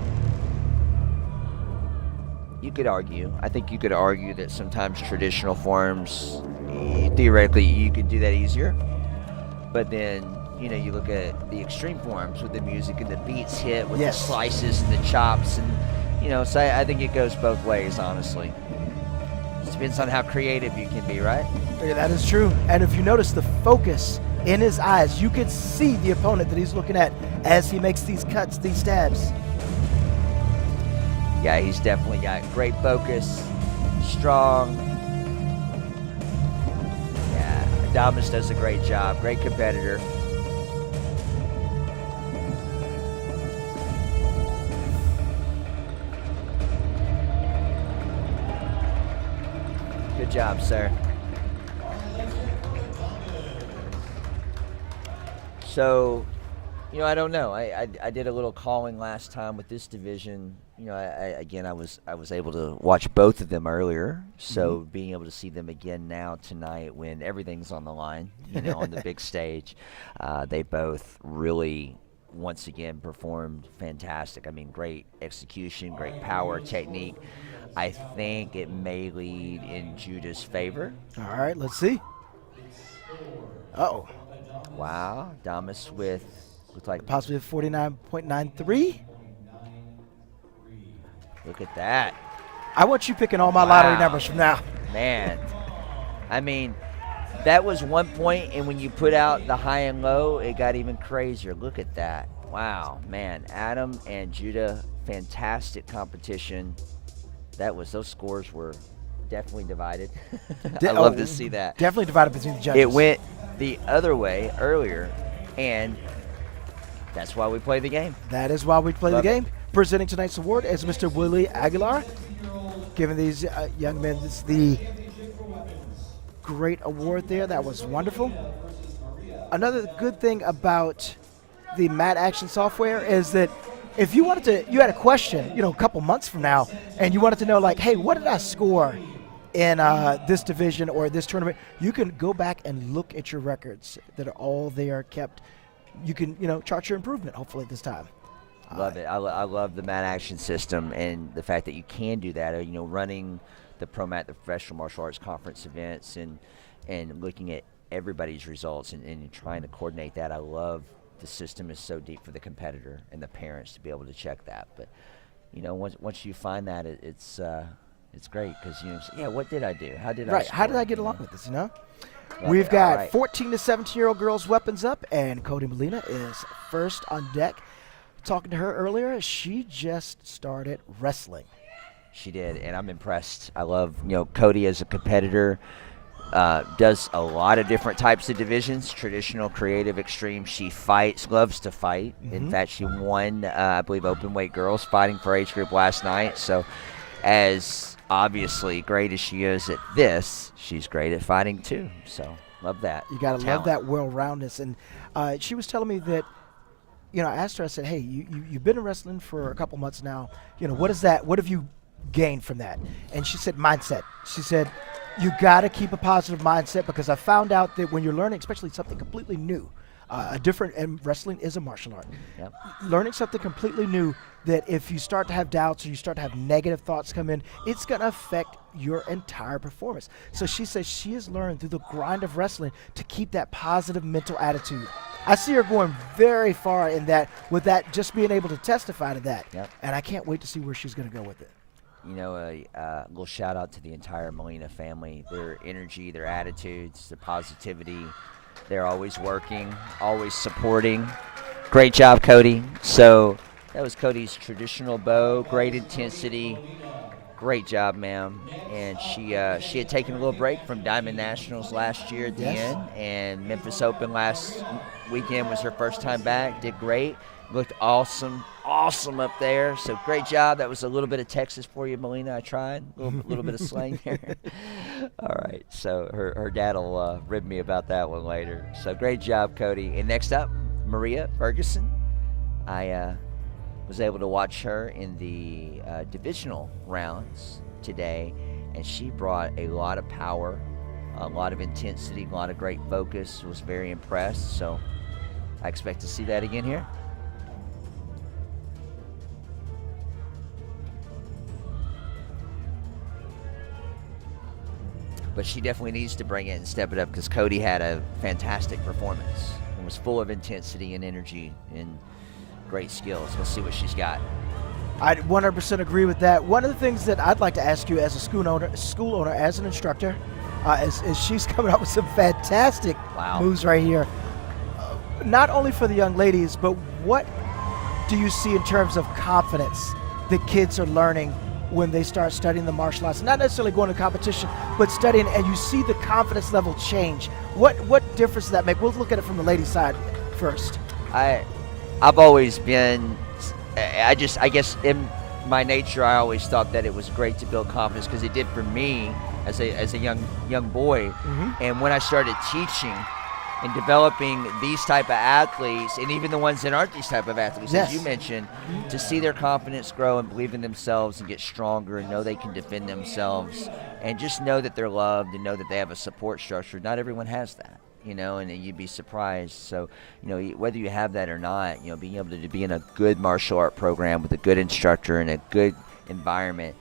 You could argue, I think you could argue that sometimes traditional forms, theoretically, you could do that easier. But then, you know, you look at the extreme forms with the music and the beats hit with the slices and the chops. And, you know, so I think it goes both ways, honestly. It depends on how creative you can be, right? Yeah, that is true. And if you notice the focus in his eyes, you can see the opponent that he's looking at as he makes these cuts, these stabs. Yeah, he's definitely got great focus, strong. Yeah, Adamas does a great job, great competitor. Good job, sir. So, you know, I don't know. I did a little calling last time with this division. You know, I was able to watch both of them earlier. So being able to see them again now tonight when everything's on the line, you know, on the big stage, they both really once again performed fantastic. I mean, great execution, great power, technique. I think it may lead in Judah's favor. All right, let's see. Uh-oh. Wow, Adamas with looks like possibly 49.93. Look at that. I want you picking all my lottery numbers from now. Man, I mean, that was one point, and when you put out the high and low, it got even crazier. Look at that. Wow, man. Adam and Judah, fantastic competition. Those scores were definitely divided. I love to see that. Definitely divided between the judges. It went the other way earlier, and That's why we play the game. That is why we play Love the it. game. Presenting tonight's award is Mr. Willie Aguilar, giving these young men the great award there. That was wonderful. Another good thing about the Mat Action software is that if you had a question, a couple months from now, and you wanted to know, like, hey, what did I score in this division or this tournament, you can go back and look at your records that are all there kept. You can, chart your improvement, hopefully, this time. Love it. I love the Mat Action system and the fact that you can do that. Running the ProMat, the Professional Martial Arts Conference events, and looking at everybody's results and trying to coordinate that. I love the system is so deep for the competitor and the parents to be able to check that. But once you find that, it's great because what did I do? How did I? How did I get along with this? We've got 14 to 17-year-old girls weapons up, and Cody Molina is first on deck. Talking to her earlier, she just started wrestling. She did, and I'm impressed. I love, Cody as a competitor, does a lot of different types of divisions, traditional, creative, extreme. She fights, loves to fight. In fact, she won, I believe, open weight girls fighting for age group last night. So as obviously great as she is at this, she's great at fighting too. So love that. You got to love that well-roundedness. And she was telling me that, I asked her, I said, hey, you've been in wrestling for a couple months now. What is that? What have you gained from that? And she said, mindset. She said, you got to keep a positive mindset because I found out that when you're learning, especially something completely new, and wrestling is a martial art. Yep. Learning something completely new, that if you start to have doubts or you start to have negative thoughts come in, it's going to affect your entire performance. So she says she has learned through the grind of wrestling to keep that positive mental attitude. I see her going very far in that, with that, just being able to testify to that. Yep. And I can't wait to see where she's going to go with it. A little shout out to the entire Molina family, their energy, their attitudes, their positivity. They're always working, always supporting. Great job, Cody. So that was Cody's traditional bow, great intensity. Great job, ma'am. And she had taken a little break from Diamond Nationals last year at the end, and Memphis Open last weekend was her first time back. Did great. Looked awesome up there. So great job. That was a little bit of Texas for you, Molina. I tried a little bit of slang there. All right. So her dad will rib me about that one later. So great job, Cody. And next up, Maria Ferguson. I was able to watch her in the divisional rounds today, and she brought a lot of power, a lot of intensity, a lot of great focus. Was very impressed. So I expect to see that again here. But she definitely needs to bring it and step it up because Cody had a fantastic performance and was full of intensity and energy and great skills. Let's see what she's got. I 100% agree with that. One of the things that I'd like to ask you as a school owner, as an instructor, is she's coming up with some fantastic moves right here. Not only for the young ladies, but what do you see in terms of confidence that kids are learning when they start studying the martial arts? Not necessarily going to competition, but studying, and you see the confidence level change. What difference does that make? We'll look at it from the ladies' side first. I've always been, I guess in my nature, I always thought that it was great to build confidence because it did for me as a young boy. And when I started teaching and developing these type of athletes, and even the ones that aren't these type of athletes, as you mentioned, to see their confidence grow and believe in themselves and get stronger and know they can defend themselves and just know that they're loved and know that they have a support structure. Not everyone has that, and you'd be surprised. So, whether you have that or not, being able to be in a good martial art program with a good instructor and a good environment,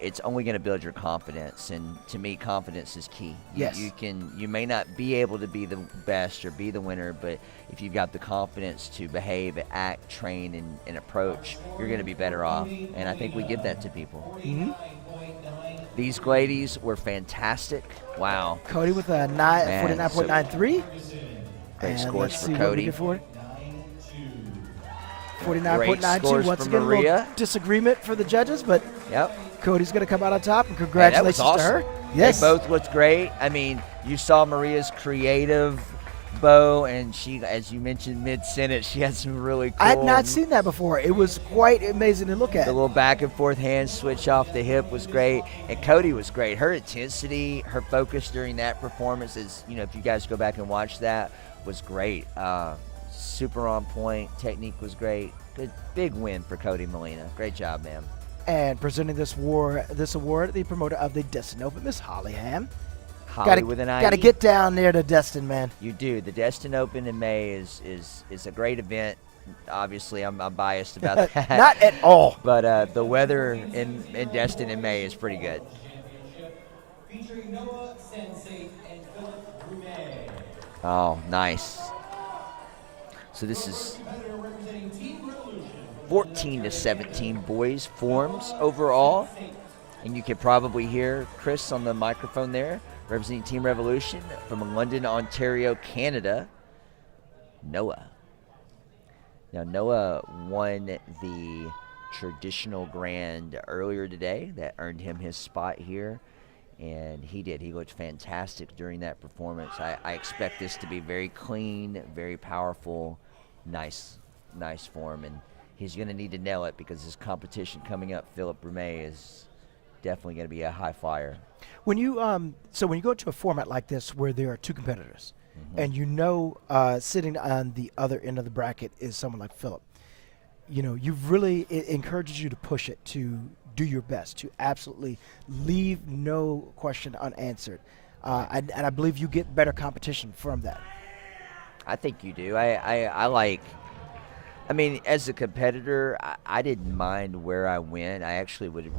it's only going to build your confidence. And to me, confidence is key. You may not be able to be the best or be the winner, but if you've got the confidence to behave, act, train, and approach, you're going to be better off. And I think we give that to people. These ladies were fantastic. Wow. Cody with a 49.93. Great scores for Cody. 49.92. Once again, a little disagreement for the judges, but Cody's going to come out on top, and congratulations to her. Yes. They both looked great. I mean, you saw Maria's creative bow, and she, as you mentioned mid-sentence, she had some really cool. I had not seen that before. It was quite amazing to look at. The little back and forth hand switch off the hip was great, and Cody was great. Her intensity, her focus during that performance is, if you guys go back and watch that, was great. Super on point. Technique was great. Good, big win for Cody Molina. Great job, man. And presenting this award, the promoter of the Destin Open, Miss Holly Ham. Holly with an IE. Got to get down there to Destin, man. You do. The Destin Open in May is a great event. Obviously, I'm biased about that. Not at all. But the weather in Destin in May is pretty good. Oh, nice. So this is 14-17 boys forms overall. And you can probably hear Chris on the microphone there, representing Team Revolution from London, Ontario, Canada, Noah. Now, Noah won the traditional grand earlier today. That earned him his spot here, and he did. He looked fantastic during that performance. I expect this to be very clean, very powerful, nice form, and he's going to need to nail it because his competition coming up, Philip Brumet, is definitely going to be a high flyer. When you when you go to a format like this where there are two competitors, and sitting on the other end of the bracket is someone like Philip, you've really, it encourages you to push it, to do your best, to absolutely leave no question unanswered. And I believe you get better competition from that. I think you do. I mean, as a competitor, I didn't mind where I went. I actually would,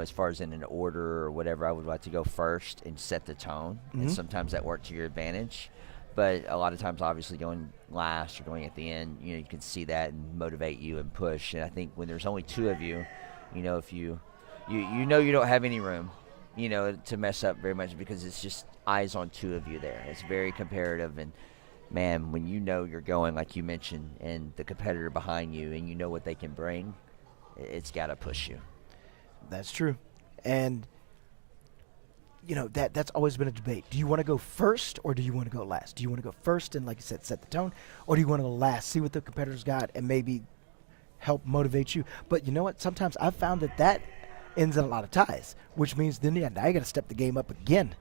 as far as in an order or whatever, I would like to go first and set the tone. And sometimes that worked to your advantage. But a lot of times, obviously, going last or going at the end, you can see that and motivate you and push. And I think when there's only two of you, if you don't have any room, to mess up very much because it's just eyes on two of you there. It's very comparative. And man, when you're going, like you mentioned, and the competitor behind you, and you know what they can bring, it's got to push you. That's true. And, that's always been a debate. Do you want to go first or do you want to go last? Do you want to go first and, like you said, set the tone? Or do you want to go last, see what the competitors got, and maybe help motivate you? But you know what? Sometimes I've found that ends in a lot of ties, which means then now you got to step the game up again.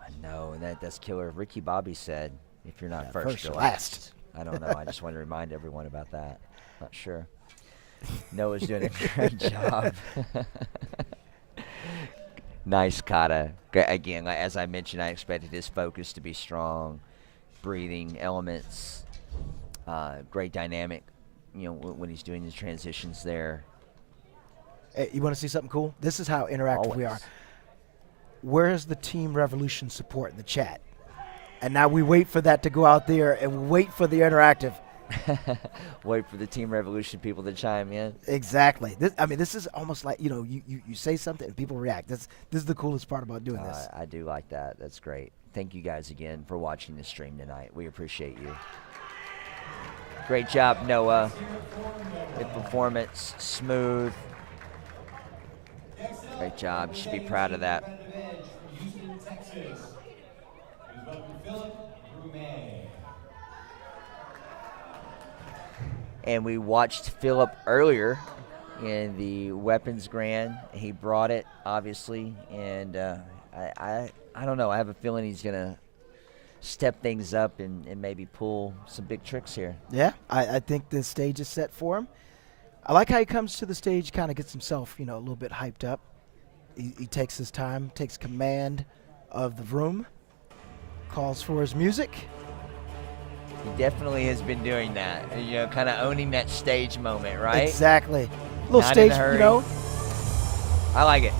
I know, and that's killer. Ricky Bobby said, if you're not first, you're last. I don't know. I just want to remind everyone about that. Not sure. Noah's doing a great job. Nice kata. Again, as I mentioned, I expected his focus to be strong, breathing elements, great dynamic, when he's doing the transitions there. Hey, you want to see something cool? This is how interactive we are. Where's the Team Revolution support in the chat? And now we wait for that to go out there and wait for the interactive. Wait for the Team Revolution people to chime in. Exactly. This is almost like, you say something and people react. This is the coolest part about doing this. I do like that. That's great. Thank you guys again for watching the stream tonight. We appreciate you. Great job, Noah. Good performance. Smooth. Great job. You should be proud of that. And we watched Philip earlier in the weapons grand. He brought it, obviously, and I don't know. I have a feeling he's going to step things up and maybe pull some big tricks here. Yeah, I think the stage is set for him. I like how he comes to the stage, kind of gets himself, a little bit hyped up. He takes his time, takes command of the room, calls for his music. He definitely has been doing that, kind of owning that stage moment, right? Exactly. A little Not stage, in a hurry. I like it.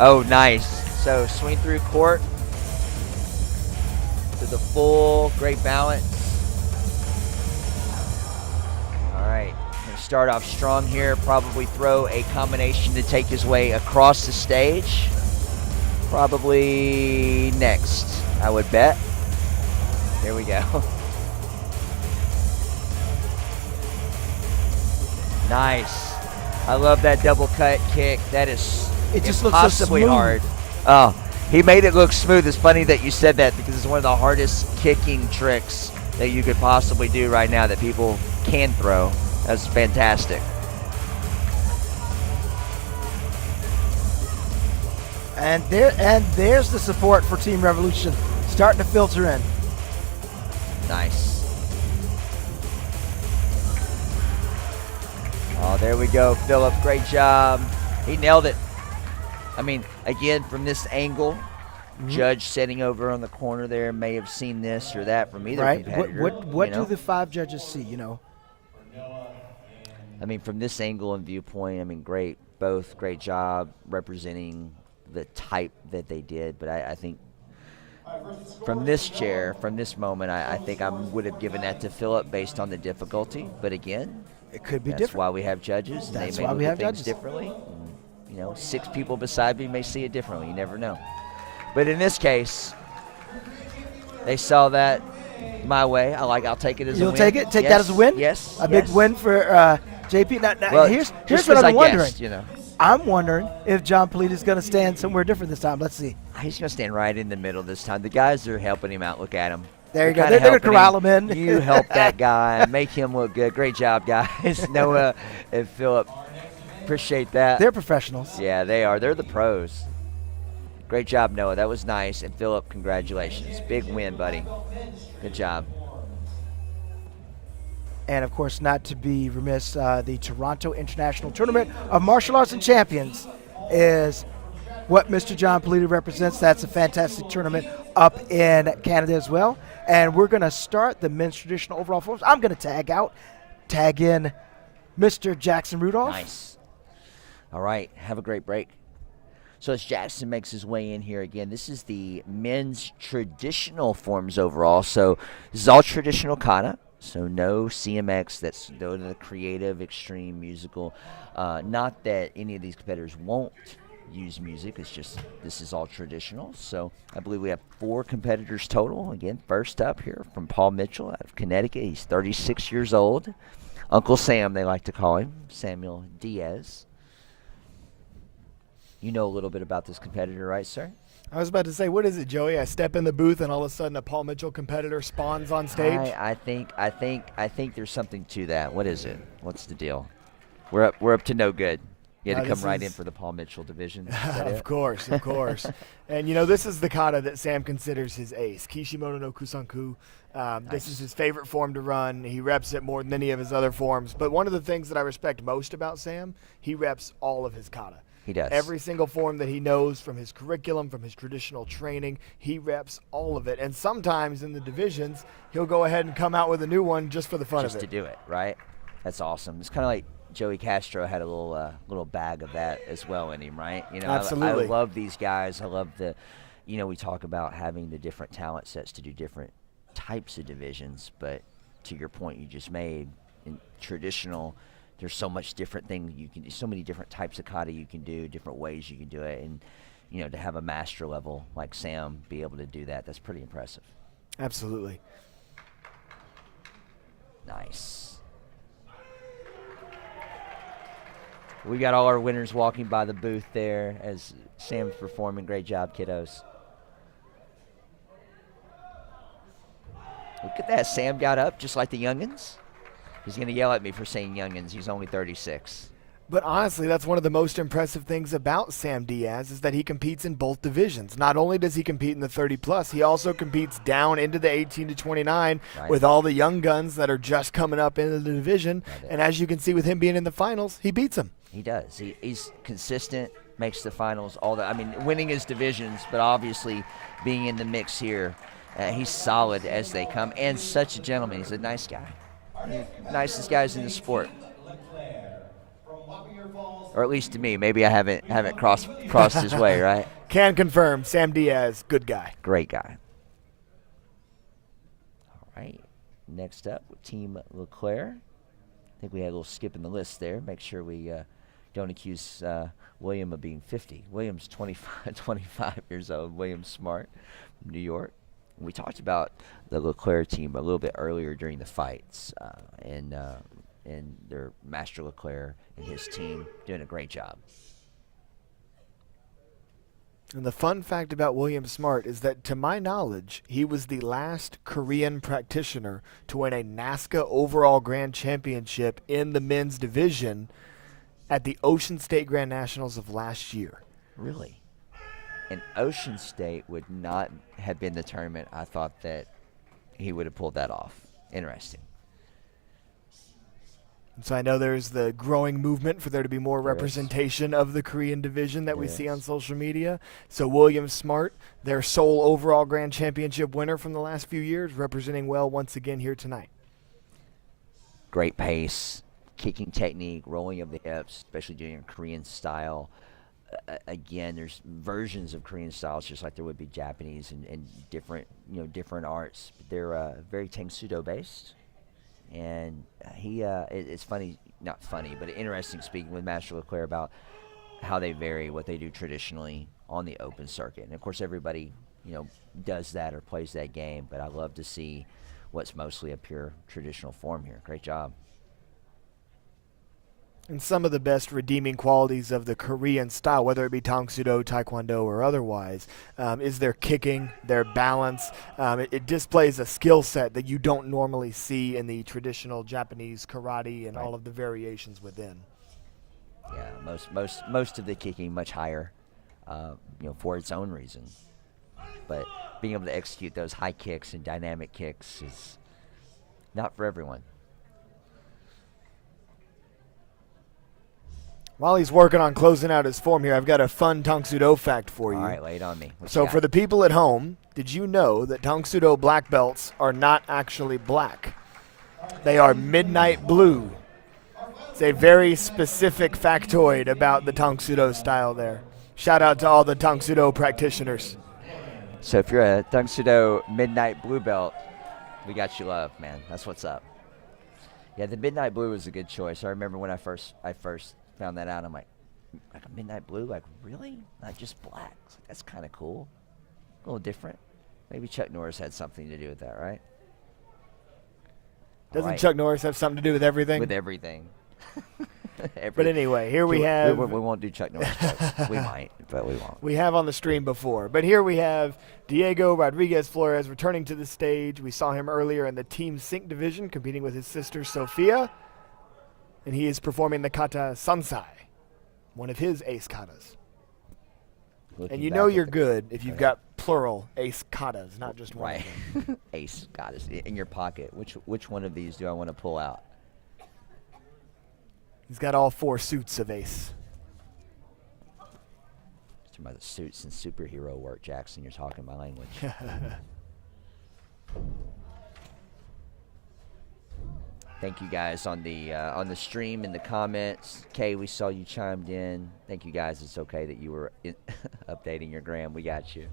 Oh, nice. So swing through court to the full, great balance. All right, going to start off strong here, probably throw a combination to take his way across the stage. Probably next, I would bet. Here we go. Nice. I love that double cut kick. That is it just looks so impossibly smooth. hard. Oh, He made it look smooth. It's funny that you said that because it's one of the hardest kicking tricks that you could possibly do right now that people can throw. That's fantastic. And there's the support for Team Revolution starting to filter in. Nice. Oh, there we go, Philip. Great job. He nailed it. I mean, again, from this angle, judge sitting over on the corner there may have seen this or that from either competitor. What do the 5 judges see, you know? I mean, from this angle and viewpoint, I mean, great job representing the type that they did. But I think from this chair, from this moment, I think I would have given that to Philip based on the difficulty. But again, it could be that's different. why we have judges. And That's they may why we look have at things judges differently. And, you know, 6 people beside me may see it differently. You never know. But in this case, they saw that my way. I'll take it as a win. You'll take it? Take that as a win? Yes. A big win for JP. Now Well, here's just what 'cause I'm I wondering. guessed, you know. I'm wondering if John Polite is going to stand somewhere different this time. Let's see. He's going to stand right in the middle this time. The guys are helping him out. Look at him. There you go. kinda They're going to helping corral him in. You help that guy. Make him look good. Great job, guys. Noah and Philip. Appreciate that. They're professionals. Yeah, they are. They're the pros. Great job, Noah. That was nice. And Philip, congratulations. Big win, buddy. Good job. And, of course, not to be remiss, the Toronto International Tournament of Martial Arts and Champions is what Mr. John Polite represents. That's a fantastic tournament up in Canada as well. And we're going to start the men's traditional overall forms. I'm going to tag in Mr. Jackson Rudolph. Nice. All right. Have a great break. So as Jackson makes his way in here again, this is the men's traditional forms overall. So this is all traditional kata. So no CMX, that's the creative, extreme, musical. Not that any of these competitors won't use music. It's just this is all traditional. So I believe we have 4 competitors total. Again, first up here from Paul Mitchell out of Connecticut. He's 36 years old. Uncle Sam, they like to call him, Samuel Diaz. You know a little bit about this competitor, right, sir? I was about to say, what is it, Joey? I step in the booth and all of a sudden a Paul Mitchell competitor spawns on stage. I think there's something to that. What is it? What's the deal? We're up to no good. You had to come right in for the Paul Mitchell division. Of course. And you know, this is the kata that Sam considers his ace, Kishimoto no Kusanku. This is his favorite form to run. He reps it more than any of his other forms. But one of the things that I respect most about Sam, he reps all of his kata. He does. Every single form that he knows from his curriculum, from his traditional training, he reps all of it. And sometimes in the divisions, he'll go ahead and come out with a new one just for the fun of it. Just to do it, right? That's awesome. It's kind of like Joey Castro had a little bag of that as well in him, right? You know, Absolutely. I love these guys. I love we talk about having the different talent sets to do different types of divisions, but to your point you just made, in traditional, there's so much different things you can do, so many different types of kata you can do, different ways you can do it, and you know, to have a master level like Sam be able to do that's pretty impressive. Absolutely. Nice. We got all our winners walking by the booth there as Sam's performing. Great job, kiddos. Look at that. Sam got up just like the youngins. He's going to yell at me for saying youngins. He's only 36. But honestly, that's one of the most impressive things about Sam Diaz is that he competes in both divisions. Not only does he compete in the 30-plus, he also competes down into the 18 to 29 with all the young guns that are just coming up into the division. And as you can see with him being in the finals, he beats them. He does. He's consistent, makes the finals. Winning his divisions, but obviously being in the mix here. He's solid as they come, and such a gentleman. He's a nice guy. Nicest guys in the sport. Or at least to me. Maybe I haven't crossed his way, right? Can confirm, Sam Diaz, good guy. Great guy. All right. Next up, Team LeClaire. I think we had a little skip in the list there. Make sure we don't accuse William of being 50. William's 25 years old. William Smart from New York. We talked about the LeClaire team a little bit earlier during the fights, and their Master LeClaire and his team doing a great job. And the fun fact about William Smart is that, to my knowledge, he was the last Korean practitioner to win a NASCA overall grand championship in the men's division at the Ocean State Grand Nationals of last year. Really? And Ocean State would not have been the tournament I thought that he would have pulled that off. Interesting. So I know there's the growing movement for there to be more representation of the Korean division that we see on social media. So William Smart, their sole overall grand championship winner from the last few years, representing well once again here tonight. Great pace, kicking technique, rolling of the hips, especially doing a Korean style. Again, there's versions of Korean styles just like there would be Japanese and different, different arts. But they're very Tangsudo based. And it's funny, not funny, but interesting speaking with Master Leclerc about how they vary what they do traditionally on the open circuit. And of course, everybody, does that or plays that game. But I love to see what's mostly a pure traditional form here. Great job. And some of the best redeeming qualities of the Korean style, whether it be Tangsudo, Taekwondo, or otherwise, is their kicking, their balance. It displays a skill set that you don't normally see in the traditional Japanese karate and all of the variations within. Yeah, most of the kicking much higher, for its own reason. But being able to execute those high kicks and dynamic kicks is not for everyone. While he's working on closing out his form here, I've got a fun Tangsudo fact for you. All right, lay it on me. So for the people at home, did you know that Tangsudo black belts are not actually black? They are midnight blue. It's a very specific factoid about the Tangsudo style there. Shout out to all the Tangsudo practitioners. So if you're a Tangsudo midnight blue belt, we got you love, man. That's what's up. Yeah, the midnight blue was a good choice. I remember when I first found that out. I'm like a midnight blue? Like, really? Not just black? That's kind of cool. A little different. Maybe Chuck Norris had something to do with that, right? Doesn't Chuck Norris have something to do with everything? With everything. But anyway, here we have... We won't do Chuck Norris jokes. We might, but we won't. We have on the stream before. But here we have Diego Rodriguez Flores returning to the stage. We saw him earlier in the Team Sync division competing with his sister Sophia. And he is performing the kata Sansai, one of his ace katas. And you know you're good if you've got plural ace katas, not just one. Right. Ace katas in your pocket. Which one of these do I want to pull out? He's got all 4 suits of ace. Talking about the suits and superhero work, Jackson. You're talking my language. Thank you guys on the stream in the comments. Kay, we saw you chimed in. Thank you guys. It's okay that you were updating your gram. We got you.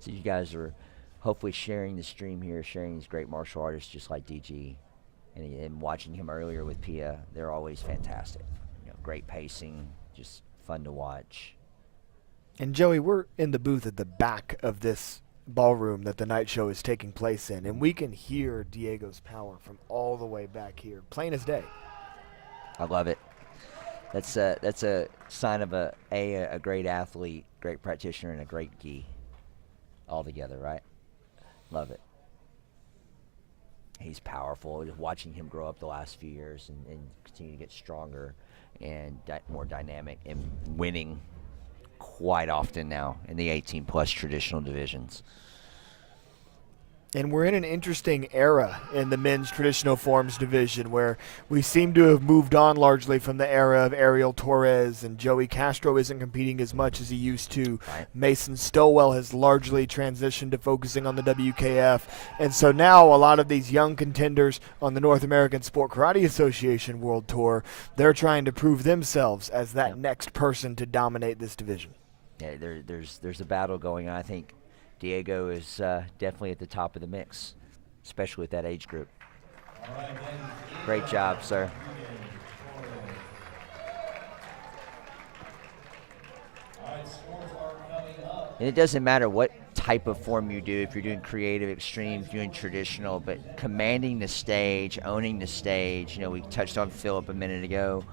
So you guys are hopefully sharing the stream here, sharing these great martial artists just like DG, and watching him earlier with Pia. They're always fantastic. Great pacing, just fun to watch. And Joey, we're in the booth at the back of this ballroom that the night show is taking place in, and we can hear Diego's power from all the way back here, plain as day. I love it. That's a sign of a great athlete, great practitioner, and a great gi all together, right? Love it. He's powerful. Just watching him grow up the last few years and continue to get stronger and more dynamic and winning quite often now in the 18-plus traditional divisions. And we're in an interesting era in the men's traditional forms division where we seem to have moved on largely from the era of Ariel Torres, and Joey Castro isn't competing as much as he used to. Right. Mason Stowell has largely transitioned to focusing on the WKF. And so now a lot of these young contenders on the North American Sport Karate Association World Tour, they're trying to prove themselves as that next person to dominate this division. Yeah, there's a battle going on. I think Diego is definitely at the top of the mix, especially with that age group. Great job, sir. And it doesn't matter what type of form you do, if you're doing creative, extreme, doing traditional, but commanding the stage, owning the stage. We touched on Philip a minute ago.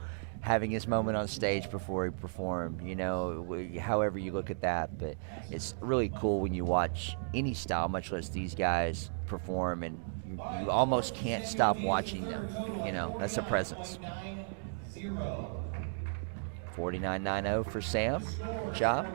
having his moment on stage before he performed, you know, however you look at that. But it's really cool when you watch any style, much less these guys perform, and you almost can't stop watching them. You know, that's a presence. 49.90 for Sam. Good job.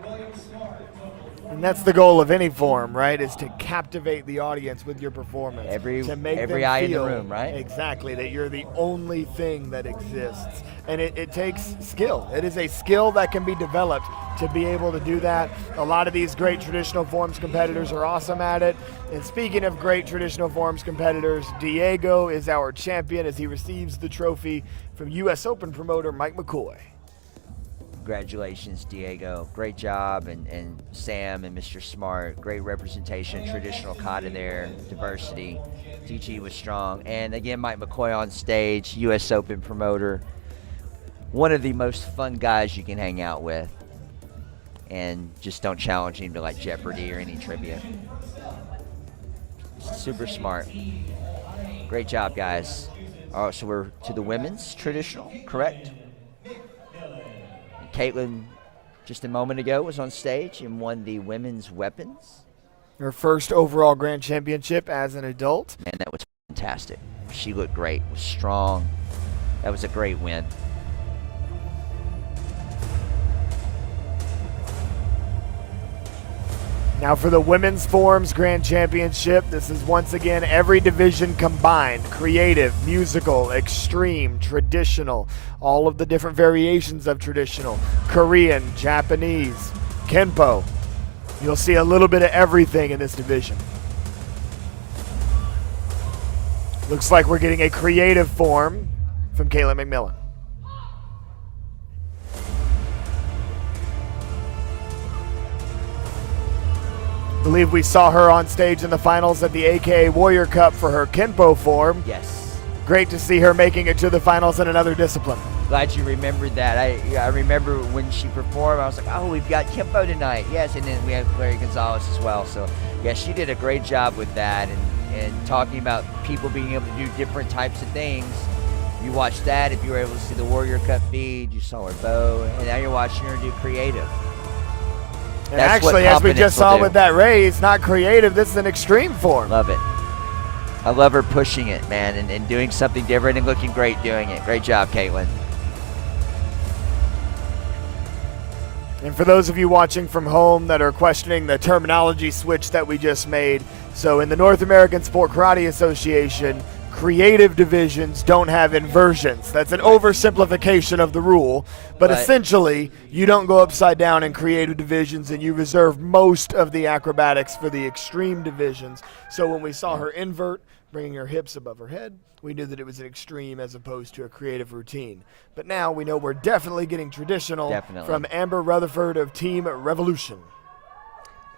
And that's the goal of any form, right? Is to captivate the audience with your performance. Every to make eye them in the feel room, right? Exactly, that you're the only thing that exists. And it takes skill. It is a skill that can be developed to be able to do that. A lot of these great traditional forms competitors are awesome at it. And speaking of great traditional forms competitors, Diego is our champion as he receives the trophy from U.S. Open promoter Mike McCoy. Congratulations, Diego. Great job. And Sam and Mr. Smart, great representation, traditional kata there, diversity. DG was strong. And again, Mike McCoy on stage, U.S. Open promoter. One of the most fun guys you can hang out with. And just don't challenge him to like Jeopardy or any trivia. Super smart. Great job, guys. All right, so we're to the women's traditional, correct? Caitlin, just a moment ago, was on stage and won the women's weapons. Her first overall grand championship as an adult. Man, that was fantastic. She looked great, was strong. That was a great win. Now for the Women's Forms Grand Championship, this is once again every division combined. Creative, musical, extreme, traditional, all of the different variations of traditional. Korean, Japanese, Kenpo. You'll see a little bit of everything in this division. Looks like we're getting a creative form from Caitlin McMillan. I believe we saw her on stage in the finals at the AKA Warrior Cup for her Kenpo form. Yes. Great to see her making it to the finals in another discipline. Glad you remembered that. I remember when she performed, I was like, oh, we've got Kenpo tonight. Yes, and then we have Larry Gonzalez as well. So, yeah, she did a great job with that. And talking about people being able to do different types of things. You watched that, if you were able to see the Warrior Cup feed, you saw her bow, and now you're watching her do creative. And actually, as we just saw with that raise, not creative, this is an extreme form. Love it. I love her pushing it, man, and doing something different and looking great doing it. Great job, Caitlin. And for those of you watching from home that are questioning the terminology switch that we just made, so in the North American Sport Karate Association, creative divisions don't have inversions. That's an oversimplification of the rule, but essentially you don't go upside down in creative divisions and you reserve most of the acrobatics for the extreme divisions. So when we saw her invert, bringing her hips above her head, we knew that it was an extreme as opposed to a creative routine. But now we know we're definitely getting traditional from Amber Rutherford of Team Revolution.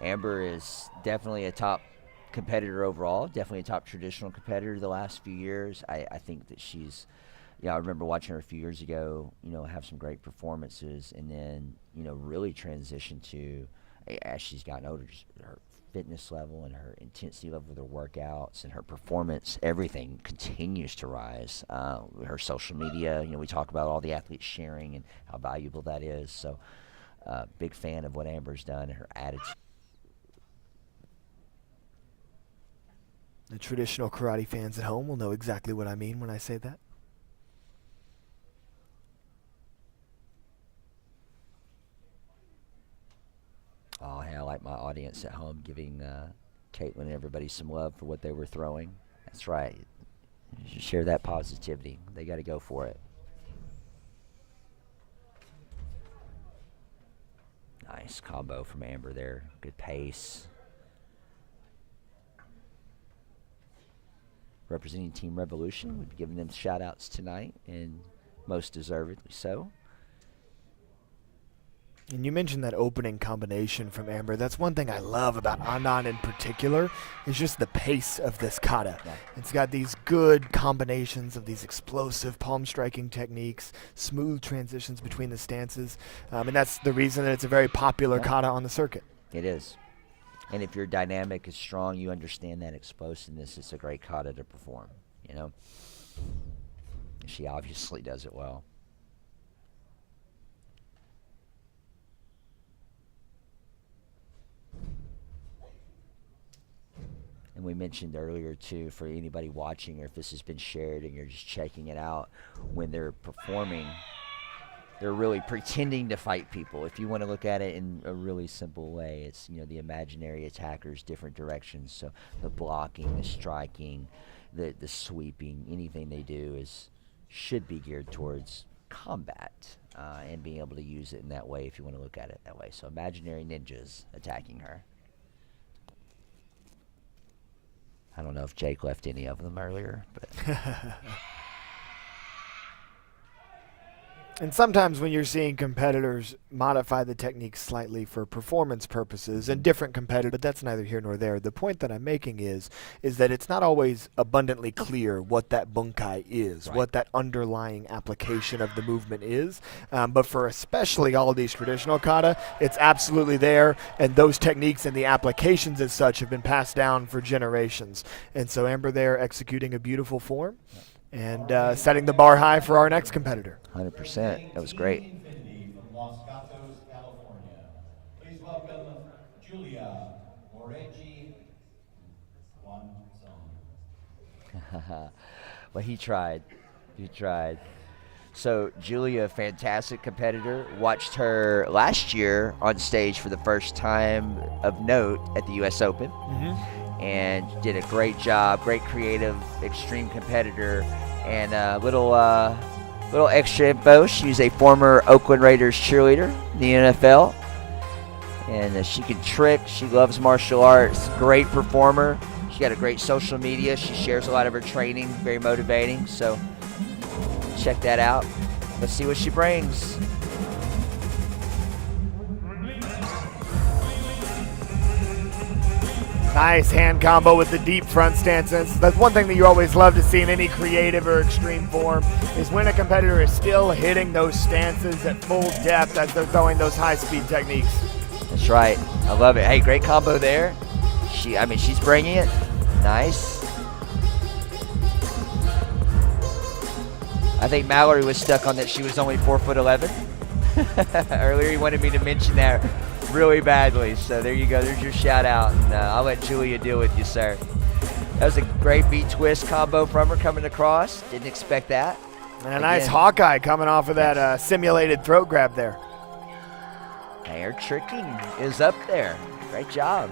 Amber is definitely a top competitor overall, definitely a top traditional competitor the last few years. I think that she's, I remember watching her a few years ago, have some great performances, and then, really transition to, as she's gotten older, just her fitness level and her intensity level of her workouts and her performance, everything continues to rise. Her social media, we talk about all the athletes sharing and how valuable that is. So, big fan of what Amber's done and her attitude. The traditional karate fans at home will know exactly what I mean when I say that. Oh, hey, I like my audience at home giving Caitlin and everybody some love for what they were throwing. That's right. You should share that positivity. They got to go for it. Nice combo from Amber there. Good pace. Representing Team Revolution, we've given them shout-outs tonight, and most deservedly so. And you mentioned that opening combination from Amber. That's one thing I love about Anand in particular, is just the pace of this kata. Yeah. It's got these good combinations of these explosive palm striking techniques, smooth transitions between the stances, and that's the reason that it's a very popular kata on the circuit. It is. And if your dynamic is strong, you understand that explosiveness. It's a great kata to perform, She obviously does it well. we mentioned earlier too, for anybody watching, or if this has been shared and you're just checking it out, when they're performing, they're really pretending to fight people. If you want to look at it in a really simple way, it's, you know, the imaginary attackers, different directions. So the blocking, the striking, the sweeping, anything they do should be geared towards combat and being able to use it in that way, if you want to look at it that way. So imaginary ninjas attacking her. I don't know if Jake left any of them earlier, but And sometimes when you're seeing competitors modify the technique slightly for performance purposes and different competitors, but that's neither here nor there. The point that I'm making is that it's not always abundantly clear what that bunkai is, Right. what that underlying application of the movement is. But for especially all of these traditional kata, it's absolutely there, and those techniques and the applications as such have been passed down for generations. And so Amber there executing a beautiful form. And setting the bar high for our next competitor. 100%. That was great. From Los Gatos, California. Please welcome Julia Moretti Guanzon. Well, he tried. He tried. So Julia, fantastic competitor. Watched her last year on stage for the first time of note at the U.S. Open. And did a great job, great creative, extreme competitor. And a little extra info, she's a former Oakland Raiders cheerleader in the NFL. And she can trick, she loves martial arts, great performer. She got a great social media, she shares a lot of her training, very motivating. So check that out. Let's see what she brings. Nice hand combo with the deep front stances. That's one thing that you always love to see in any creative or extreme form, is when a competitor is still hitting those stances at full depth as they're throwing those high-speed techniques. That's right. I love it. Hey, great combo there. She's bringing it. Nice. I think Mallory was stuck on that she was only 4'11". Earlier he wanted me to mention that really badly. So there you go. There's your shout out. And I'll let Julia deal with you, sir. That was a great beat twist combo from her coming across. Didn't expect that. And a nice Hawkeye coming off of that simulated throat grab there. Her tricking is up there. Great job.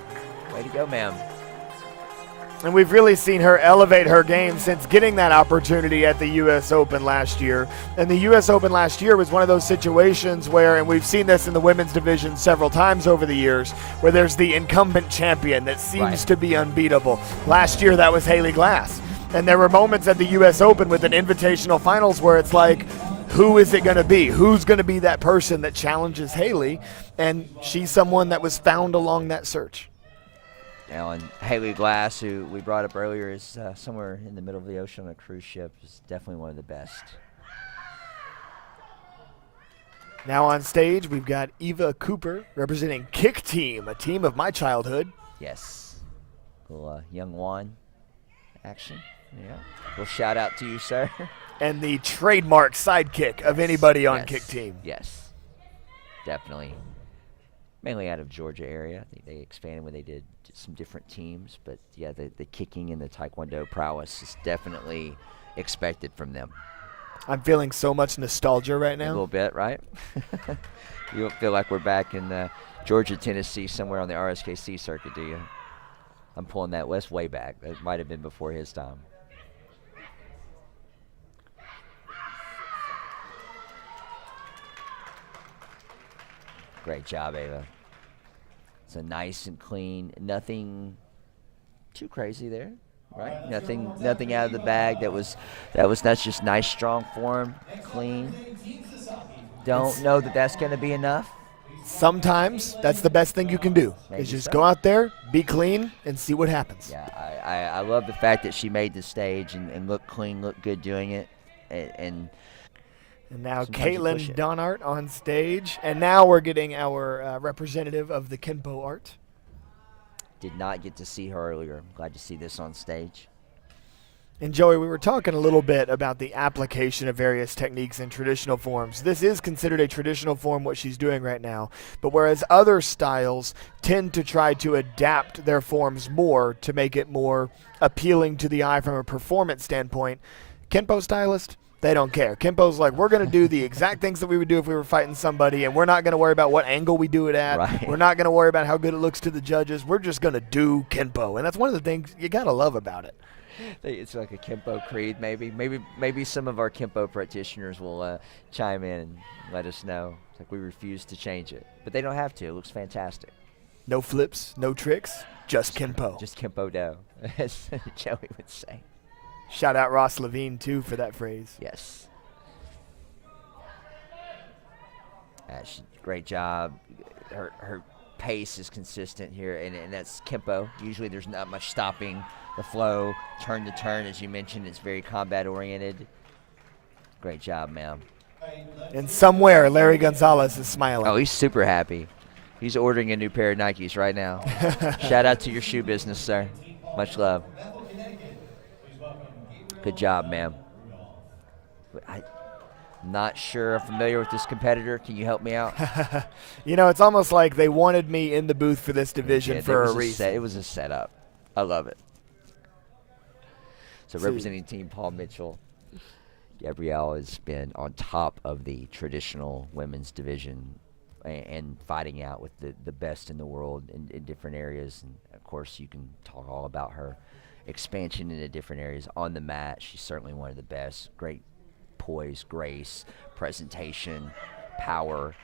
Way to go, ma'am. And we've really seen her elevate her game since getting that opportunity at the U.S. Open last year. And the U.S. Open last year was one of those situations where, and we've seen this in the women's division several times over the years, where there's the incumbent champion that seems to be unbeatable. Last year, that was Haley Glass. And there were moments at the U.S. Open with an invitational finals where it's like, who is it going to be? Who's going to be that person that challenges Haley? And she's someone that was found along that search. Now, and Haley Glass, who we brought up earlier, is somewhere in the middle of the ocean on a cruise ship, is definitely one of the best. Now on stage, we've got Eva Cooper representing Kick Team, a team of my childhood. Yes. Little young Juan action. Yeah. Little shout out to you, sir. And the trademark sidekick of anybody on Kick Team. Yes. Definitely. Mainly out of Georgia area. I think they expanded when they did some different teams. But, yeah, the kicking and the taekwondo prowess is definitely expected from them. I'm feeling so much nostalgia right now. A little bit, right? You don't feel like we're back in Georgia, Tennessee, somewhere on the RSKC circuit, do you? I'm pulling that West way back. It might have been before his time. Great job, Ava. So nice and clean. Nothing too crazy there, right? Nothing out of the bag. That's just nice, strong form, clean. Don't know that that's going to be enough. Sometimes that's the best thing you can do. Is just go out there, be clean, and see what happens. Yeah, I love the fact that she made the stage and looked clean, looked good doing it, and now Caitlin Donart on stage, and now we're getting our representative of the Kenpo art. Did not get to see her earlier. I'm glad to see this on stage. And Joey, we were talking a little bit about the application of various techniques in traditional forms. This is considered a traditional form, what she's doing right now. But whereas other styles tend to try to adapt their forms more to make it more appealing to the eye from a performance standpoint, Kenpo stylist, they don't care. Kenpo's like, we're going to do the exact things that we would do if we were fighting somebody, and we're not going to worry about what angle we do it at. Right. We're not going to worry about how good it looks to the judges. We're just going to do Kenpo. And that's one of the things you got to love about it. It's like a Kempo creed, maybe some of our Kempo practitioners will chime in and let us know. It's like we refuse to change it, but they don't have to. It looks fantastic. No flips, no tricks, just Kenpo. Just Kempo do, as Joey would say. Shout out Ross Levine, too, for that phrase. Yes. Great job. Her pace is consistent here, and that's Kempo. Usually there's not much stopping the flow, turn to turn, as you mentioned. It's very combat-oriented. Great job, ma'am. And somewhere, Larry Gonzalez is smiling. Oh, he's super happy. He's ordering a new pair of Nikes right now. Shout out to your shoe business, sir. Much love. Good job, ma'am. I'm not sure I'm familiar with this competitor. Can you help me out? You know, it's almost like they wanted me in the booth for this division for a reason. It was a setup. I love it. So representing Team Paul Mitchell, Gabrielle has been on top of the traditional women's division and fighting out with the best in the world in different areas. And, of course, you can talk all about her expansion into different areas. On the mat, she's certainly one of the best. Great poise, grace, presentation, power.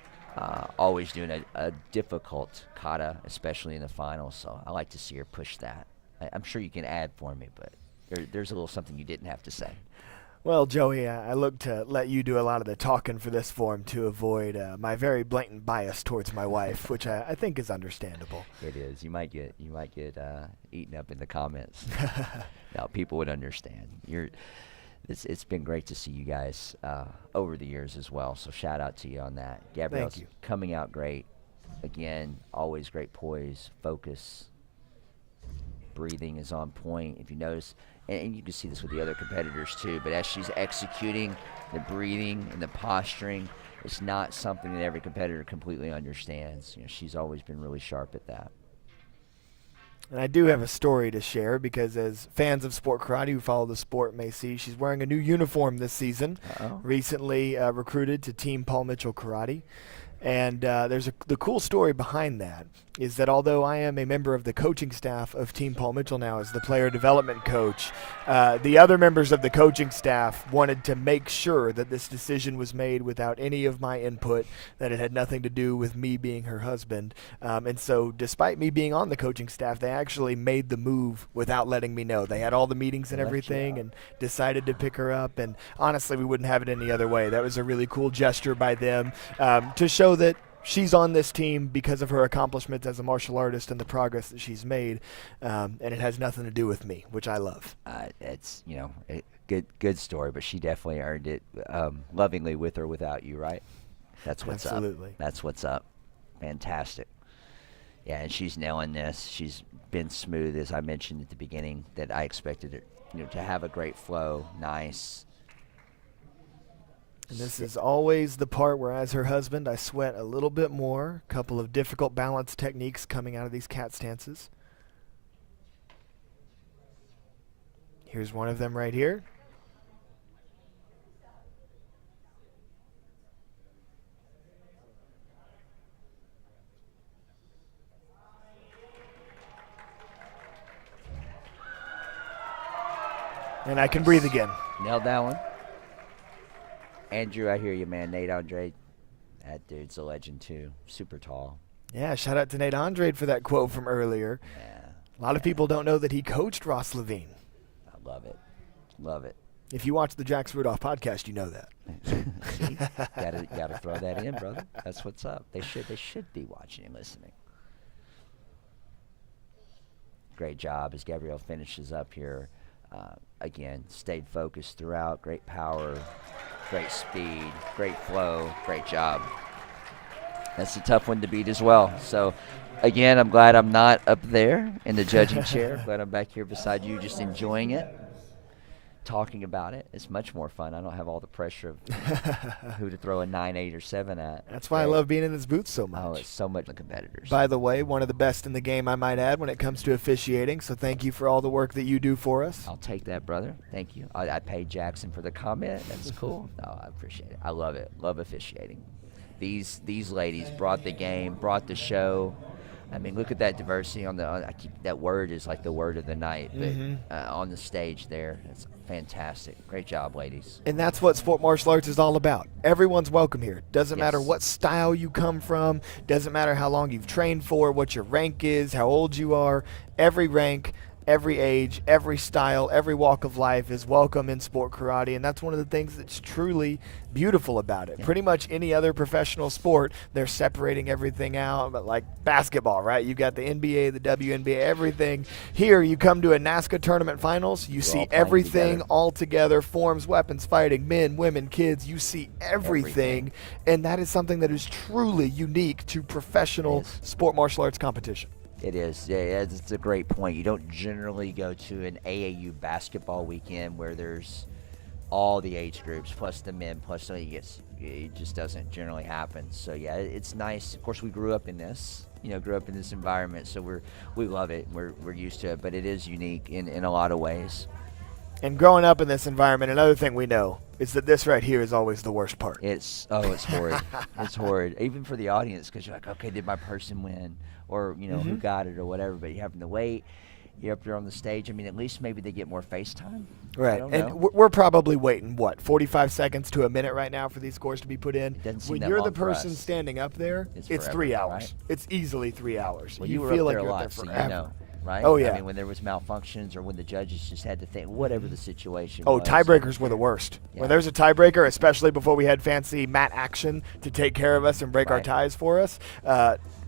Always doing a difficult kata, especially in the finals. So I like to see her push that. I'm sure you can add for me, but there's a little something you didn't have to say. Well, Joey, I look to let you do a lot of the talking for this form to avoid my very blatant bias towards my wife, which I think is understandable. It is. You might get eaten up in the comments. No, people would understand. It's been great to see you guys over the years as well. So shout out to you on that. Gabrielle's coming out great. Again, always great poise, focus. Breathing is on point. If you notice, and you can see this with the other competitors too, but as she's executing, the breathing and the posturing, it's not something that every competitor completely understands. You know, she's always been really sharp at that. And I do have a story to share because as fans of sport karate who follow the sport may see, she's wearing a new uniform this season. Recently recruited to Team Paul Mitchell Karate. And the cool story behind that is that although I am a member of the coaching staff of Team Paul Mitchell now as the player development coach, the other members of the coaching staff wanted to make sure that this decision was made without any of my input, that it had nothing to do with me being her husband. And so despite me being on the coaching staff, they actually made the move without letting me know. They had all the meetings and everything and decided to pick her up. And honestly, we wouldn't have it any other way. That was a really cool gesture by them to show that she's on this team because of her accomplishments as a martial artist and the progress that she's made, and it has nothing to do with me, which I love. It's a good story, but she definitely earned it lovingly with or without you, right? That's what's Absolutely. up. That's what's up. Fantastic. Yeah, and she's nailing this. She's been smooth, as I mentioned at the beginning, that I expected it, to have a great flow, nice. And this is always the part where, as her husband, I sweat a little bit more. A couple of difficult balance techniques coming out of these cat stances. Here's one of them right here. And I can breathe again. Nailed that one. Andrew, I hear you, man. Nate Andre, that dude's a legend, too. Super tall. Yeah, shout out to Nate Andrade for that quote from earlier. Yeah. A lot of people don't know that he coached Ross Levine. I love it. Love it. If you watch the Jax Rudolph podcast, you know that. See? Gotta throw that in, brother. That's what's up. They should be watching and listening. Great job as Gabrielle finishes up here. Again, stayed focused throughout. Great power. Great speed, great flow, great job. That's a tough one to beat as well. So, again, I'm glad I'm not up there in the judging chair. Glad I'm back here beside you just enjoying it. talking about it. It's much more fun. I don't have all the pressure of who to throw a 9, 8, or 7 at. That's why I love being in this booth so much. Oh, it's so much the competitors. By the way, one of the best in the game, I might add, when it comes to officiating. So thank you for all the work that you do for us. I'll take that, brother. Thank you. I paid Jackson for the comment. That's cool. No, I appreciate it. I love it. Love officiating. These ladies brought the game, brought the show. I mean, look at that diversity on the. That word is like the word of the night, but on the stage there, it's fantastic. Great job, ladies. And that's what sport martial arts is all about. Everyone's welcome here. Doesn't Yes. matter what style you come from. Doesn't matter how long you've trained for, what your rank is, how old you are. Every rank, every age, every style, every walk of life is welcome in sport karate, and that's one of the things that's truly beautiful about it. Yeah. Pretty much any other professional sport, they're separating everything out, but like basketball, right? You got the NBA, the WNBA, everything. Here, you come to a NASCA tournament finals, you all see playing everything together. all together, forms, weapons, fighting, men, women, kids, you see everything, and that is something that is truly unique to professional Yes. sport martial arts competition. It is. Yeah, it's a great point. You don't generally go to an AAU basketball weekend where there's all the age groups plus the men plus the it just doesn't generally happen. So yeah, it's nice. Of course, we grew up in this. Grew up in this environment, so we love it. We're used to it, but it is unique in a lot of ways. And growing up in this environment, another thing we know is that this right here is always the worst part. It's horrid. It's horrid, even for the audience, because you're like, okay, did my person win, or who got it or whatever. But you're having to wait. You're up there on the stage. I mean, at least maybe they get more face time. Right, I don't and know. we're probably waiting, 45 seconds to a minute right now for these scores to be put in. It doesn't seem When that you're the long for person us. standing up there, It's it's forever, 3 hours. right? It's easily 3 hours. Well, you you were feel up like there a you're lot, there so forever. right? Oh, I yeah. mean, when there was malfunctions or when the judges just had to think, whatever the situation Oh, was. tiebreakers were the worst. Yeah. When there's a tiebreaker, especially before we had fancy mat action to take care of us and break our Right. ties for us,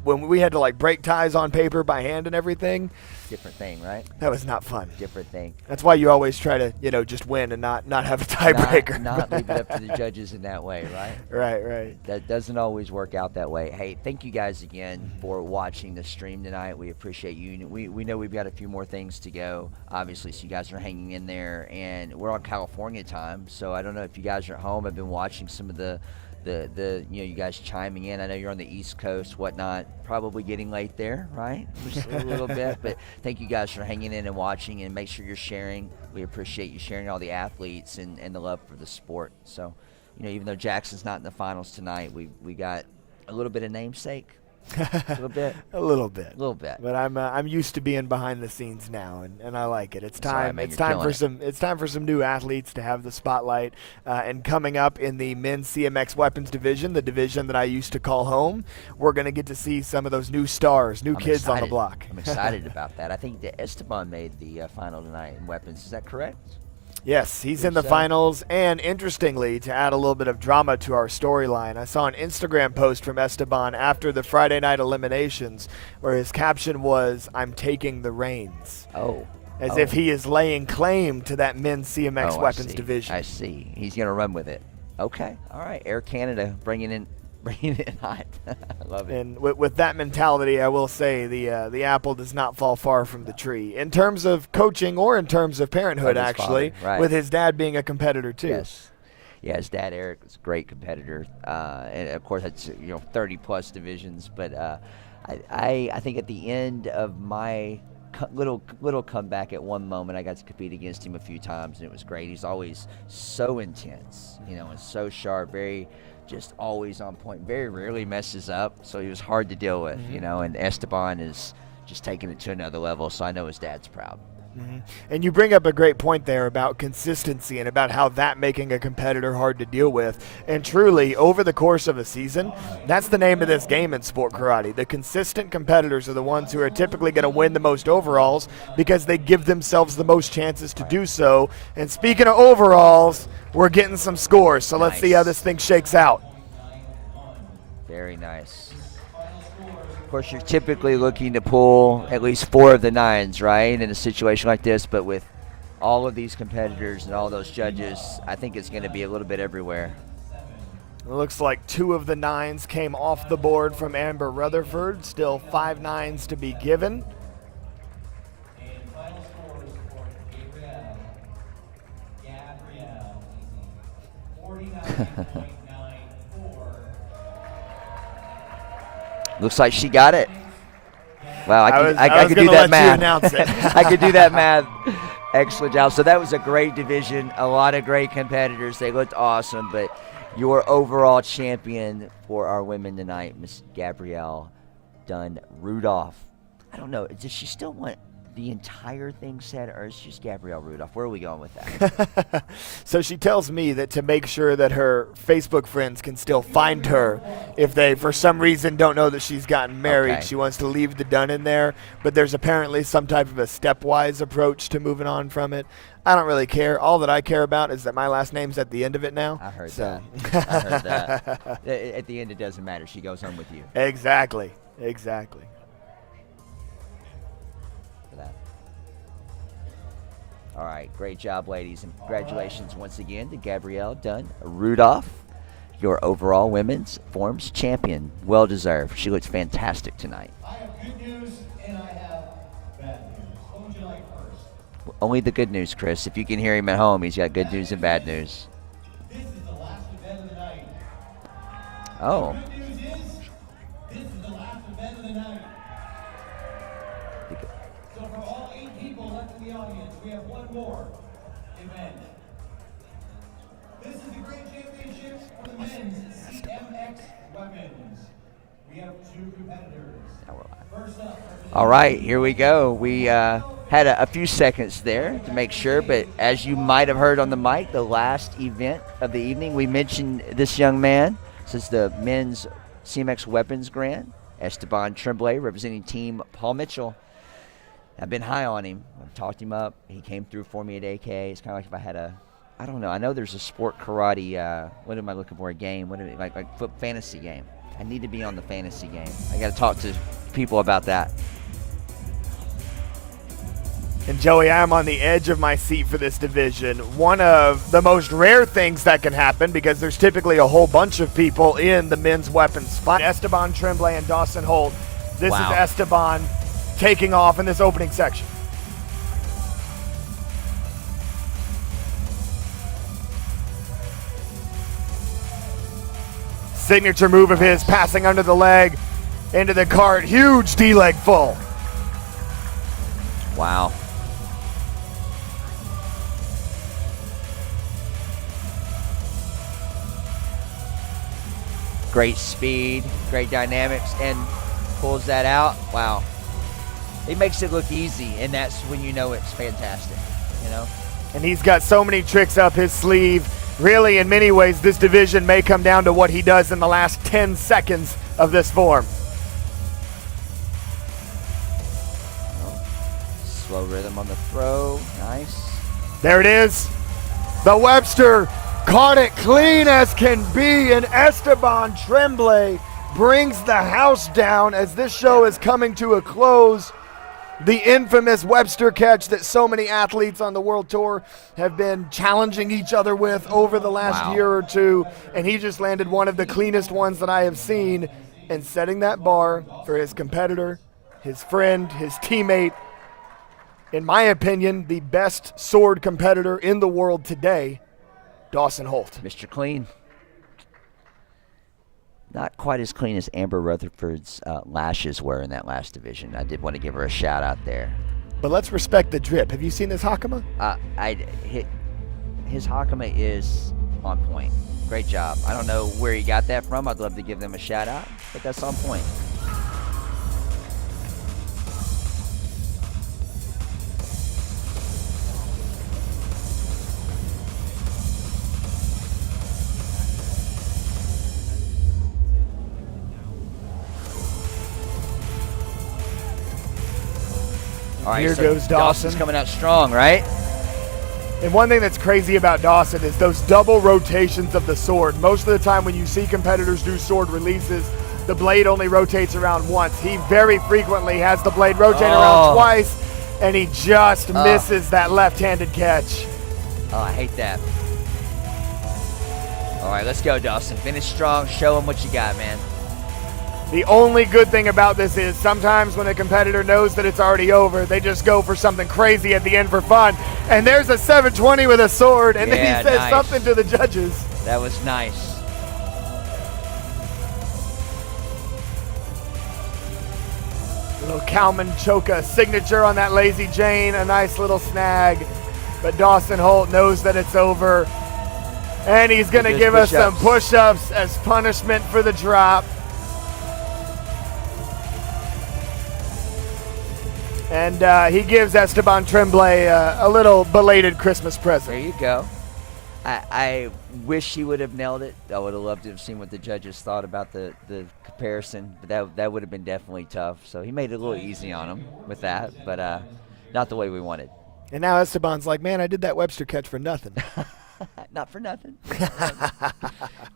when we had to break ties on paper by hand and everything, Different thing, right? that was not fun. Different thing. That's why you always try to, just win and not have a tiebreaker. Not leave it up to the judges in that way, right? Right. That doesn't always work out that way. Hey, thank you guys again for watching the stream tonight. We appreciate you. We know we've got a few more things to go, obviously, so you guys are hanging in there. And we're on California time, so I don't know if you guys are at home. I've been watching some of the you guys chiming in. I know you're on the East Coast, whatnot. Probably getting late there, right? Just a little bit. But thank you guys for hanging in and watching, and make sure you're sharing. We appreciate you sharing all the athletes and the love for the sport. So, even though Jackson's not in the finals tonight, we got a little bit of namesake. A little bit. A little bit. A little bit. But I'm used to being behind the scenes now, and I like it. It's Sorry, time. man, It's you're time for killing it. some new athletes to have the spotlight. And coming up in the men's CMX weapons division, the division that I used to call home, we're gonna get to see some of those new stars, new I'm kids on the excited. block. I'm excited about that. I think that Esteban made the final tonight in weapons. Is that correct? Yes, he's in the So- finals, and interestingly, to add a little bit of drama to our storyline, I saw an Instagram post from Esteban after the Friday night eliminations where his caption was, "I'm taking the reins," Oh. as if he is laying claim to that men's CMX Oh, I weapons see. division. I see. He's going to run with it. Okay. All right. Air Canada bringing it hot. I love it. And with that mentality, I will say the apple does not fall far from the tree in terms of coaching or in terms of parenthood, Of his actually, father, right. with his dad being a competitor too. Yes. Yeah, his dad Eric was a great competitor, and of course that's 30+ divisions. But I think at the end of my little comeback, at one moment I got to compete against him a few times, and it was great. He's always so intense, and so sharp, very just always on point. Very rarely messes up, so he was hard to deal with, And Esteban is just taking it to another level, so I know his dad's proud. And you bring up a great point there about consistency and about how that making a competitor hard to deal with. And truly, over the course of a season, that's the name of this game in sport karate. The consistent competitors are the ones who are typically going to win the most overalls because they give themselves the most chances to do so. And speaking of overalls, we're getting some scores, so let's see how this thing shakes out. Very nice. Of course, you're typically looking to pull at least 4 of the 9s, right, in a situation like this. But with all of these competitors and all those judges, I think it's going to be a little bit everywhere. It looks like 2 of the 9s came off the board from Amber Rutherford. Still 5 9s to be given. Looks like she got it. Wow, I could was do that let you math. announce it. I could do that math. Excellent job. So that was a great division. A lot of great competitors. They looked awesome. But your overall champion for our women tonight, Miss Gabrielle Dunn Rudolph. I don't know. Does she still want the entire thing said, or is it just Gabrielle Rudolph? Where are we going with that? So she tells me that to make sure that her Facebook friends can still find her if they, for some reason, don't know that she's gotten married, Okay. she wants to leave the Dunn in there. But there's apparently some type of a stepwise approach to moving on from it. I don't really care. All that I care about is that my last name's at the end of it now. I heard so. that. I heard that. At the end, it doesn't matter. She goes home with you. Exactly. For that. All right, great job, ladies, and congratulations once again to Gabrielle Dunn Rudolph, your overall women's forms champion. Well deserved. She looks fantastic tonight. I have good news and I have bad news. What would you like first? Only the good news, Chris. If you can hear him at home, he's got good news and bad news. This is the last event of the night. Oh. Good news is, this is the last event of the night. So for all 8 people left in the audience, we have one more event. This is the Great Championship for the men's CMX weapons. We have 2 competitors. First up. All right, here we go. We had a few seconds there to make sure, but as you might have heard on the mic, the last event of the evening, we mentioned this young man. This is the men's CMX weapons grand, Esteban Tremblay, representing Team Paul Mitchell. I've been high on him. I've talked him up. He came through for me at AK. It's kind of like if I had I don't know. I know there's a sport karate, what am I looking for, a game? Like foot fantasy game. I need to be on the fantasy game. I got to talk to people about that. And Joey, I am on the edge of my seat for this division. One of the most rare things that can happen, because there's typically a whole bunch of people in the men's weapons fight. Esteban Tremblay and Dawson Holt. This Wow. is Esteban taking off in this opening section. Signature move of his, passing under the leg into the cart. Huge D-leg full. Wow. Great speed, great dynamics, and pulls that out. Wow. It makes it look easy, and that's when you know it's fantastic, you know? And he's got so many tricks up his sleeve. Really, in many ways, this division may come down to what he does in the last 10 seconds of this form. Slow rhythm on the throw. Nice. There it is. The Webster caught it clean as can be, and Esteban Tremblay brings the house down as this show is coming to a close. The infamous Webster catch that so many athletes on the World Tour have been challenging each other with over the last year or two, and he just landed one of the cleanest ones that I have seen, and setting that bar for his competitor, his friend, his teammate, in my opinion, the best sword competitor in the world today, Dawson Holt. Mr. Clean. Not quite as clean as Amber Rutherford's lashes were in that last division. I did want to give her a shout out there. But let's respect the drip. Have you seen this Hakama? His Hakama is on point. Great job. I don't know where he got that from. I'd love to give them a shout out, but that's on point. All right, Here so goes Dawson's Dawson. coming out strong, right? And one thing that's crazy about Dawson is those double rotations of the sword. Most of the time when you see competitors do sword releases, the blade only rotates around once. He very frequently has the blade rotate around twice, and he just misses that left-handed catch. Oh, I hate that. All right, let's go, Dawson. Finish strong. Show him what you got, man. The only good thing about this is sometimes when a competitor knows that it's already over, they just go for something crazy at the end for fun. And there's a 720 with a sword, and then he says something to the judges. That was nice. Little Kalman Choka signature on that Lazy Jane, a nice little snag. But Dawson Holt knows that it's over. And he's going to give us some push-ups as punishment for the drop. And he gives Esteban Tremblay a little belated Christmas present. There you go. I wish he would have nailed it. I would have loved to have seen what the judges thought about the comparison, but that would have been definitely tough. So he made it a little easy on him with that, but not the way we wanted. And now Esteban's like, man, I did that Webster catch for nothing. Not for nothing.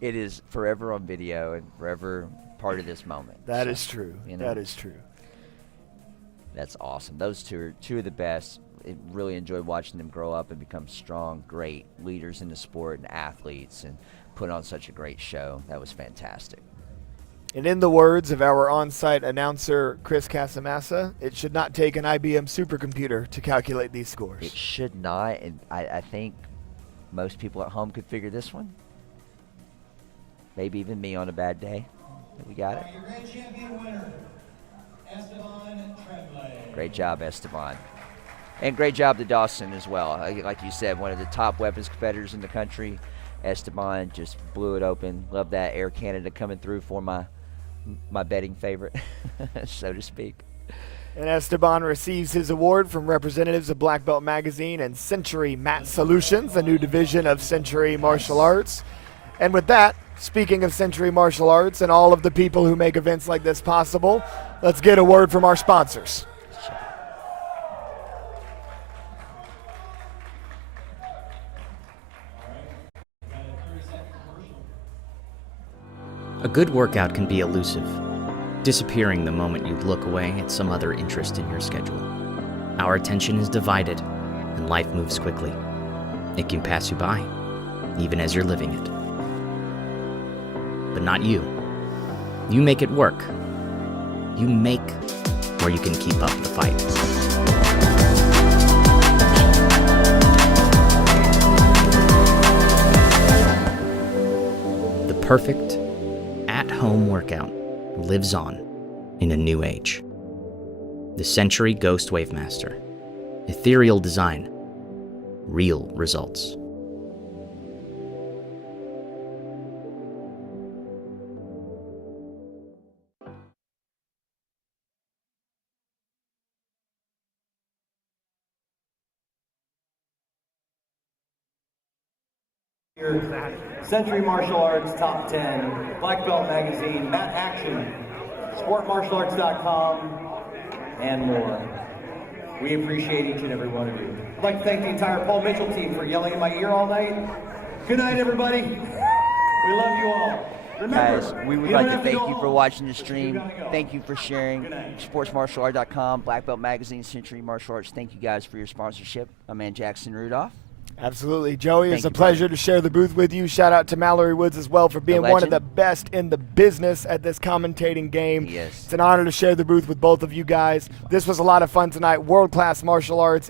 It is forever on video and forever part of this moment. That is true. You know? That is true. That's awesome. Those two are two of the best. I really enjoyed watching them grow up and become strong, great leaders in the sport and athletes and put on such a great show. That was fantastic. And in the words of our on-site announcer, Chris Casamassa, it should not take an IBM supercomputer to calculate these scores. It should not, and I think most people at home could figure this one. Maybe even me on a bad day. We got it. Your grand champion winner, Esteban Tremblay. Great job, Esteban. And great job to Dawson as well. Like you said, one of the top weapons competitors in the country. Esteban just blew it open. Love that Air Canada coming through for my betting favorite, so to speak. And Esteban receives his award from representatives of Black Belt Magazine and Century Mat Solutions, a new division of Century Martial Arts. And with that, speaking of Century Martial Arts and all of the people who make events like this possible, let's get a word from our sponsors. A good workout can be elusive, disappearing the moment you look away at some other interest in your schedule. Our attention is divided, and life moves quickly. It can pass you by, even as you're living it. But not you. You make it work. You make where you can keep up the fight. The perfect at-home workout lives on in a new age. The Century Ghost Wavemaster. Ethereal design. Real results. Century Martial Arts Top 10, Black Belt Magazine, Mat Action, sportmartialarts.com, and more. We appreciate each and every one of you. I'd like to thank the entire Paul Mitchell team for yelling in my ear all night. Good night, everybody. We love you all. Remember, guys, we would like to thank you for watching the stream. Thank you for sharing. sportsmartialart.com, Black Belt Magazine, Century Martial Arts. Thank you guys for your sponsorship. My man Jackson Rudolph. Absolutely. Joey, it's a Thank you, pleasure buddy. to share the booth with you. Shout out to Mallory Woods as well for being one of legend. the best in the business at this commentating game. Yes. It's an honor to share the booth with both of you guys. This was a lot of fun tonight. World-class martial arts.